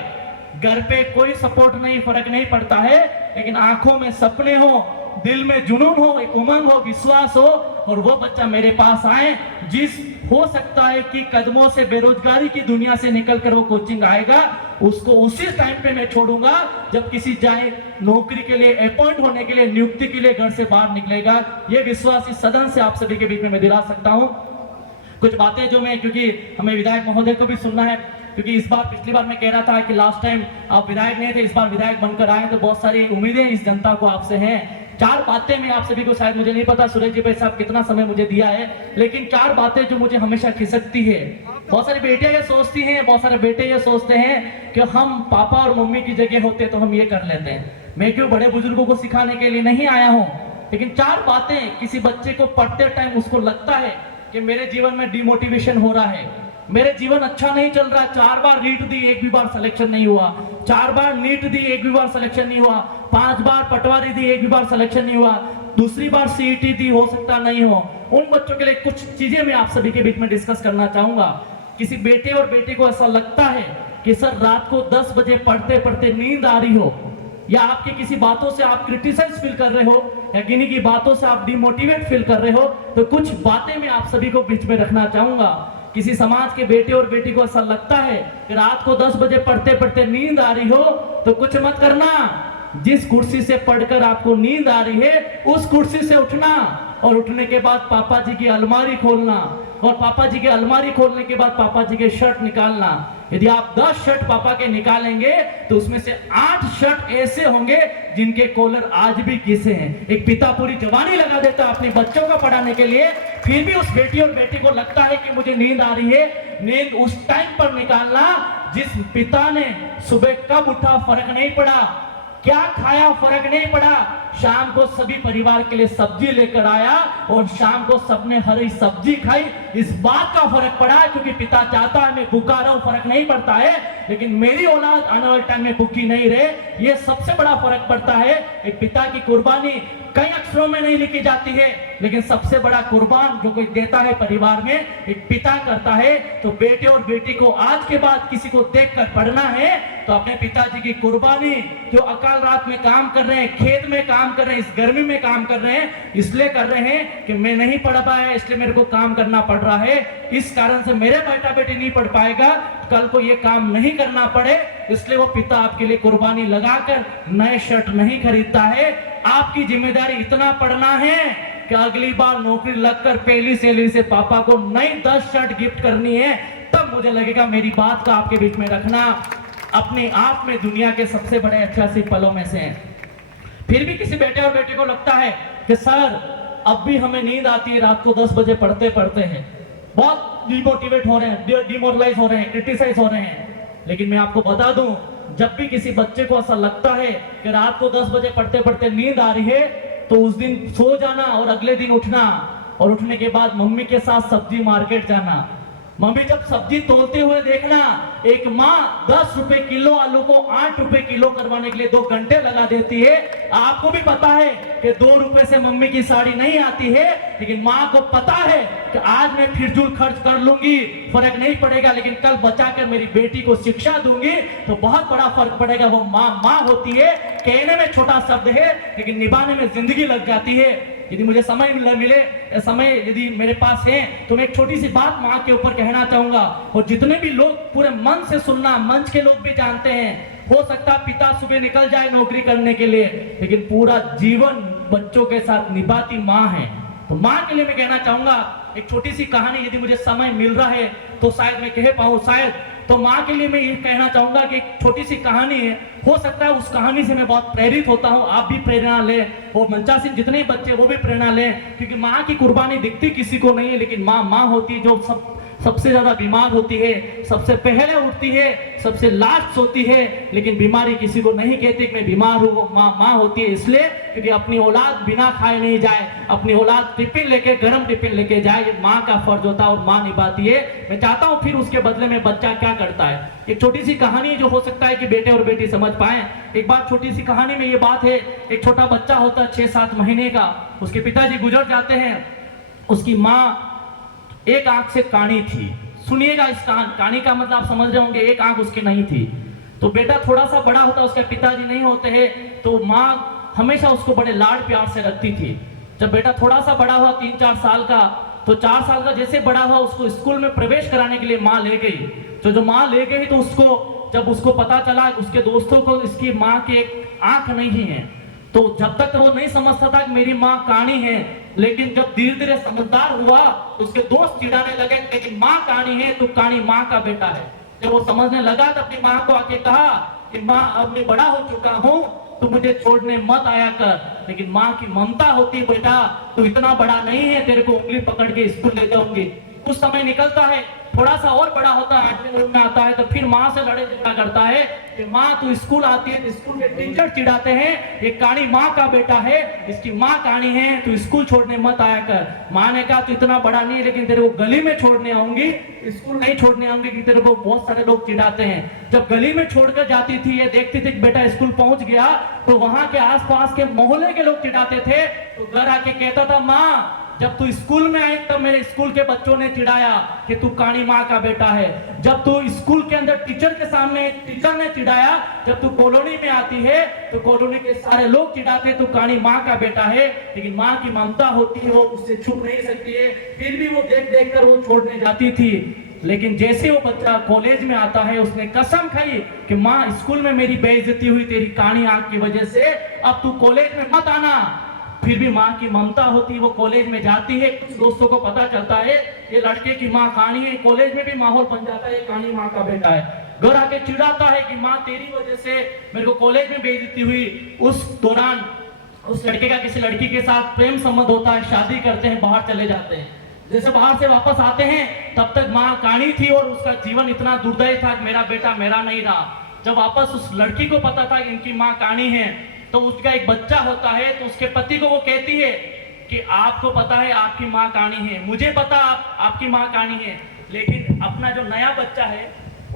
घर पे कोई सपोर्ट नहीं, फर्क नहीं पड़ता है, लेकिन आंखों में सपने हो, दिल में जुनून हो, एक उमंग हो, विश्वास हो, और वो बच्चा मेरे पास आए, जिस हो सकता है कि कदमों से बेरोजगारी की दुनिया से निकलकर वो कोचिंग आएगा, उसको उसी टाइम पे मैं छोड़ूंगा जब किसी जाए नौकरी के लिए, अपॉइंट होने के लिए, नियुक्ति के लिए घर से बाहर निकलेगा। ये विश्वास इस सदन से आप सभी के बीच में मैं दिला सकता हूं। कुछ बातें जो मैं, क्योंकि हमें विधायक महोदय को भी सुनना है, क्योंकि इस बार, पिछली बार मैं कह रहा था कि लास्ट टाइम आप विधायक नहीं थे, इस बार विधायक बनकर आए, तो बहुत सारी उम्मीदें इस जनता को आपसे हैं। 4 बातें मैं आप सभी को, शायद मुझे नहीं पता सुरेश जी भाई साहब कितना समय मुझे दिया है, लेकिन 4 बातें जो मुझे हमेशा खिसकती है। बहुत सारी बेटियां ये सोचती हैं, बहुत सारे बेटे ये सोचते हैं कि हम पापा और मम्मी की जगह होते तो हम ये कर लेते हैं। मैं क्यों बड़े बुजुर्गों को सिखाने के लिए नहीं आया हूँ, लेकिन 4 बातें किसी बच्चे को पढ़ते टाइम उसको लगता है कि मेरे जीवन में डिमोटिवेशन हो रहा है, मेरे जीवन अच्छा नहीं चल रहा, 4 बार रीट दी, एक भी बार सिलेक्शन नहीं हुआ, 4 बार नीट दी, एक भी बार सिलेक्शन नहीं हुआ, 5 बार पटवारी दी, एक भी बार सिलेक्शन नहीं हुआ, दूसरी बार सीईटी दी, हो सकता नहीं हो। उन बच्चों के लिए कुछ चीजें मैं आप सभी के बीच में डिस्कस करना चाहूंगा। किसी बेटे और बेटी को ऐसा लगता है कि सर रात को 10 बजे पढ़ते पढ़ते नींद आ रही हो, या आपकी किसी बातों से आप क्रिटिसाइज फील कर रहे हो, या किन्हीं की बातों से आप डिमोटिवेट फील कर रहे हो, तो कुछ बातें मैं आप सभी को बीच में रखना चाहूंगा। किसी समाज के बेटे और बेटी को ऐसा लगता है कि रात को 10 बजे पढ़ते पढ़ते नींद आ रही हो, तो कुछ मत करना। जिस कुर्सी से पढ़कर आपको नींद आ रही है, उस कुर्सी से उठना, और उठने के बाद पापा जी की अलमारी खोलना, और पापा जी की अलमारी खोलने के बाद पापा जी के शर्ट निकालना। यदि आप 10 शर्ट पापा के निकालेंगे तो उसमें से 8 शर्ट ऐसे होंगे जिनके कॉलर आज भी घिसे हैं। एक पिता पूरी जवानी लगा देता है अपने बच्चों को पढ़ाने के लिए, फिर भी उस बेटी और बेटी को लगता है कि मुझे नींद आ रही है। नींद उस टाइम पर निकालना जिस पिता ने सुबह कब उठा फर्क नहीं पड़ा, क्या खाया फर्क नहीं पड़ा, शाम को सभी परिवार के लिए सब्जी लेकर आया और शाम को सबने हरी सब्जी खाई, इस बात का फर्क पड़ा। क्योंकि पिता चाहता है मैं भूखा रहूं, फर्क नहीं पड़ता है, लेकिन मेरी औलाद आने वाले टाइम में भूखी नहीं रहे, ये सबसे बड़ा फर्क पड़ता है। एक पिता की कुर्बानी कई अक्षरों में नहीं लिखी जाती है, लेकिन सबसे बड़ा कुर्बान जो कोई देता है परिवार में, एक पिता करता है। तो बेटे और बेटी को आज के बाद किसी को देखकर पढ़ना है तो अपने पिताजी की कुर्बानी, जो अकाल रात में काम कर रहे हैं, खेत में काम कर रहे हैं, इस गर्मी में काम कर रहे हैं, इसलिए कर रहे हैं कि मैं नहीं पढ़ पाया इसलिए मेरे को काम करना पड़ रहा है, इस कारण से मेरे बेटा बेटी नहीं पढ़ पाएगा, कल को ये काम नहीं करना पड़े, इसलिए वो पिता आपके लिए कुर्बानी लगाकर नए शर्ट नहीं खरीदता है। आपकी जिम्मेदारी इतना पढ़ना है कि अगली बार नौकरी लगकर पहली सैलरी से पापा को नई 10 शर्ट गिफ्ट करनी है, तब मुझे लगेगा मेरी बात का आपके बीच में रखना अपने आप में दुनिया के सबसे बड़े ऐतिहासिक पलों में से है। फिर भी किसी बेटे और बेटी को लगता है कि सर अब भी हमें नींद आती है, रात को 10 बजे पढ़ते पढ़ते हैं, बहुत डिमोटिवेट हो रहे हैं, डिमोरलाइज हो रहे हैं, क्रिटिसाइज हो रहे हैं। लेकिन मैं आपको बता दूं, जब भी किसी बच्चे को ऐसा लगता है कि रात को 10 बजे पढ़ते पढ़ते नींद आ रही है, तो उस दिन सो जाना और अगले दिन उठना, और उठने के बाद मम्मी के साथ सब्जी मार्केट जाना। मम्मी जब सब्जी तोलते हुए देखना, एक माँ 10 रुपए किलो आलू को 8 रुपए किलो करवाने के लिए 2 घंटे लगा देती है। आपको भी पता है कि 2 रुपए से मम्मी की साड़ी नहीं आती है, लेकिन माँ को पता है कि आज मैं फिजूल खर्च कर लूंगी, फर्क नहीं पड़ेगा, लेकिन कल बचाकर मेरी बेटी को शिक्षा दूंगी तो बहुत बड़ा फर्क पड़ेगा। वो माँ होती है, कहने में छोटा शब्द है लेकिन निभाने में जिंदगी लग जाती है। यदि मुझे समय मिले, समय यदि मेरे पास है, तो मैं एक छोटी सी बात माँ के ऊपर कहना चाहूंगा, और जितने भी लोग पूरे मन से सुनना, मंच के लोग भी जानते हैं, हो सकता है पिता सुबह निकल जाए नौकरी करने के लिए, लेकिन पूरा जीवन बच्चों के साथ निभाती माँ है। तो माँ के लिए मैं कहना चाहूंगा एक छोटी सी कहानी, यदि मुझे समय मिल रहा है तो शायद मैं कह पाऊं, शायद तो माँ के लिए मैं ये कहना चाहूंगा कि एक छोटी सी कहानी है, हो सकता है उस कहानी से मैं बहुत प्रेरित होता हूँ, आप भी प्रेरणा लें, और मंचासीन जितने बच्चे वो भी प्रेरणा लें, क्योंकि माँ की कुर्बानी दिखती किसी को नहीं है, लेकिन माँ होती है जो सबसे ज्यादा बीमार होती है, सबसे पहले उठती है, सबसे लास्ट सोती है, लेकिन बीमारी किसी को नहीं कहती कि मैं बीमार हूँ। वो माँ होती है इसलिए क्योंकि अपनी औलाद बिना खाए नहीं जाए, अपनी औलाद टिफिन लेके, गर्म टिफिन लेके जाए, ये माँ का फर्ज होता है और माँ निभाती है। मैं चाहता हूँ फिर उसके बदले में बच्चा क्या करता है, एक छोटी सी कहानी जो हो सकता है कि बेटे और बेटी समझ पाए। एक बार छोटी सी कहानी में ये बात है, एक छोटा बच्चा होता है 6-7 महीने का, उसके पिताजी गुजर जाते हैं, उसकी माँ एक आंख से कानी थी। सुनिएगा, इस कानी का मतलब आप समझ रहे होंगे, एक आंख उसकी नहीं थी। तो बेटा थोड़ा सा बड़ा होता, उसके पिताजी नहीं होते हैं, तो माँ हमेशा उसको बड़े लाड प्यार से रखती थी। जब बेटा थोड़ा सा बड़ा हुआ, 3-4 साल का, तो 4 साल का जैसे बड़ा हुआ, उसको स्कूल में प्रवेश कराने के लिए माँ ले गई। तो जो माँ ले गई, तो जब उसको पता चला उसके दोस्तों को इसकी माँ की एक आंख नहीं है, तो जब तक वो नहीं समझता था कि मेरी माँ कानी है, लेकिन जब धीरे धीरे समझदार हुआ तो उसके दोस्त चिढ़ाने लगे, लेकिन माँ कानी है, तो कानी माँ का बेटा है। जब वो समझने लगा तो अपनी माँ को आके कहा कि माँ अब मैं बड़ा हो चुका हूँ, तू मुझे छोड़ने मत आया कर। लेकिन माँ की ममता होती, बेटा तू इतना बड़ा नहीं है, तेरे को उंगली पकड़ के स्कूल ले जाऊंगी। कुछ समय निकलता है, थोड़ा सा और बड़ा होता है, 8वीं में आता है, तो फिर माँ से लड़े झगड़ा करता है कि माँ तू स्कूल आती है तो स्कूल के टीचर चिढ़ाते हैं, ये कानी माँ का बेटा है, इसकी माँ कानी है, तू स्कूल छोड़ने मत आया कर। माँ ने कहा तू इतना बड़ा नहीं है, लेकिन तेरे को गली में छोड़ने आऊंगी, स्कूल नहीं छोड़ने आऊंगी, कि तेरे को बहुत सारे लोग चिढ़ाते हैं। जब गली में छोड़कर जाती थी, ये देखती थी कि बेटा स्कूल पहुंच गया, तो वहां के आसपास के मोहल्ले के लोग चिढ़ाते थे, तो घर आके कहता था माँ जब तू स्कूल में आई तब मेरे स्कूल के बच्चों ने चिढ़ाया कि तू कानी माँ का बेटा है। जब तू स्कूल के अंदर टीचर के सामने टीचर ने चिढ़ाया, जब तू कॉलोनी में आती है तो कॉलोनी के सारे लोग चिढ़ाते तू कानी माँ का बेटा है। लेकिन माँ की ममता होती है, वो उससे छुप नहीं सकती है, फिर भी वो देख देख कर वो छोड़ने जाती थी। लेकिन जैसे वो बच्चा कॉलेज में आता है, उसने कसम खाई कि माँ स्कूल में मेरी बेइज्जती हुई तेरी कानी आंख की वजह से, अब तू कॉलेज में मत आना। फिर भी माँ की ममता होती, वो कॉलेज में जाती है, कुछ दोस्तों को पता चलता है ये लड़के की माँ कानी है, कॉलेज में भी माहौल बन जाता है कानी माँ का बेटा है। घर आके चिढ़ाता है कि माँ तेरी वजह से मेरे को कॉलेज में बेइज्जती हुई। उस दौरान उस लड़के का किसी लड़की के साथ प्रेम संबंध होता है, शादी करते हैं, बाहर चले जाते हैं। जैसे बाहर से वापस आते हैं तब तक माँ कानी थी और उसका जीवन इतना दुर्दय था कि मेरा बेटा मेरा नहीं रहा। जब वापस उस लड़की को पता था कि इनकी माँ कानी है, तो उसका एक बच्चा होता है, तो उसके पति को वो कहती है कि आपको पता है आपकी माँ कानी है, मुझे पता आपकी माँ कानी है, लेकिन अपना जो नया बच्चा है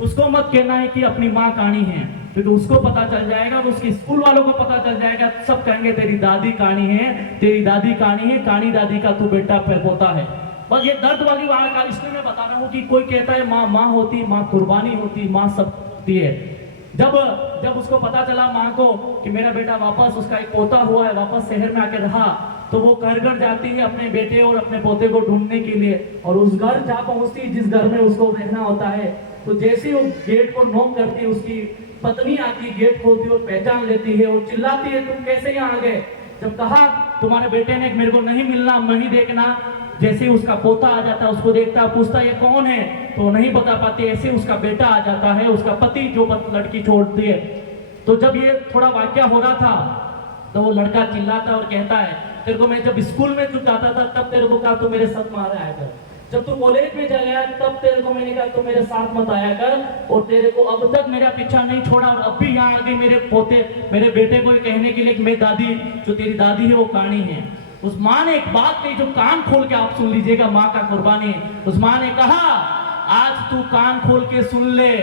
उसको मत कहना है कि अपनी माँ कानी है, क्योंकि उसको पता चल जाएगा, उसके स्कूल वालों को पता चल जाएगा, सब कहेंगे तेरी दादी कानी है, तेरी दादी कानी है, कानी दादी का तू बेटा पोता है। बस ये दर्द वाली बात इसलिए मैं बता रहा हूँ कि कोई कहता है माँ माँ होती, माँ कुर्बानी होती, माँ सब होती है। जब उसको पता चला माँ को कि मेरा बेटा वापस, उसका एक पोता हुआ है, वापस शहर में आके रहा, तो वो घर घर जाती है अपने बेटे और अपने पोते को ढूंढने के लिए, और उस घर जा पहुंचती जिस घर में उसको रहना होता है। तो जैसे वो गेट को नॉक करती है, उसकी पत्नी आती है, गेट खोलती है और पहचान लेती है और चिल्लाती है तुम कैसे यहाँ आ गए। जब कहा तुम्हारे बेटे ने मेरे को नहीं मिलना, नहीं देखना, जैसे उसका पोता आ जाता है, उसको देखता, पूछता ये कौन है, तो नहीं बता पाते, ऐसे उसका बेटा आ जाता है, उसका पति जो लड़की छोड़ती है। तो जब ये थोड़ा वाक्या हो रहा था तो वो लड़का चिल्लाता और कहता है तेरे को मैं जब स्कूल में चुप जाता था तब तेरे को कहा तू मेरे साथ मार आया कर, जब तू कॉलेज में जा गया तब तेरे को मैंने कहा तू मेरे साथ मत आया कर, और तेरे को अब तक मेरा पीछा नहीं छोड़ा, और अब भी यहाँ आगे मेरे पोते मेरे बेटे को कहने के लिए कि मेरी दादी जो तेरी दादी है वो कानी है। उस माँ ने एक बात कही जो कान खोल के आप सुन लीजिएगा, माँ का कुर्बानी। उस माँ ने कहा आज तू कान खोल के सुन ले।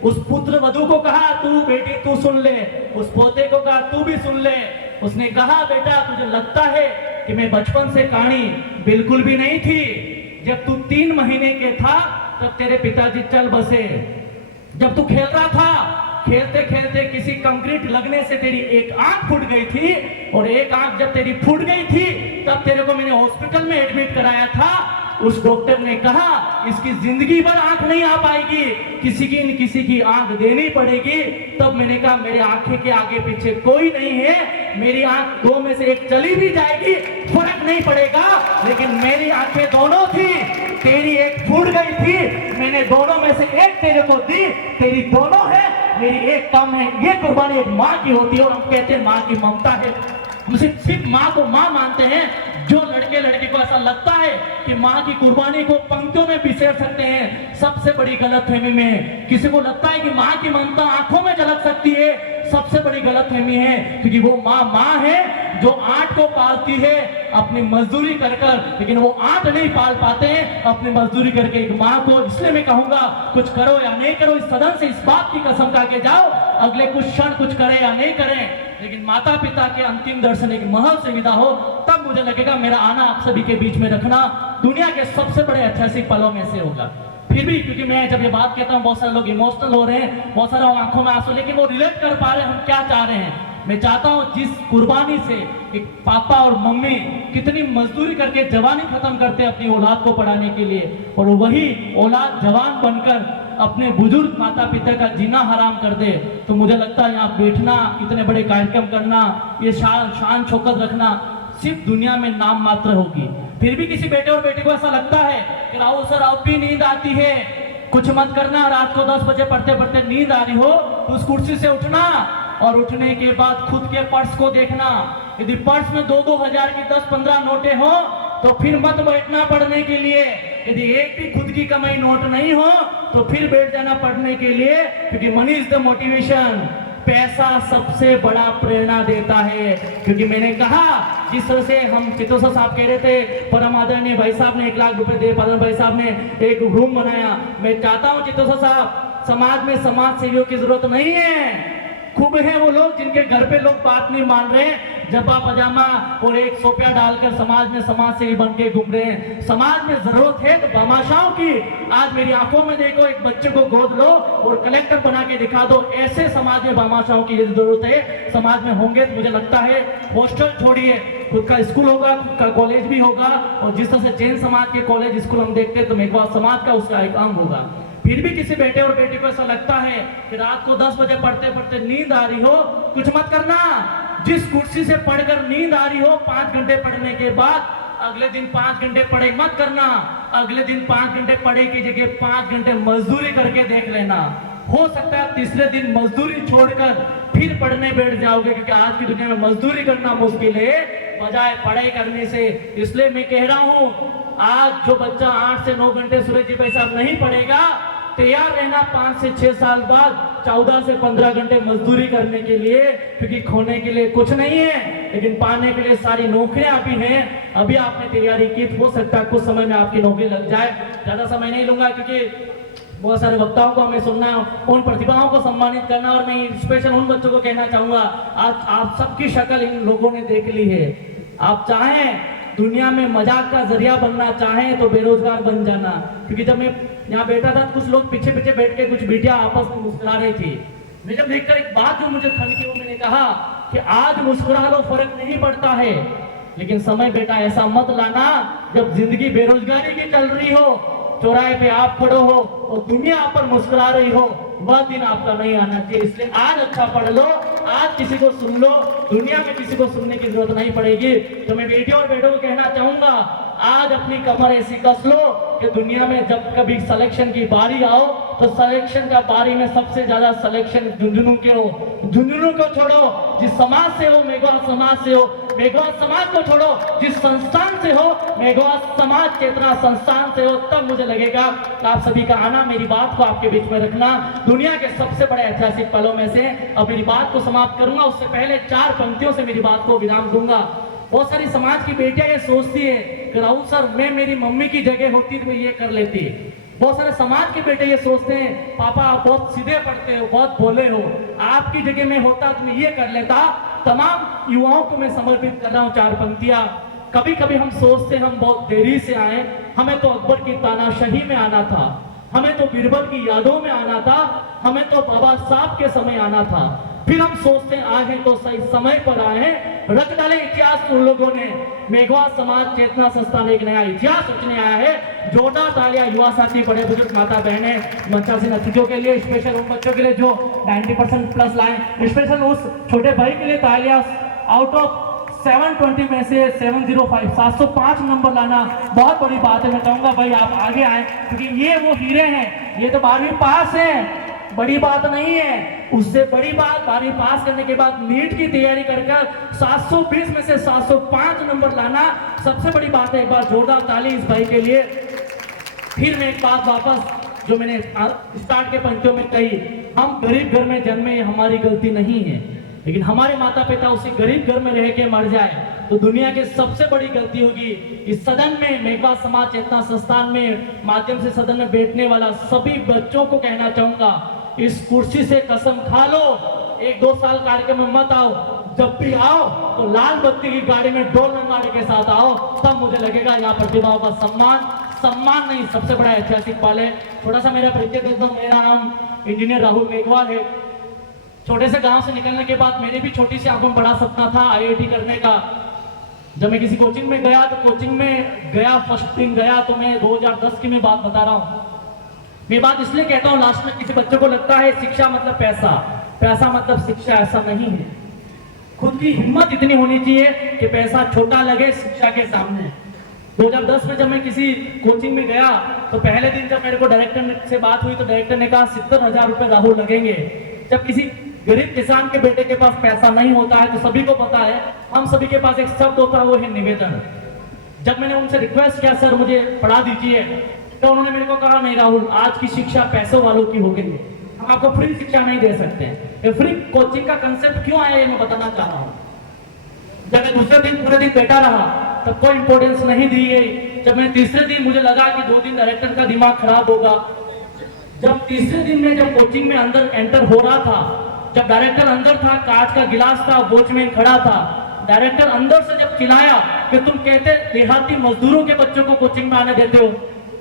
उस पुत्र वधू को कहा तू बेटी तू सुन ले, उस पोते को कहा तू भी सुन ले। उसने कहा बेटा तुझे लगता है कि मैं बचपन से कानी बिल्कुल भी नहीं थी। जब तू 3 महीने के था तब तेरे पिताजी चल बसे। जब तू खेल रहा था, खेलते खेलते किसी कंक्रीट लगने से तेरी एक आंख फूट गई थी, और एक आंख जब तेरी फूट गई थी तब तेरे को मैंने हॉस्पिटल में एडमिट कराया था। उस डॉक्टर ने कहा इसकी जिंदगी भर आंख नहीं आ पाएगी, किसी की आंख देनी पड़ेगी। तब मैंने कहा मेरे आंखें के आगे पीछे कोई नहीं है, मेरी आंख 2 में से एक चली भी जाएगी फर्क नहीं पड़ेगा, लेकिन मेरी आंखें दोनों थी, तेरी एक फूट गई थी, मैंने दोनों में से एक तेरे को दी, तेरी दोनों है मेरी एक कम है। ये कुर्बानी एक माँ की होती है, और हम कहते हैं माँ की ममता है। हम सिर्फ माँ को माँ मानते हैं। जो लड़के को ऐसा लगता है कि माँ की कुर्बानी को पंक्तियों में पिसेर सकते हैं, सबसे बड़ी गलतफहमी में। किसी को लगता है कि माँ की ममता आंखों में झलक सकती है, सबसे बड़ी गलतफहमी है, क्योंकि वो माँ है जो आंट को पालती है अपनी मजदूरी कर कर, लेकिन वो आंट नहीं पाल पाते हैं अपनी मजदूरी करके। एक माँ को इसलिए मैं कहूंगा कुछ करो या नहीं करो, इस सदन से इस बात की कसम खा के जाओ, अगले कुछ क्षण कुछ करें या नहीं करें, लेकिन माता पिता के अंतिम दर्शन एक महल से विदा हो, तब मुझे लगेगा मेरा आना आप सभी के बीच में रखना दुनिया के सबसे बड़े ऐतिहासिक पलों में से होगा। फिर भी क्योंकि मैं जब ये बात कहता हूँ बहुत सारे लोग इमोशनल हो रहे हैं, बहुत सारे आंखों में आंसू, लेकिन वो रिलेट कर पा रहे हैं हम क्या चाह रहे हैं। मैं चाहता हूँ जिस कुर्बानी से एक पापा और मम्मी कितनी मजदूरी करके जवानी खत्म करते हैं अपनी औलाद को पढ़ाने के लिए, और वही औलाद जवान बनकर अपने बुजुर्ग माता पिता का जीना हराम कर दे, तो मुझे लगता है यहाँ बैठना, इतने बड़े कार्यक्रम करना, ये शान शौकत रखना सिर्फ दुनिया में नाम मात्र होगी। फिर भी किसी बेटे और बेटी को ऐसा लगता है कि राहुल सर अब भी नींद आती है, कुछ मत करना, रात को 10 बजे पढ़ते पढ़ते नींद आ रही हो तो उस कुर्सी से उठना, और उठने के बाद खुद के पर्स को देखना। यदि पर्स में 2-2 हजार की 10-15 नोटें हो तो फिर मत बैठना पढ़ने के लिए। यदि एक भी खुद की कमाई नोट नहीं हो तो फिर बैठ जाना पढ़ने के लिए, क्योंकि मनी इज द मोटिवेशन। पैसा सबसे बड़ा प्रेरणा देता है। क्योंकि मैंने कहा जिस तरह से हम चितोसा साहब कह रहे थे, परम आदरणीय भाई साहब ने 1 लाख रुपए दे, पालन भाई साहब ने एक रूम बनाया। मैं चाहता हूं चितोसा साहब, समाज में समाज सेवियों की जरूरत नहीं है। खूब है वो लोग जिनके घर पे लोग बात नहीं मान रहे, जब्बा पजामा और 100 रुपया डालकर समाज में समाज सेवी बन के घूम रहे हैं। समाज में जरूरत है तो भामाशाहों की। आज मेरी आंखों में देखो, एक बच्चे को गोद लो और कलेक्टर बना के दिखा दो। ऐसे समाज में भामाशाहों की जरूरत है। समाज में होंगे तो मुझे लगता है हॉस्टल छोड़िए, खुद का स्कूल होगा, खुद का कॉलेज भी होगा। और जिस तरह से जैन समाज के कॉलेज स्कूल हम देखते हैं तो मेघवाल समाज का उसका एक अंग होगा। फिर भी किसी बेटे और बेटी को ऐसा लगता है कि रात को 10 बजे पढ़ते पढ़ते नींद आ रही हो, कुछ मत करना। जिस कुर्सी से पढ़कर नींद आ रही हो, 5 घंटे पढ़ने के बाद अगले दिन 5 घंटे पढ़े मत करना। अगले दिन 5 घंटे पढ़े की जगह 5 घंटे मजदूरी करके देख लेना। हो सकता है तीसरे दिन मजदूरी छोड़कर फिर पढ़ने बैठ जाओगे, क्योंकि आज की दुनिया में मजदूरी करना मुश्किल है बजाय पढ़ाई करने से। इसलिए मैं कह रहा हूं, आज जो बच्चा 8 से 9 घंटे सूरज जी भाई साहब नहीं पढ़ेगा, तैयार रहना 5 से 6 साल बाद 14 से 15 घंटे मजदूरी करने के लिए। क्योंकि खोने के लिए कुछ नहीं है, लेकिन पाने के लिए सारी नौकरियां भी हैं। अभी आपने तैयारी की तो हो सकता है कुछ समय में आपकी नौकरी लग जाए। ज्यादा समय नहीं लूंगा क्योंकि बहुत सारे वक्ताओं को हमें सुनना, उन प्रतिभाओं को सम्मानित करना। और मैं स्पेशल उन बच्चों को कहना चाहूंगा, आज आप सबकी शक्ल इन लोगों ने देख ली है। आप चाहें दुनिया में मजाक का जरिया बनना चाहें तो बेरोजगार बन जाना। क्योंकि जब मैं यहाँ बैठा था कुछ लोग पीछे पीछे बैठ के कुछ बेटियां आपस में मुस्कुरा रही थी। मैं जब देखकर एक बात जो मुझे खनकी, वो मैंने कहा कि आज मुस्कुरा लो, फर्क नहीं पड़ता है, लेकिन समय बेटा ऐसा मत लाना जब जिंदगी बेरोजगारी की चल रही हो, चौराहे पे आप खड़े हो और दुनिया आप पर मुस्कुरा रही हो, वह दिन आपका नहीं आना चाहिए। इसलिए आज अच्छा पढ़ लो, आज किसी को सुन लो, दुनिया में किसी को सुनने की जरूरत नहीं पड़ेगी। तो मैं बेटियों और बेटों को कहना चाहूंगा, आज अपनी कमर ऐसी कस लो कि दुनिया में जब कभी सिलेक्शन की बारी आओ तो सिलेक्शन का बारी में सबसे ज्यादा सिलेक्शन झुंझुनू के हो। झुंझुनू को छोड़ो, जिस समाज से हो, मेघवाल समाज से हो। मेघवाल समाज को छोड़ो, जिस संस्थान से हो, मेघवाल समाज चेतना संस्थान से हो। तब मुझे लगेगा आप सभी का आना, मेरी बात को आपके बीच में रखना। दुनिया के सबसे बड़े ऐतिहासिक पलों में से अब मेरी बात को समाप्त करूंगा, उससे पहले 4 पंक्तियों से मेरी बात को विराम दूंगा। बहुत सारी समाज की बेटियां ये सोचती है कि राहुल सर, मैं मेरी मम्मी की जगह होती तो मैं ये कर लेती। बहुत सारे समाज के बेटे ये सोचते हैं, पापा आप बहुत सीधे पढ़ते हो, बहुत भोले हो, आपकी जगह में होता तो मैं ये कर लेता। तमाम युवाओं को मैं समर्पित कर रहा हूँ 4 पंक्तियां। कभी कभी हम सोचते हम बहुत देरी से आए, हमें तो अकबर की तानाशाही में आना था, हमें तो बीरबल की यादों में आना था, हमें तो बाबा साहब के समय आना था। फिर हम सोचते हैं आए हैं तो सही समय पर आए हैं। रच डाले इतिहास उन लोगों ने। मेघवाल समाज चेतना संस्थान एक नया इतिहास रचने आया है। जोरदार तालियां युवा साथी, बड़े बुजुर्ग, माता बहने, मंचासीन अतिथियों के लिए, स्पेशल उन बच्चों के लिए जो 90% प्लस लाए, स्पेशल उस छोटे भाई के लिए तालियां। आउट ऑफ 720 में से 705 705 नंबर लाना बहुत बड़ी बात है। मैं कहूंगा भाई आप आगे आए, क्योंकि ये वो हीरे हैं, ये तो 12वीं पास हैं, बड़ी बात नहीं है। उससे बड़ी बात 12वीं पास करने के बाद नीट की तैयारी कर 720 में से 705 नंबर लाना सबसे बड़ी बात है। एक बार जोरदार ताली इस भाई के लिए। फिर मैं एक बात वापस जो मैंने स्टार्ट के पंक्तियों में कही, हम गरीब घर में जन्मे, हमारी गलती नहीं है, लेकिन हमारे माता पिता उसी गरीब घर में रह के मर जाए तो दुनिया की सबसे बड़ी गलती होगी। इस सदन में, मेघवाल समाज चेतना संस्थान में माध्यम से सदन में बैठने वाला सभी बच्चों को कहना चाहूंगा, इस कुर्सी से कसम खा लो, 1-2 साल कार्यक्रम में मत आओ। जब भी आओ तो लाल बत्ती की गाड़ी में डोल नंगाड़ी के साथ आओ, तब मुझे लगेगा यहाँ प्रतिभाओं का सम्मान नहीं, सबसे बड़ा ऐतिहासिक पल है। थोड़ा सा मेरा परिचय देता हूँ। मेरा नाम इंजीनियर राहुल मेघवाल है। छोटे से गांव से निकलने के बाद मेरे भी छोटी सी आंखों में बड़ा सपना था IIT करने का। जब मैं किसी कोचिंग में गया तो कोचिंग में गया, फर्स्ट दिन गया तो मैं 2010 की मैं बात बता रहा हूँ। मैं बात इसलिए कहता हूँ, लास्ट में किसी बच्चे को लगता है शिक्षा मतलब पैसा, पैसा मतलब शिक्षा, ऐसा नहीं है। खुद की हिम्मत इतनी होनी चाहिए कि पैसा छोटा लगे शिक्षा के सामने। 2010 में जब मैं किसी कोचिंग में गया तो पहले दिन जब मेरे को डायरेक्टर से बात हुई तो डायरेक्टर ने कहा 70,000 रुपए राहुल लगेंगे। जब किसी गरीब किसान के बेटे के पास पैसा नहीं होता है तो सभी को पता है, हम सभी के पास एक शब्द होता है, वो है निवेदन। जब मैंने उनसे रिक्वेस्ट किया सर मुझे पढ़ा दीजिए, तो उन्होंने मेरे को कहा नहीं राहुल, आज की शिक्षा पैसों वालों की हो गई है, हम आपको फ्री शिक्षा नहीं दे सकते हैं। ये फ्री कोचिंग का कंसेप्ट क्यों आया ये मैं बताना चाह रहा हूँ। जब मैं दूसरे दिन पूरे दिन बैठा रहा तब कोई इंपॉर्टेंस नहीं दी गई। जब मैं तीसरे दिन मुझे लगा कि 2 दिन डायरेक्टर का दिमाग खराब होगा, जब तीसरे दिन में जब कोचिंग में अंदर एंटर हो रहा था, जब डायरेक्टर अंदर था, कांच का गिलास था, वॉचमैन खड़ा था, डायरेक्टर अंदर से जब चिल्लाया कि तुम कहते देहाती मजदूरों के बच्चों को कोचिंग में आने देते हो,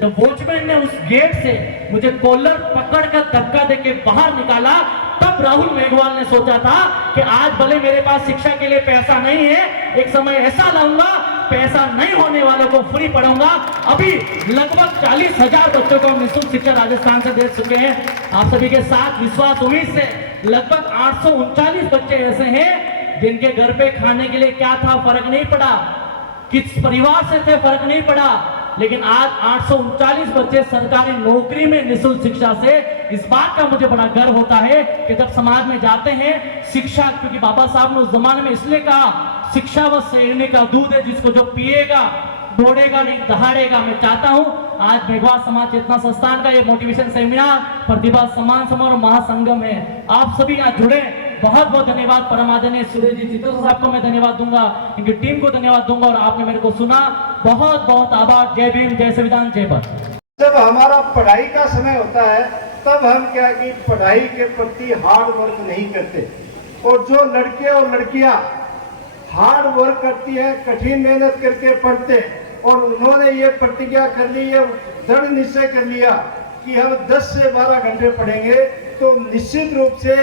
जब वॉचमैन ने उस गेट से मुझे कॉलर पकड़कर धक्का देके बाहर निकाला, तब राहुल मेघवाल ने सोचा था कि आज भले मेरे पास शिक्षा के लिए पैसा नहीं है, एक समय ऐसा लाऊंगा पैसा नहीं होने वालों को फ्री पढ़ाऊंगा। अभी लगभग 40,000 बच्चों को निःशुल्क शिक्षा राजस्थान से दे चुके हैं। आप सभी के साथ विश्वास उम्मीद से लगभग 839 बच्चे ऐसे हैं जिनके घर पे खाने के लिए क्या था फर्क नहीं पड़ा, किस परिवार से थे फर्क नहीं पड़ा, लेकिन आज 839 बच्चे सरकारी नौकरी में निःशुल्क शिक्षा से। इस बात का मुझे बड़ा गर्व होता है कि जब समाज में जाते हैं शिक्षा, क्योंकि बाबा साहब ने उस जमाने में इसलिए कहा शिक्षा व शेरनी का दूध है, जिसको जो पिएगा दौड़ेगा नहीं दहाड़ेगा। मैं चाहता हूं आज मेघवाल समाज चेतना संस्थान का ये मोटिवेशन सेमिनार प्रतिभा सम्मान समारोह महासंगम है, आप सभी आज जुड़े। बहुत बहुत धन्यवाद परमादरणीय सुरेश जी चित्तौड़ साहब को मैं धन्यवाद दूंगा, इनकी टीम को धन्यवाद दूंगा, और आपने मेरे को सुना, बहुत बहुत आभार। जय भीम, जय संविधान, जय भारत। जब हमारा पढ़ाई का समय होता है तब हम क्या कि पढ़ाई के प्रति हार्ड वर्क नहीं करते, और जो लड़के और लड़कियां हार्ड वर्क करती है, कठिन मेहनत करके पढ़ते, और उन्होंने ये प्रतिज्ञा कर ली, ये दृढ़ निश्चय कर लिया कि हम 10 से 12 घंटे पढ़ेंगे, तो निश्चित रूप से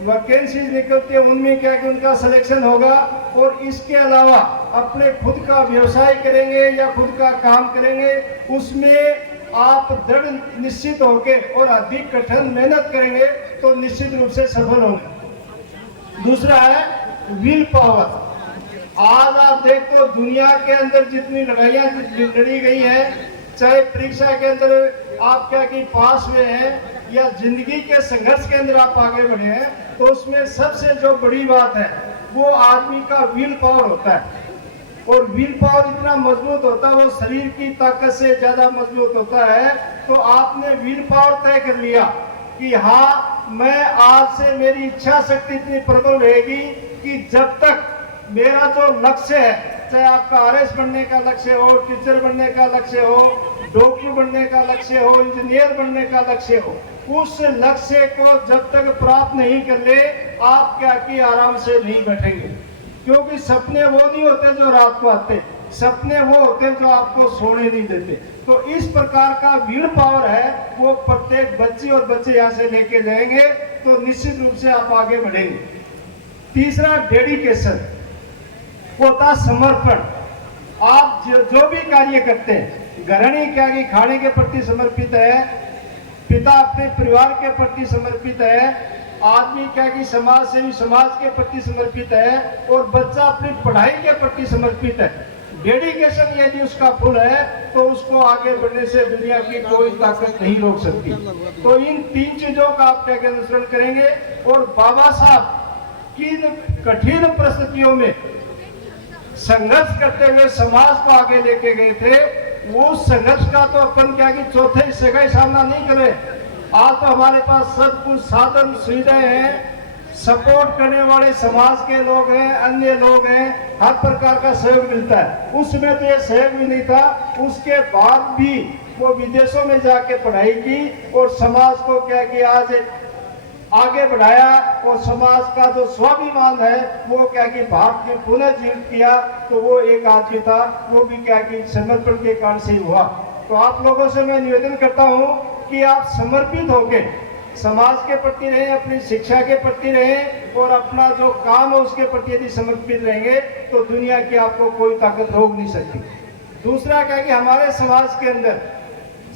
वैकेंसीज निकलती है, उनमें क्या कि उनका सिलेक्शन होगा। और इसके अलावा अपने खुद का व्यवसाय करेंगे या खुद का काम करेंगे, उसमें आप दृढ़ निश्चित होके और अधिक कठिन मेहनत करेंगे तो निश्चित रूप से सफल होंगे। दूसरा है विल पावर। आज आप देखते हो दुनिया के अंदर जितनी लड़ाइयाँ लड़ी गई हैं, चाहे परीक्षा के अंदर आप क्या कि पास हुए हैं या जिंदगी के संघर्ष के अंदर आप आगे बढ़े हैं, तो उसमें सबसे जो बड़ी बात है वो आदमी का विल पावर होता है। और विल पावर इतना मजबूत होता है, वो शरीर की ताकत से ज्यादा मजबूत होता है। तो आपने विल पावर तय कर लिया कि हाँ, मैं आज से मेरी इच्छा शक्ति इतनी प्रबल रहेगी कि जब तक मेरा जो लक्ष्य है, चाहे आपका आरएस बनने का लक्ष्य हो, टीचर बनने का लक्ष्य हो, डॉक्टर बनने का लक्ष्य हो, इंजीनियर बनने का लक्ष्य हो, उस लक्ष्य को जब तक प्राप्त नहीं कर ले, आप क्या कि आराम से नहीं बैठेंगे। क्योंकि सपने वो नहीं होते जो रात को आते, सपने वो होते जो आपको सोने नहीं देते। तो इस प्रकार का विल पावर है, वो प्रत्येक बच्ची और बच्चे यहाँ से लेके जाएंगे तो निश्चित रूप से आप आगे बढ़ेंगे। तीसरा डेडिकेशन, वो था समर्पण। आप जो भी कार्य करते हैं, गृहिणी क्या कि खाने के प्रति समर्पित है, पिता अपने परिवार के प्रति समर्पित है, आदमी क्या कि समाज सेवी समाज के प्रति समर्पित है, और बच्चा अपनी पढ़ाई के प्रति समर्पित है। डेडिकेशन यदि उसका फुल है तो उसको आगे बढ़ने से दुनिया की कोई ताकत नहीं रोक सकती। तो इन 3 चीजों का आप क्या अनुसरण करेंगे। और बाबा साहब किन कठिन परिस्थितियों में संघर्ष करते हुए समाज को आगे लेके गए थे, वो संघर्ष का तो अपन क्या कि चौथे हिस्से का ही सामना नहीं करें। आज तो हमारे पास सब कुछ साधन सुविधाएं हैं, सपोर्ट करने वाले समाज के लोग हैं, अन्य लोग हैं, हर प्रकार का सहयोग मिलता है। उसमें तो ये सहयोग भी नहीं था, उसके बाद भी वो विदेशों में जाके पढ़ाई की और समाज को क्या कि आज आगे बढ़ाया, और समाज का जो स्वाभिमान है वो क्या कि भारत ने पुनः जीवित किया। तो वो एक आदमी था, वो भी क्या कि समर्पण के कारण से हुआ। तो आप लोगों से मैं निवेदन करता हूँ कि आप समर्पित होके समाज के प्रति रहें, अपनी शिक्षा के प्रति रहें, और अपना जो काम है उसके प्रति यदि समर्पित रहेंगे तो दुनिया की आपको कोई ताकत रोक नहीं सकती। दूसरा क्या कि हमारे समाज के अंदर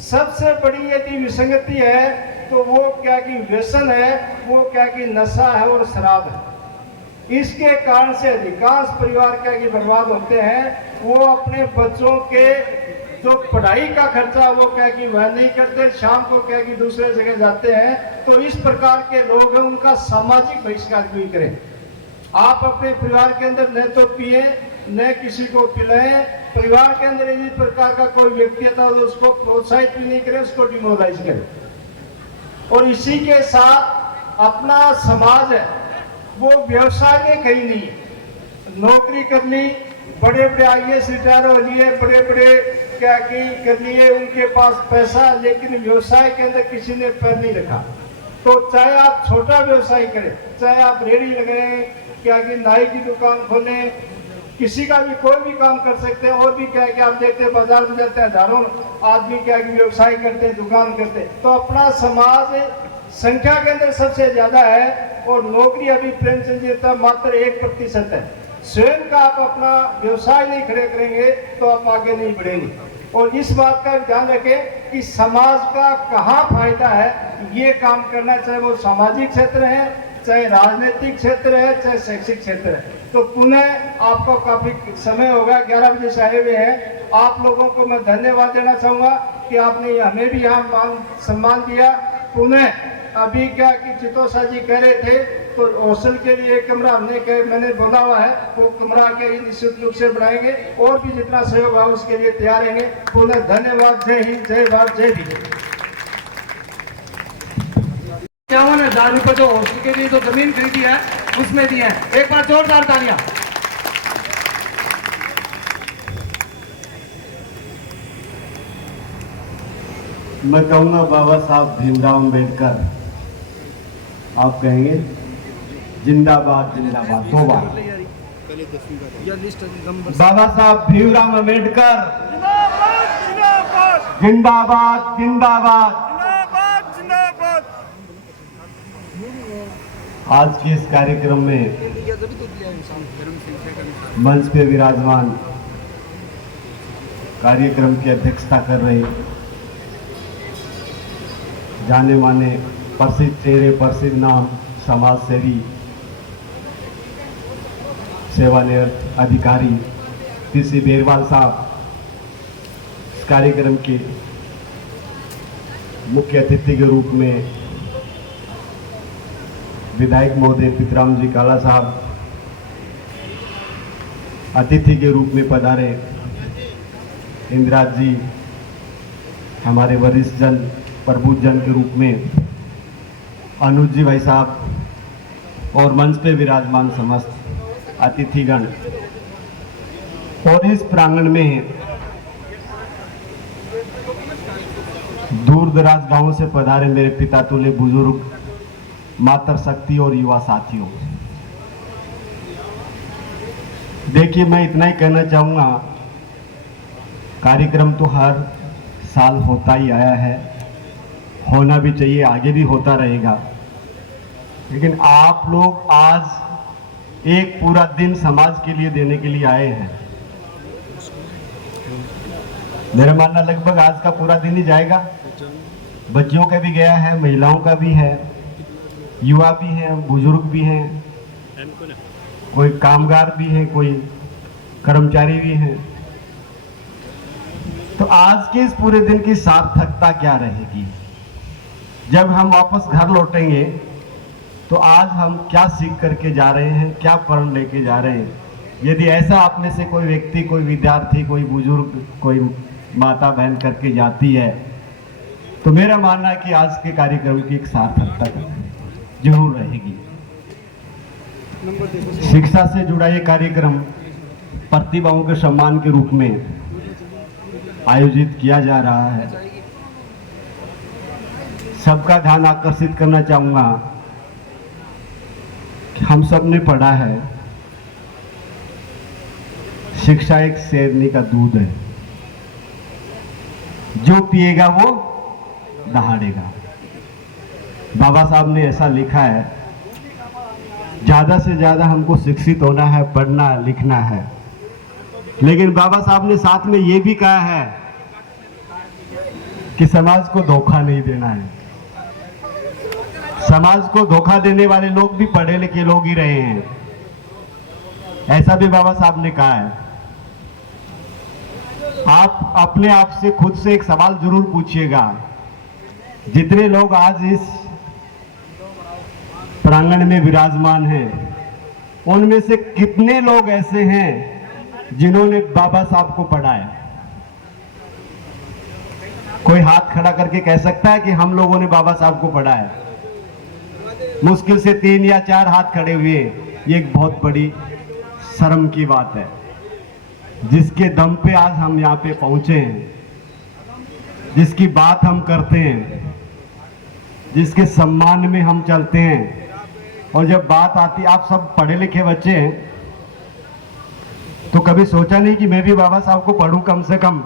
सबसे बड़ी यदि विसंगति है तो वो क्या कि व्यसन है, वो क्या कि नशा है और शराब है। इसके कारण से अधिकांश परिवार क्या कि बर्बाद होते हैं। वो अपने बच्चों के जो पढ़ाई का खर्चा वो क्या कि वह नहीं करते, शाम को क्या कि दूसरे जगह जाते हैं। तो इस प्रकार के लोग हैं, उनका सामाजिक बहिष्कार भी करें। आप अपने परिवार के अंदर न तो पिए न किसी को पिलाएं। परिवार के अंदर इस प्रकार का कोई व्यक्ति आता है तो उसको प्रोत्साहित भी नहीं करे, उसको डिमोरलाइज करे। और इसी के साथ अपना समाज है वो व्यवसाय में कहीं नहीं है। नौकरी कर ली, बड़े बड़े IAS रिटायर हो लिए, बड़े बड़े क्या कर लिए, उनके पास पैसा, लेकिन व्यवसाय के अंदर किसी ने पैर नहीं रखा। तो चाहे आप छोटा व्यवसाय करें, चाहे आप रेहड़ी लगाएं, क्या कि नाई की दुकान खोलें, किसी का भी कोई भी काम कर सकते हैं। और भी क्या है कि आप देखते हैं बाजार में जाते हैं हजारों आदमी क्या कि व्यवसाय करते हैं, दुकान करते हैं। तो अपना समाज संख्या के अंदर सबसे ज्यादा है और नौकरी अभी प्रेमचंद जी तक मात्र 1% है। स्वयं का आप अपना व्यवसाय नहीं खड़े करेंगे तो आप आगे नहीं बढ़ेंगे। और इस बात का ध्यान रखें कि समाज का कहाँ फायदा है, ये काम करना, चाहे वो सामाजिक क्षेत्र है, चाहे राजनीतिक क्षेत्र है, चाहे शैक्षिक क्षेत्र है। तो पुनः आपको काफी समय होगा, 11 बजे से आए हुए हैं। आप लोगों को मैं धन्यवाद देना चाहूँगा कि आपने हमें भी यहाँ मान सम्मान दिया। पुनः अभी क्या कि चितोषा जी कह रहे थे तो हॉस्टल के लिए एक कमरा मैंने बोला हुआ है, वो कमरा के निश्चित रूप से बढ़ाएंगे और भी जितना सहयोग है उसके लिए तैयार रहेंगे। पुनः धन्यवाद। जय हिंद, जय भारत, जय भीम। 51,000 रुपये जो हॉस्टल के लिए जो जमीन खरीदी है उसमें दिए हैं। एक बार जोरदार तालियां। मैं कहूँगा बाबा साहब भीमराव अम्बेडकर, आप कहेंगे जिंदाबाद जिंदाबाद 2 बार। बाबा साहब भीमराव अम्बेडकर जिंदाबाद जिंदाबाद। आज के इस कार्यक्रम में मंच पे विराजमान कार्यक्रम की अध्यक्षता कर रहे जाने माने प्रसिद्ध चेहरे, प्रसिद्ध नाम, समाज सेवी, सेवानिवृत्त अधिकारी PC बेरवाल साहब, इस कार्यक्रम के मुख्य अतिथि के रूप में विधायक महोदय पितराम जी काला साहब, अतिथि के रूप में पधारे इंदिराज जी, हमारे वरिष्ठ जन प्रबुद्ध जन के रूप में अनुज जी भाई साहब और मंच पे विराजमान समस्त अतिथिगण और इस प्रांगण में दूर दराज गांवों से पधारे मेरे पिता तुल्य बुजुर्ग, मातृशक्ति और युवा साथियों। देखिए, मैं इतना ही कहना चाहूँगा, कार्यक्रम तो हर साल होता ही आया है, होना भी चाहिए, आगे भी होता रहेगा। लेकिन आप लोग आज एक पूरा दिन समाज के लिए देने के लिए आए हैं। मेरा मानना लगभग आज का पूरा दिन ही जाएगा। बच्चियों का भी गया है, महिलाओं का भी है, युवा भी हैं, बुजुर्ग भी हैं, कोई कामगार भी हैं, कोई कर्मचारी भी हैं। तो आज के इस पूरे दिन की सार्थकता क्या रहेगी? जब हम वापस घर लौटेंगे तो आज हम क्या सीख करके जा रहे हैं, क्या पढ़ लेके जा रहे हैं? यदि ऐसा आप में से कोई व्यक्ति, कोई विद्यार्थी, कोई बुजुर्ग, कोई माता बहन करके जाती है तो मेरा मानना है कि आज के कार्यक्रम की एक सार्थकता जरूर रहेगी। शिक्षा से जुड़ा ये कार्यक्रम प्रतिभाओं के सम्मान के रूप में आयोजित किया जा रहा है। सबका ध्यान आकर्षित करना चाहूंगा कि हम सब ने पढ़ा है, शिक्षा एक शेरनी का दूध है, जो पिएगा वो दहाड़ेगा। बाबा साहब ने ऐसा लिखा है, ज्यादा से ज्यादा हमको शिक्षित होना है, पढ़ना लिखना है। लेकिन बाबा साहब ने साथ में ये भी कहा है कि समाज को धोखा नहीं देना है। समाज को धोखा देने वाले लोग भी पढ़े लिखे लोग ही रहे हैं, ऐसा भी बाबा साहब ने कहा है। आप अपने आप से खुद से एक सवाल जरूर पूछिएगा, जितने लोग आज इस प्रांगण में विराजमान हैं, उनमें से कितने लोग ऐसे हैं जिन्होंने बाबा साहब को पढ़ा है? कोई हाथ खड़ा करके कह सकता है कि हम लोगों ने बाबा साहब को पढ़ा है? मुश्किल से 3 या 4 हाथ खड़े हुए। ये एक बहुत बड़ी शर्म की बात है, जिसके दम पे आज हम यहाँ पे पहुंचे हैं, जिसकी बात हम करते हैं, जिसके सम्मान में हम चलते हैं। और जब बात आती, आप सब पढ़े लिखे बच्चे हैं, तो कभी सोचा नहीं कि मैं भी बाबा साहब को पढ़ूं, कम से कम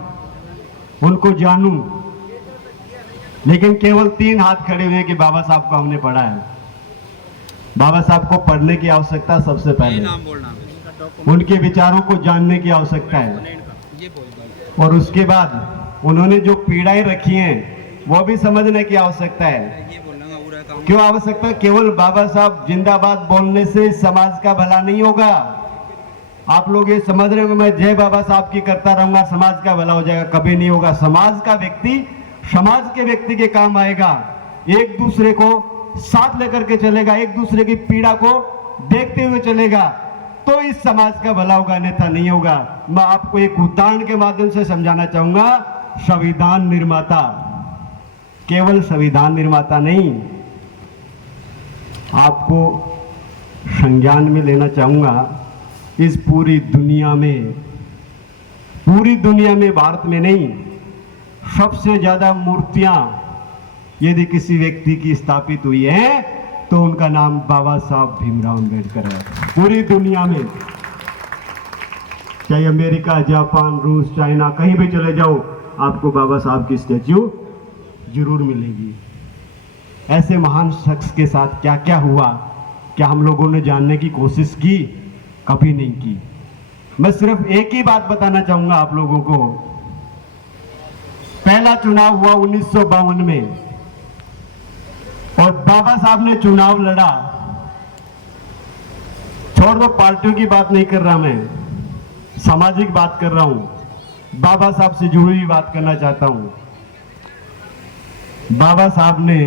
उनको जानूं? लेकिन केवल 3 हाथ खड़े हुए कि बाबा साहब को हमने पढ़ा है। बाबा साहब को पढ़ने की आवश्यकता सबसे पहले, उनके विचारों को जानने की आवश्यकता है, और उसके बाद उन्होंने जो पीड़ाएं रखी हैं वो भी समझने की आवश्यकता है। क्यों आवश्यकता? केवल बाबा साहब जिंदाबाद बोलने से समाज का भला नहीं होगा। आप लोग ये समझ रहे हो मैं जय बाबा साहब की करता रहूंगा समाज का भला हो जाएगा? कभी नहीं होगा। समाज का व्यक्ति समाज के व्यक्ति के काम आएगा, एक दूसरे को साथ लेकर के चलेगा, एक दूसरे की पीड़ा को देखते हुए चलेगा, तो इस समाज का भला होगा, अन्यथा नहीं होगा। मैं आपको एक उदाहरण के माध्यम से समझाना चाहूंगा। संविधान निर्माता, केवल संविधान निर्माता नहीं, आपको संज्ञान में लेना चाहूंगा। इस पूरी दुनिया में भारत में नहीं, सबसे ज्यादा मूर्तियां यदि किसी व्यक्ति की स्थापित हुई है तो उनका नाम बाबा साहब भीमराव अंबेडकर है। पूरी दुनिया में, चाहे अमेरिका, जापान, रूस, चाइना, कहीं भी चले जाओ, आपको बाबा साहब की स्टैच्यू जरूर मिलेगी। ऐसे महान शख्स के साथ क्या क्या हुआ, क्या हम लोगों ने जानने की कोशिश की? कभी नहीं की। मैं सिर्फ एक ही बात बताना चाहूंगा आप लोगों को। पहला चुनाव हुआ 1952 में, और बाबा साहब ने चुनाव लड़ा। छोड़ दो, पार्टियों की बात नहीं कर रहा मैं, सामाजिक बात कर रहा हूं। बाबा साहब से जुड़ी हुई बात करना चाहता हूं। बाबा साहब ने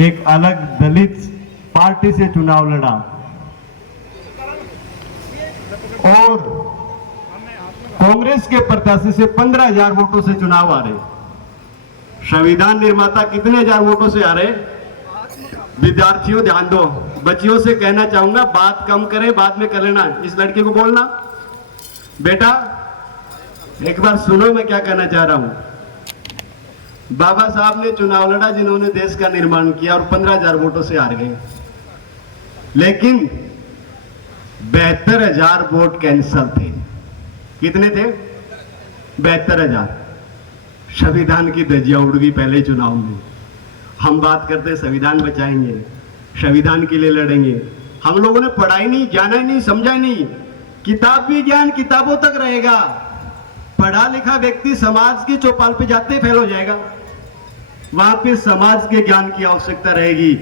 एक अलग दलित पार्टी से चुनाव लड़ा, और कांग्रेस के प्रत्याशी से 15,000 वोटों से चुनाव आ रहे। संविधान निर्माता कितने हजार वोटों से आ रहे? विद्यार्थियों ध्यान दो, बच्चियों से कहना चाहूंगा बात कम करें, बाद में कर लेना। इस लड़के को बोलना, बेटा एक बार सुनो मैं क्या कहना चाह रहा हूं। बाबा साहब ने चुनाव लड़ा, जिन्होंने देश का निर्माण किया, और 15,000 वोटों से हार गए। लेकिन 72,000 वोट कैंसल थे। कितने थे? 72,000। संविधान की धज्जियां उड़ गई पहले चुनाव में। हम बात करते संविधान बचाएंगे, संविधान के लिए लड़ेंगे। हम लोगों ने पढ़ाई नहीं, जाना ही नहीं, समझा ही नहीं। किताब भी ज्ञान किताबों तक रहेगा, पढ़ा लिखा व्यक्ति समाज की चौपाल पे जाते फेल हो जाएगा। वहां पे समाज के ज्ञान की आवश्यकता रहेगी।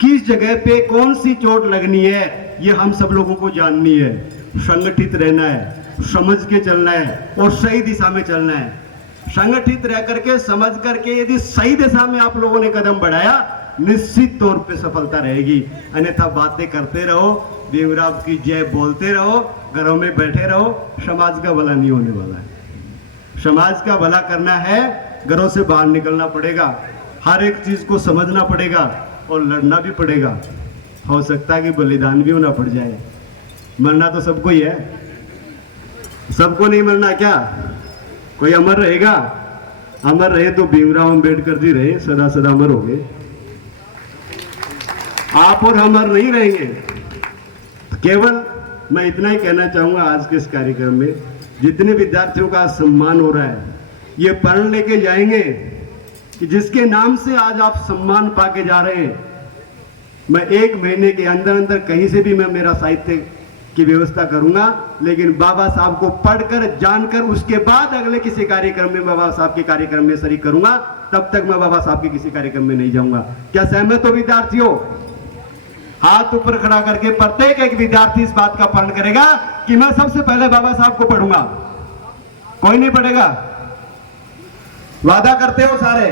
किस जगह पे कौन सी चोट लगनी है, ये हम सब लोगों को जाननी है। संगठित रहना है, समझ के चलना है, और सही दिशा में चलना है। संगठित रह करके, समझ करके यदि सही दिशा में आप लोगों ने कदम बढ़ाया, निश्चित तौर पे सफलता रहेगी। अन्यथा बातें करते रहो, भीमराव की जय बोलते रहो, घरों में बैठे रहो, समाज का भला नहीं होने वाला है। समाज का भला करना है, घरों से बाहर निकलना पड़ेगा, हर एक चीज को समझना पड़ेगा, और लड़ना भी पड़ेगा। हो सकता है कि बलिदान भी होना पड़ जाए। मरना तो सबको ही है, सबको नहीं मरना क्या? कोई अमर रहेगा? अमर रहे तो भीमराव अंबेडकर जी रहे, सदा सदा अमर हो गए। आप और हम अमर नहीं रहेंगे। केवल मैं इतना ही कहना चाहूंगा, आज के इस कार्यक्रम में जितने विद्यार्थियों का सम्मान हो रहा है, ये पढ़ लेके जाएंगे कि जिसके नाम से आज आप सम्मान पाके जा रहे हैं। मैं 1 महीने के अंदर अंदर कहीं से भी मैं मेरा साहित्य की व्यवस्था करूंगा, लेकिन बाबा साहब को पढ़कर, जानकर, उसके बाद अगले किसी कार्यक्रम में बाबा साहब के कार्यक्रम में शरीक करूंगा। तब तक मैं बाबा साहब के किसी कार्यक्रम में नहीं जाऊंगा। क्या सहमत हो विद्यार्थियों? हाथ ऊपर खड़ा करके प्रत्येक एक विद्यार्थी इस बात का पालन करेगा कि मैं सबसे पहले बाबा साहब को पढ़ूंगा। कोई नहीं पढ़ेगा? वादा करते हो सारे?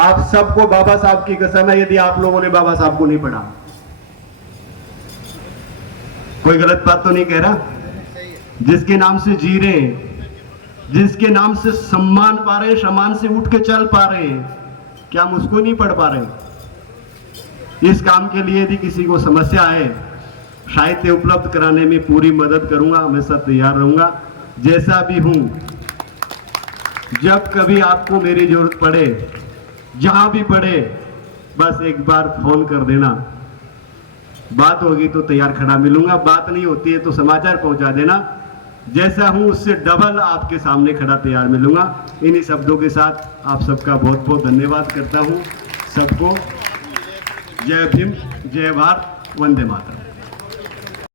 आप सबको बाबा साहब की कसम है, यदि आप लोगों ने बाबा साहब को नहीं पढ़ा। कोई गलत बात तो नहीं कह रहा? जिसके नाम से जी रहे हैं, जिसके नाम से सम्मान पा रहे, सम्मान से उठ के चल पा रहे हैं, क्या हम उसको नहीं पढ़ पा रहे? इस काम के लिए यदि किसी को समस्या है, साहित्य उपलब्ध कराने में पूरी मदद करूंगा, हमेशा तैयार रहूंगा। जैसा भी हूं, जब कभी आपको मेरी जरूरत पड़े, जहां भी पड़े, बस एक बार फोन कर देना। बात होगी तो तैयार खड़ा मिलूंगा, बात नहीं होती है तो समाचार पहुंचा देना। जैसा हूं उससे डबल आपके सामने खड़ा तैयार मिलूंगा। इन्हीं शब्दों के साथ आप सबका बहुत बहुत धन्यवाद करता हूं। सबको जय भीम, जय भारत, वंदे मातरम।